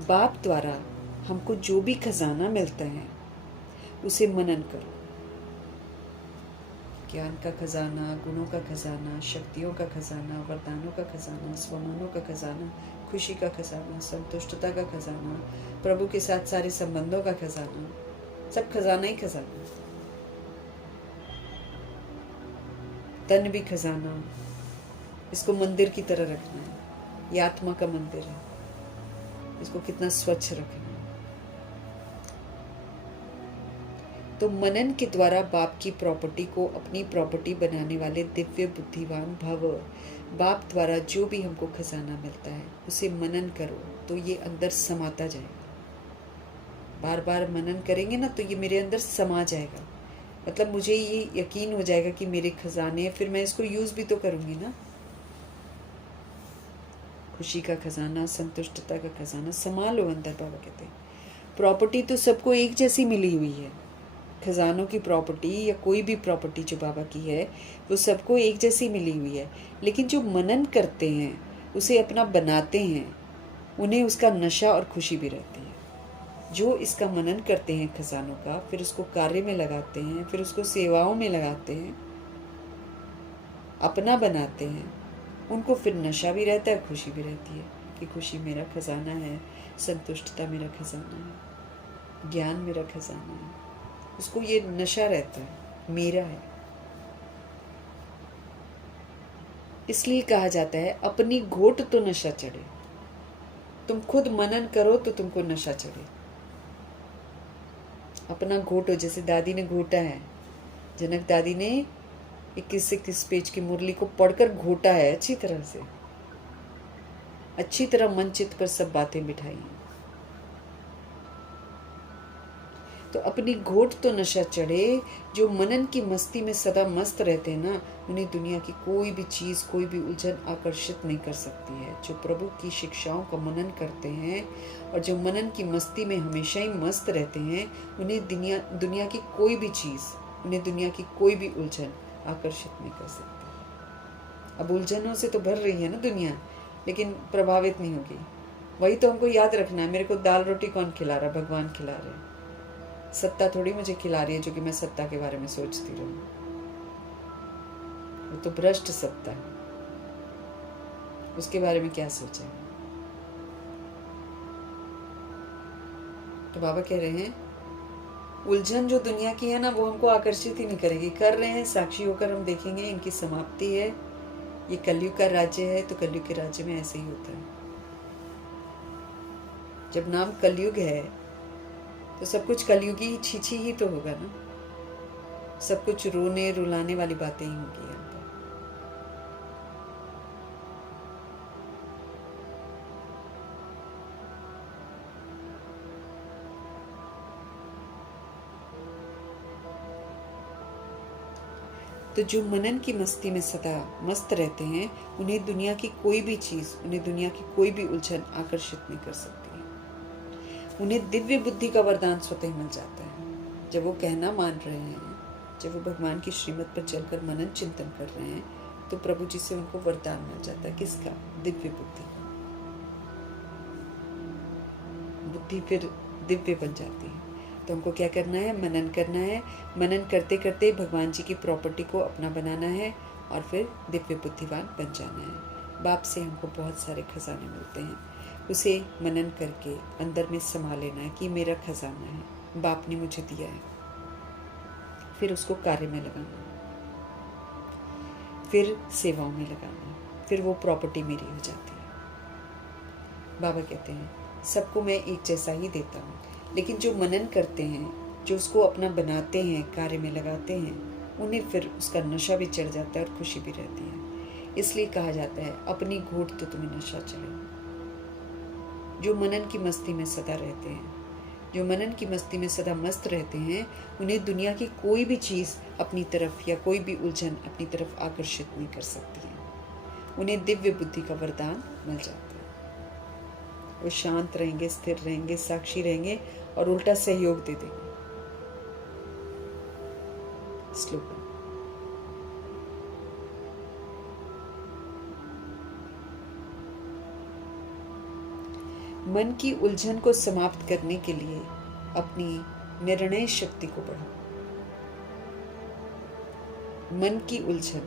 बाप द्वारा हमको जो भी खजाना मिलता है उसे मनन करो। ज्ञान का खजाना, गुणों का खजाना, शक्तियों का खजाना, वरदानों का खजाना, स्वमानों का खजाना, खुशी का खजाना, संतुष्टता का खजाना, प्रभु के साथ सारे संबंधों का खजाना, सब खजाना ही खजाना। तन भी खजाना, इसको मंदिर की तरह रखना है। ये आत्मा का मंदिर है, इसको कितना स्वच्छ रखना है। तो मनन के द्वारा बाप की प्रॉपर्टी को अपनी प्रॉपर्टी बनाने वाले दिव्य बुद्धिवान भव। बाप द्वारा जो भी हमको खजाना मिलता है उसे मनन करो तो ये अंदर समाता जाएगा। बार बार मनन करेंगे ना तो ये मेरे अंदर समा जाएगा, मतलब मुझे ये यकीन हो जाएगा कि मेरे खजाने, फिर मैं इसको यूज भी तो करूंगी ना। खुशी का खजाना, संतुष्टता का खजाना संभालो अंदर। बाबा कहते हैं प्रॉपर्टी तो सबको एक जैसी मिली हुई है, खजानों की प्रॉपर्टी या कोई भी प्रॉपर्टी जो बाबा की है वो सबको एक जैसी मिली हुई है, लेकिन जो मनन करते हैं, उसे अपना बनाते हैं, उन्हें उसका नशा और खुशी भी रहती है। जो इसका मनन करते हैं खजानों का, फिर उसको कार्य में लगाते हैं, फिर उसको सेवाओं में लगाते हैं, अपना बनाते हैं, उनको फिर नशा भी रहता है, खुशी भी रहती है कि खुशी मेरा खजाना है, संतुष्टता मेरा खजाना है, ज्ञान मेरा खजाना है। उसको ये नशा रहता है, मेरा है। इसलिए कहा जाता है अपनी घोट तो नशा चढ़े। तुम खुद मनन करो तो तुमको नशा चढ़े। अपना घोटो, जैसे दादी ने घोटा है, जनक दादी ने 21 पेज की मुरली को पढ़कर घोटा है अच्छी तरह से, अच्छी तरह मन चित्त पर सब बातें बिठाई हैं। तो अपनी घोट तो नशा चढ़े, जो मनन की मस्ती में सदा मस्त रहते हैं ना, उन्हें दुनिया की कोई भी चीज़, कोई भी उलझन आकर्षित नहीं कर सकती है। जो प्रभु की शिक्षाओं का मनन करते हैं और जो मनन की मस्ती में हमेशा ही मस्त रहते हैं, उन्हें दुनिया की कोई भी चीज़, उन्हें दुनिया की कोई भी उलझन आकर्षित नहीं कर सकती। अब उलझनों से तो भर रही है ना दुनिया, लेकिन प्रभावित नहीं होगी। वही तो हमको याद रखना है। मेरे को दाल रोटी कौन खिला रहा? भगवान खिला रहे हैं। सत्ता थोड़ी मुझे खिला रही है जो कि मैं सत्ता के बारे में सोचती रहूं। वो तो भ्रष्ट सत्ता है, उसके बारे में क्या सोचें। तो बाबा कह रहे हैं उलझन जो दुनिया की है ना, वो हमको आकर्षित ही नहीं करेगी। कर रहे हैं, साक्षी होकर हम देखेंगे इनकी समाप्ति है। ये कलयुग का राज्य है, तो कलयुग के राज्य में ऐसे ही होता है। जब नाम कलयुग है तो सब कुछ कलयुगी छीछी ही तो होगा ना। सब कुछ रोने रुलाने वाली बातें ही होंगी यहाँ पर। तो जो मनन की मस्ती में सदा मस्त रहते हैं, उन्हें दुनिया की कोई भी चीज, उन्हें दुनिया की कोई भी उलझन आकर्षित नहीं कर सकती। उन्हें दिव्य बुद्धि का वरदान स्वतः ही मिल जाता है। जब वो कहना मान रहे हैं, जब वो भगवान की श्रीमत पर चलकर मनन चिंतन कर रहे हैं, तो प्रभु जी से उनको वरदान मिल जाता है। किसका? दिव्य बुद्धि। बुद्धि फिर दिव्य बन जाती है। तो हमको क्या करना है? मनन करना है। मनन करते करते भगवान जी की प्रॉपर्टी को अपना बनाना है और फिर दिव्य बुद्धिवान बन जाना है। बाप से हमको बहुत सारे खजाने मिलते हैं, उसे मनन करके अंदर में समा लेना है कि मेरा खजाना है, बाप ने मुझे दिया है। फिर उसको कार्य में लगाना, फिर सेवाओं में लगाना, फिर वो प्रॉपर्टी मेरी हो जाती है। बाबा कहते हैं सबको मैं एक जैसा ही देता हूँ, लेकिन जो मनन करते हैं, जो उसको अपना बनाते हैं, कार्य में लगाते हैं, उन्हें फिर उसका नशा भी चढ़ जाता है और खुशी भी रहती है। इसलिए कहा जाता है अपनी घोट तो तुम्हें नशा चढ़े। जो मनन की मस्ती में सदा रहते हैं, जो मनन की मस्ती में सदा मस्त रहते हैं, उन्हें दुनिया की कोई भी चीज़ अपनी तरफ या कोई भी उलझन अपनी तरफ आकर्षित नहीं कर सकती है। उन्हें दिव्य बुद्धि का वरदान मिल जाता है। वो शांत रहेंगे, स्थिर रहेंगे, साक्षी रहेंगे और उल्टा सहयोग दे देंगे। स्लोगन। मन की उलझन को समाप्त करने के लिए अपनी निर्णय शक्ति को बढ़ाओ। मन की उलझन,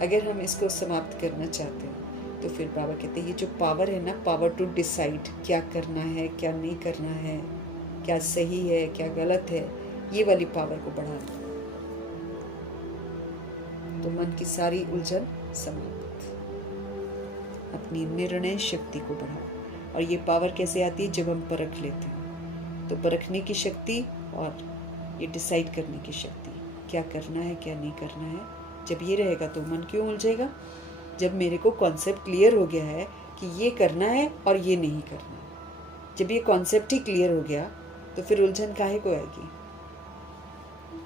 अगर हम इसको समाप्त करना चाहते हैं तो फिर बाबा कहते हैं ये जो पावर है ना, पावर टू डिसाइड, क्या करना है, क्या नहीं करना है, क्या सही है, क्या गलत है, ये वाली पावर को बढ़ाना। तो मन की सारी उलझन समाप्त, अपनी निर्णय शक्ति को बढ़ाओ। और ये पावर कैसे आती है? जब हम परख लेते हैं। तो परखने की शक्ति और ये डिसाइड करने की शक्ति, क्या करना है, क्या नहीं करना है, जब ये रहेगा तो मन क्यों उलझेगा? जब मेरे को कॉन्सेप्ट क्लियर हो गया है कि ये करना है और ये नहीं करना है, जब ये कॉन्सेप्ट ही क्लियर हो गया तो फिर उलझन काहे को आएगी?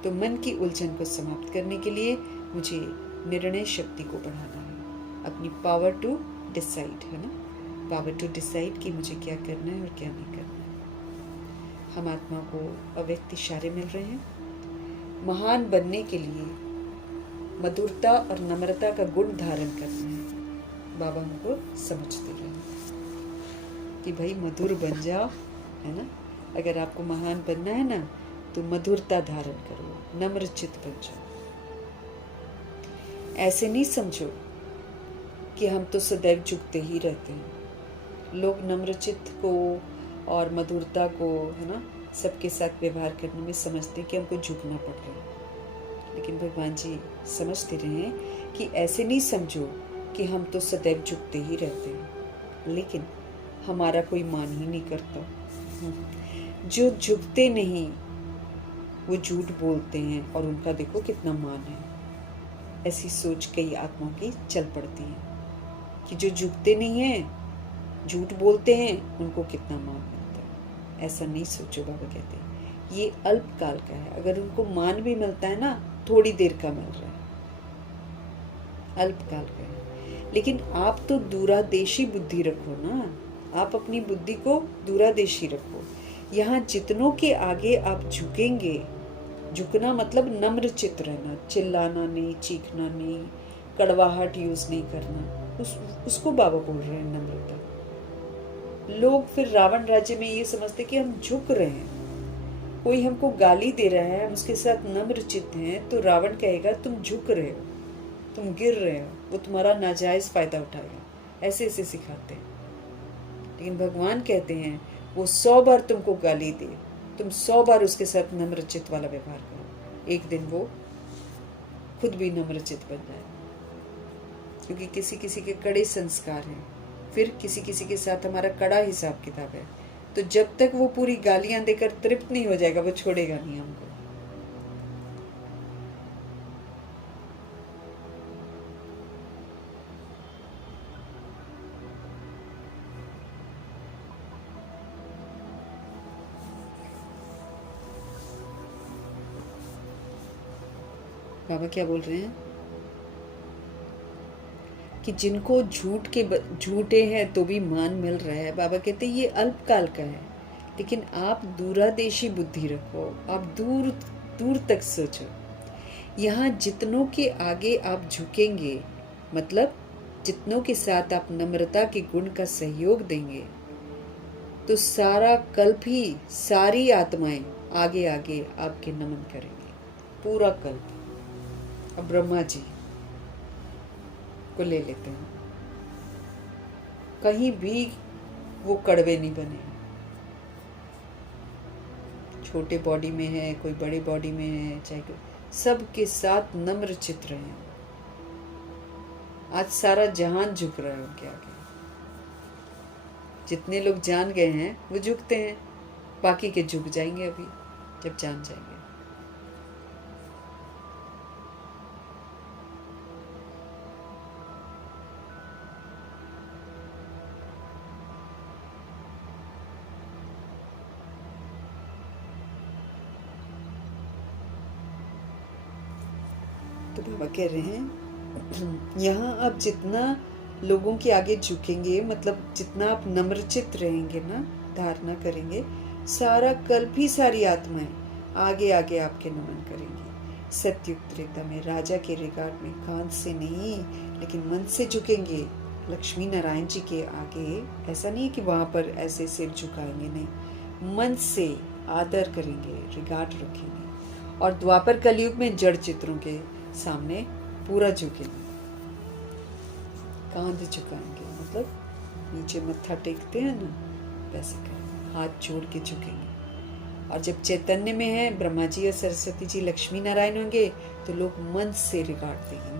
तो मन की उलझन को समाप्त करने के लिए मुझे निर्णय शक्ति को बढ़ाना है, अपनी पावर टू डिसाइड, है ना, पावर टू डिसाइड कि मुझे क्या करना है और क्या नहीं करना है। हम आत्मा को अव्यक्त इशारे मिल रहे हैं। महान बनने के लिए मधुरता और नम्रता का गुण धारण करना है। बाबा हमको समझते रहे कि भाई मधुर बन जाओ, है ना। अगर आपको महान बनना है ना तो मधुरता धारण करो, नम्र चित्त बन जाओ। ऐसे नहीं समझो कि हम तो सदैव झुकते ही रहते हैं। लोग नम्र चित्त को और मधुरता को, है ना, सबके साथ व्यवहार करने में समझते कि हमको झुकना पड़ रहा है। लेकिन भगवान जी समझते रहे कि ऐसे नहीं समझो कि हम तो सदैव झुकते ही रहते हैं, लेकिन हमारा कोई मान ही नहीं करता। जो झुकते नहीं वो झूठ बोलते हैं और उनका देखो कितना मान है। ऐसी सोच कई आत्माओं की चल पड़ती है कि जो झुकते नहीं हैं, झूठ बोलते हैं, उनको कितना मान मिलता है। ऐसा नहीं सोचो, बाबा कहते हैं ये अल्पकाल का है। अगर उनको मान भी मिलता है ना, थोड़ी देर का मिल रहा है, अल्पकाल का है। लेकिन आप तो दूरादेशी बुद्धि रखो ना, आप अपनी बुद्धि को दूरादेशी रखो। यहाँ जितनों के आगे आप झुकेंगे, झुकना मतलब नम्र चित्त रहना, चिल्लाना नहीं, चीखना नहीं, कड़वाहट यूज नहीं करना, उसको बाबा बोल रहे हैं नम्रता। लोग फिर रावण राज्य में ये समझते कि हम झुक रहे हैं, कोई हमको गाली दे रहा है, हम उसके साथ नम्र चित्त हैं, तो रावण कहेगा तुम झुक रहे हो, तुम गिर रहे हो, वो तुम्हारा नाजायज फायदा उठाएगा। ऐसे ऐसे सिखाते हैं। लेकिन भगवान कहते हैं वो 100 बार तुमको गाली दे, तुम 100 बार उसके साथ नम्रचित वाला व्यवहार करो, एक दिन वो खुद भी नम्रचित बन जाए। क्योंकि किसी किसी के कड़े संस्कार हैं, फिर किसी किसी के साथ हमारा कड़ा हिसाब किताब है। तो जब तक वो पूरी गालियां देकर तृप्त नहीं हो जाएगा, वो छोड़ेगा नहीं हमको। बाबा क्या बोल रहे हैं कि जिनको झूठे हैं तो भी मान मिल रहा है, बाबा कहते हैं ये अल्पकाल का है। लेकिन आप दूरादेशी बुद्धि रखो, आप दूर दूर तक सोचो। यहाँ जितनों के आगे आप झुकेंगे, मतलब जितनों के साथ आप नम्रता के गुण का सहयोग देंगे, तो सारा कल्प ही, सारी आत्माएं आगे आगे आपके नमन करेंगे, पूरा कल्प। अब ब्रह्मा जी को ले लेते हैं, कहीं भी वो कड़वे नहीं बने। छोटे बॉडी में है, कोई बड़े बॉडी में है, चाहे कोई, सबके साथ नम्र चित्त रहे। आज सारा जहान झुक रहा है उनके आगे। जितने लोग जान गए हैं वो झुकते हैं, बाकी के झुक जाएंगे अभी जब जान जाएंगे। तो बाबा कह रहे हैं यहाँ आप जितना लोगों के आगे झुकेंगे, मतलब जितना आप नम्रचित रहेंगे ना, धारणा करेंगे, सारा कल्प ही, सारी आत्माएं आगे आगे आपके नमन करेंगी। सत्युक्त त्रेता में राजा के रिगार्ड में कान से नहीं लेकिन मन से झुकेंगे लक्ष्मी नारायण जी के आगे। ऐसा नहीं है कि वहां पर ऐसे सिर झुकाएंगे, नहीं, मन से आदर करेंगे, रिगार्ड रखेंगे। और द्वापर कलयुग में जड़ चित्रों के सामने पूरा झुकेंगे, कांध झुकाएंगे, मतलब नीचे मत्था टेकते हैं ना, वैसे करेंगे, हाथ जोड़ के झुकेंगे। और जब चैतन्य में है, ब्रह्मा जी और सरस्वती जी लक्ष्मी नारायण होंगे, तो लोग मन से रिगार्ड देंगे,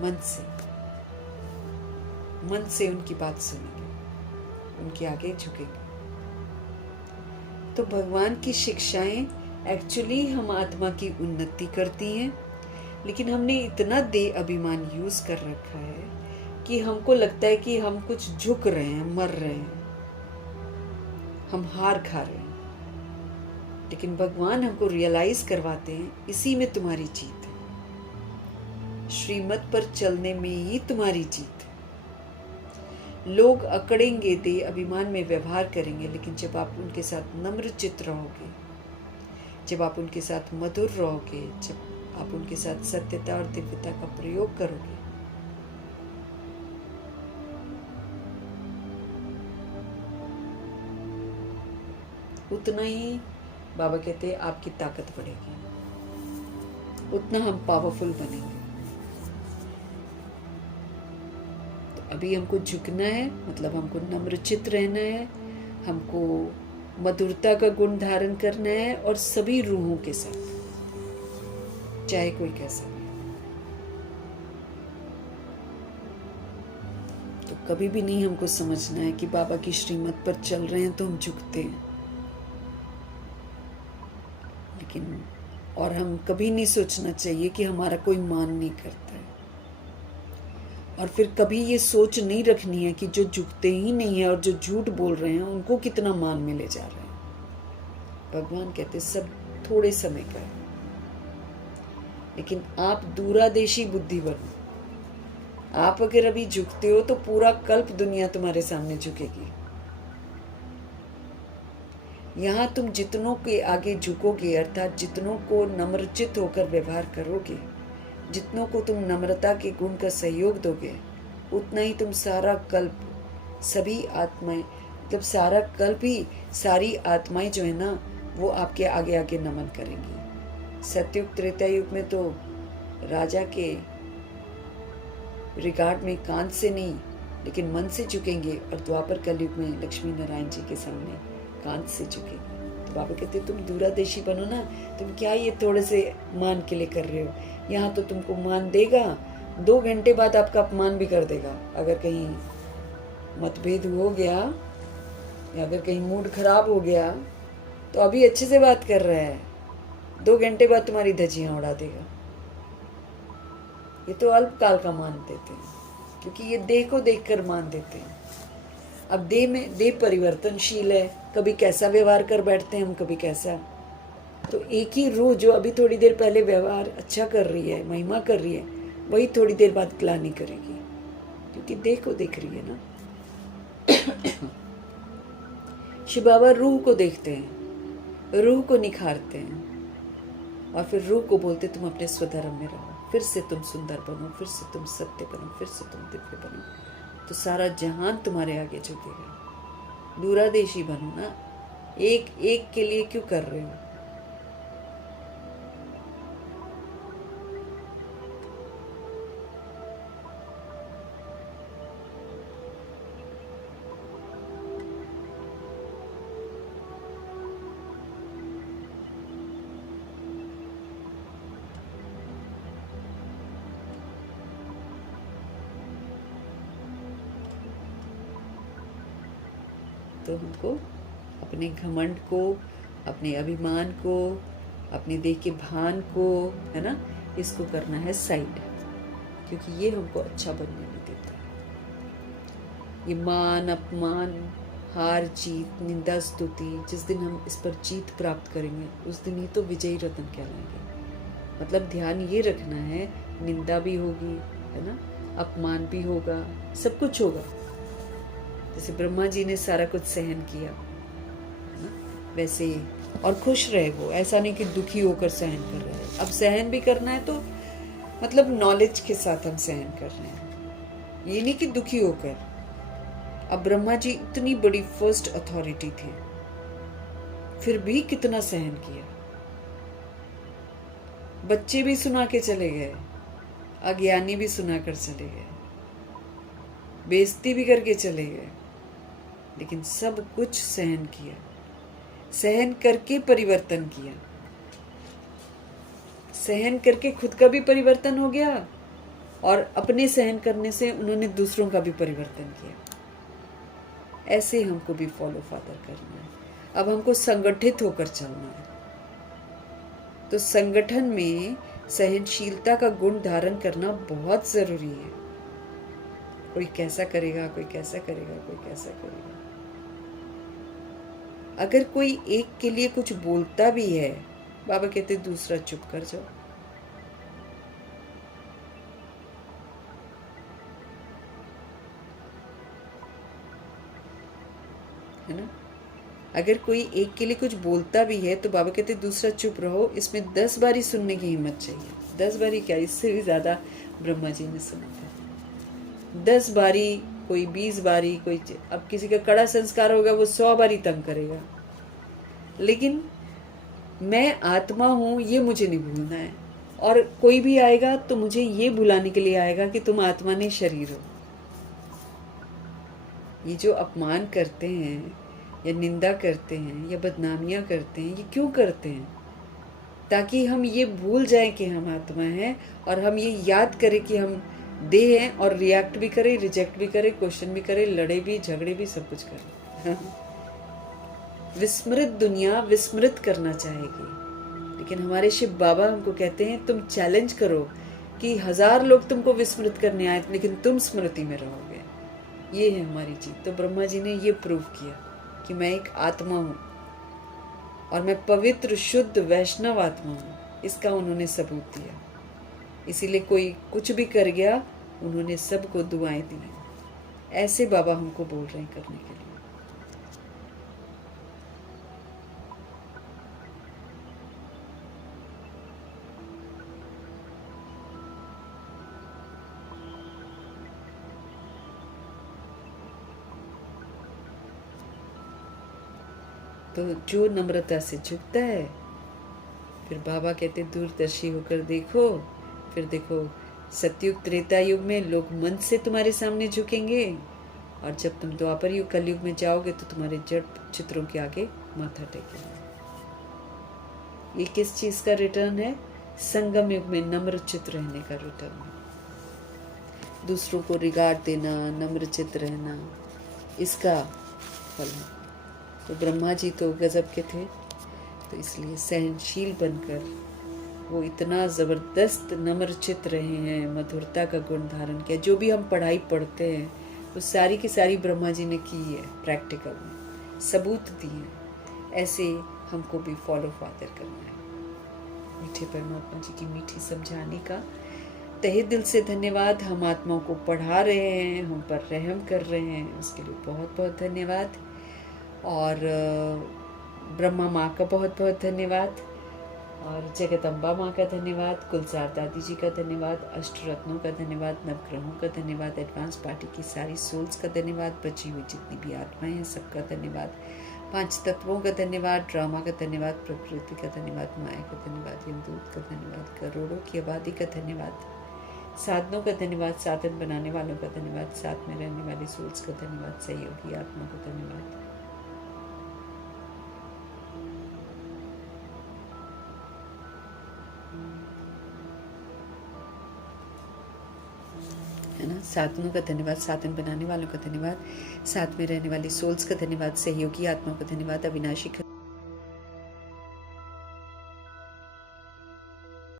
मन से उनकी बात सुनेंगे, उनके आगे झुकेंगे। तो भगवान की शिक्षाएं एक्चुअली हम आत्मा की उन्नति करती हैं, लेकिन हमने इतना देह अभिमान यूज कर रखा है कि हमको लगता है कि हम कुछ झुक रहे हैं, मर रहे हैं, हम हार खा रहे हैं। लेकिन भगवान हमको रियलाइज करवाते हैं इसी में तुम्हारी जीत है, श्रीमत पर चलने में ही तुम्हारी जीत है। लोग अकड़ेंगे, देह अभिमान में व्यवहार करेंगे, लेकिन जब आप उनके साथ नम्रचित्त रहोगे, जब आप उनके साथ मधुर रहोगे, जब आप उनके साथ सत्यता और दिव्यता का प्रयोग करोगे, उतना ही बाबा कहते हैं आपकी ताकत बढ़ेगी, उतना हम पावरफुल बनेंगे। तो अभी हमको झुकना है, मतलब हमको नम्रचित्त रहना है, हमको मधुरता का गुण धारण करना है, और सभी रूहों के साथ, चाहे कोई कैसा भी। तो कभी भी नहीं हमको समझना है कि बाबा की श्रीमत पर चल रहे हैं तो हम झुकते हैं। लेकिन और हम कभी नहीं सोचना चाहिए कि हमारा कोई मान नहीं करता है, और फिर कभी ये सोच नहीं रखनी है कि जो झुकते ही नहीं है और जो झूठ बोल रहे हैं उनको कितना मान मिले जा रहे हैं। भगवान कहते सब थोड़े समय का है, लेकिन आप दूरादेशी बुद्धि बनो। आप अगर अभी झुकते हो तो पूरा कल्प दुनिया तुम्हारे सामने झुकेगी। यहाँ तुम जितनों के आगे झुकोगे, अर्थात जितनों को नम्रचित होकर व्यवहार करोगे, जितनों को तुम नम्रता के गुण का सहयोग दोगे, उतना ही तुम सारा कल्प, सभी आत्माएं, मतलब सारा कल्प ही, सारी आत्माएं जो है ना वो आपके आगे आगे नमन करेंगी। सतयुग त्रेता युग में तो राजा के रिगार्ड में कान से नहीं लेकिन मन से झुकेंगे, और द्वापर कलयुग में लक्ष्मी नारायण जी के सामने कान से झुकेंगे। तो बाबा कहते तुम दूरादेशी बनो ना, तुम क्या ये थोड़े से मान के लिए कर रहे हो। यहाँ तो तुमको मान देगा, 2 घंटे बाद आपका अपमान भी कर देगा। अगर कहीं मतभेद हो गया या अगर कहीं मूड खराब हो गया तो अभी अच्छे से बात कर रहा है, 2 घंटे बाद तुम्हारी धज्जियां उड़ा देगा। ये तो अल्पकाल का मान देते हैं, क्योंकि ये देह को देखकर मान देते हैं। अब देह परिवर्तनशील है, कभी कैसा व्यवहार कर बैठते हैं हम, कभी कैसा। तो एक ही रूह जो अभी थोड़ी देर पहले व्यवहार अच्छा कर रही है, महिमा कर रही है, वही थोड़ी देर बाद ग्लानि करेगी, क्योंकि देह को देख रही है ना। शिव बाबा रूह को देखते हैं, रूह को निखारते हैं, और फिर रूह को बोलते तुम अपने स्वधर्म में रहो, फिर से तुम सुंदर बनो, फिर से तुम सत्य बनो, फिर से तुम दिव्य बनो, तो सारा जहान तुम्हारे आगे झुकेगा। दूरादेशी बनो ना, एक एक के लिए क्यों कर रहे हो। तो हमको अपने घमंड को, अपने अभिमान को, अपने देह के भान को, है ना, इसको करना है साइड, क्योंकि ये हमको अच्छा बनने नहीं देता है। ये मान अपमान, हार जीत, निंदा स्तुति, जिस दिन हम इस पर जीत प्राप्त करेंगे उस दिन ही तो विजयी रत्न कहलाएंगे। मतलब ध्यान ये रखना है, निंदा भी होगी, है ना, अपमान भी होगा, सब कुछ होगा। जैसे ब्रह्मा जी ने सारा कुछ सहन किया ना, वैसे और खुश रहे वो, ऐसा नहीं कि दुखी होकर सहन कर रहे हैं। अब सहन भी करना है तो मतलब नॉलेज के साथ हम सहन कर रहे हैं, ये नहीं कि दुखी होकर। अब ब्रह्मा जी इतनी बड़ी फर्स्ट अथॉरिटी थे, फिर भी कितना सहन किया। बच्चे भी सुना के चले गए, अज्ञानी भी सुना कर चले गए, बेइज्जती भी करके चले गए, लेकिन सब कुछ सहन किया, सहन करके परिवर्तन किया, सहन करके खुद का भी परिवर्तन हो गया, और अपने सहन करने से उन्होंने दूसरों का भी परिवर्तन किया। ऐसे हमको भी फॉलो फादर करना है। अब हमको संगठित होकर चलना है, तो संगठन में सहनशीलता का गुण धारण करना बहुत जरूरी है। कोई कैसा करेगा, कोई कैसा करेगा, कोई कैसा करेगा। अगर कोई एक के लिए कुछ बोलता भी है, बाबा कहते दूसरा चुप कर जाओ। है ना, अगर कोई एक के लिए कुछ बोलता भी है तो बाबा कहते दूसरा चुप रहो। इसमें 10 बारी सुनने की हिम्मत चाहिए। 10 बारी क्या, इससे भी ज्यादा ब्रह्मा जी ने सुना था। 10 बारी, कोई 20 बारी, कोई, अब किसी का कड़ा संस्कार होगा वो 100 बारी तंग करेगा, लेकिन मैं आत्मा हूं ये मुझे नहीं भूलना है। और कोई भी आएगा तो मुझे ये भुलाने के लिए आएगा कि तुम आत्मा नहीं शरीर हो। ये जो अपमान करते हैं या निंदा करते हैं या बदनामियां करते हैं, ये क्यों करते हैं? ताकि हम ये भूल जाएं कि हम आत्मा हैं, और हम ये याद करें कि हम देह हैं, और रिएक्ट भी करें, रिजेक्ट भी करें, क्वेश्चन भी करें, लड़े भी, झगड़े भी, सब कुछ करें। विस्मृत दुनिया विस्मृत करना चाहेगी, लेकिन हमारे शिव बाबा हमको कहते हैं तुम चैलेंज करो कि 1000 लोग तुमको विस्मृत करने आए लेकिन तुम स्मृति में रहोगे। ये है हमारी जीत। तो ब्रह्मा जी ने ये प्रूव किया कि मैं एक आत्मा हूँ और मैं पवित्र शुद्ध वैष्णव आत्मा हूँ। इसका उन्होंने सबूत दिया। इसीलिए कोई कुछ भी कर गया, उन्होंने सबको दुआएं दी। ऐसे बाबा हमको बोल रहे हैं करने के लिए। तो जो नम्रता से झुकता है, फिर बाबा कहते दूरदर्शी होकर देखो, फिर देखो सतयुग त्रेता युग में लोग मन से तुम्हारे सामने झुकेंगे, और जब तुम द्वापर युग कलयुग में जाओगे तो तुम्हारे जड़ चित्रों के आगे माथा टेकेंगे। ये किस चीज का रिटर्न है? संगम युग में नम्र चित्त रहने का रिटर्न है। दूसरों को रिगार्ड देना, नम्र चित्त रहना, इसका फल है। तो ब्रह्मा जी तो गजब के थे, तो इसलिए सहनशील बनकर वो इतना ज़बरदस्त नम्रचित्त रहे हैं, मधुरता का गुण धारण किया। जो भी हम पढ़ाई पढ़ते हैं वो सारी की सारी ब्रह्मा जी ने की है, प्रैक्टिकल में सबूत दिए। ऐसे हमको भी फॉलो फादर करना है। मीठे परमात्मा जी की मीठी समझाने का तहे दिल से धन्यवाद। हम आत्माओं को पढ़ा रहे हैं, हम पर रहम कर रहे हैं, उसके लिए बहुत बहुत धन्यवाद। और ब्रह्मा माँ का बहुत बहुत धन्यवाद, और जगदम्बा माँ का धन्यवाद, गुलजार दादी जी का धन्यवाद, अष्टरत्नों का धन्यवाद, नवग्रहों का धन्यवाद, एडवांस पार्टी की सारी सोल्स का धन्यवाद, बची हुई जितनी भी आत्माएं हैं सबका धन्यवाद, 5 तत्वों का धन्यवाद, ड्रामा का धन्यवाद, प्रकृति का धन्यवाद, माया का धन्यवाद, यमदूत का धन्यवाद, करोड़ों की आबादी का धन्यवाद, साधनों का धन्यवाद, साधन बनाने वालों का धन्यवाद, साथ में रहने वाली सोल्स का धन्यवाद, सहयोगी आत्मा का धन्यवाद। है ना, साधनों का धन्यवाद, साधन बनाने वालों का धन्यवाद, साथ में रहने वाली सोल्स का धन्यवाद, सहयोगी आत्माओं का धन्यवाद, अविनाशी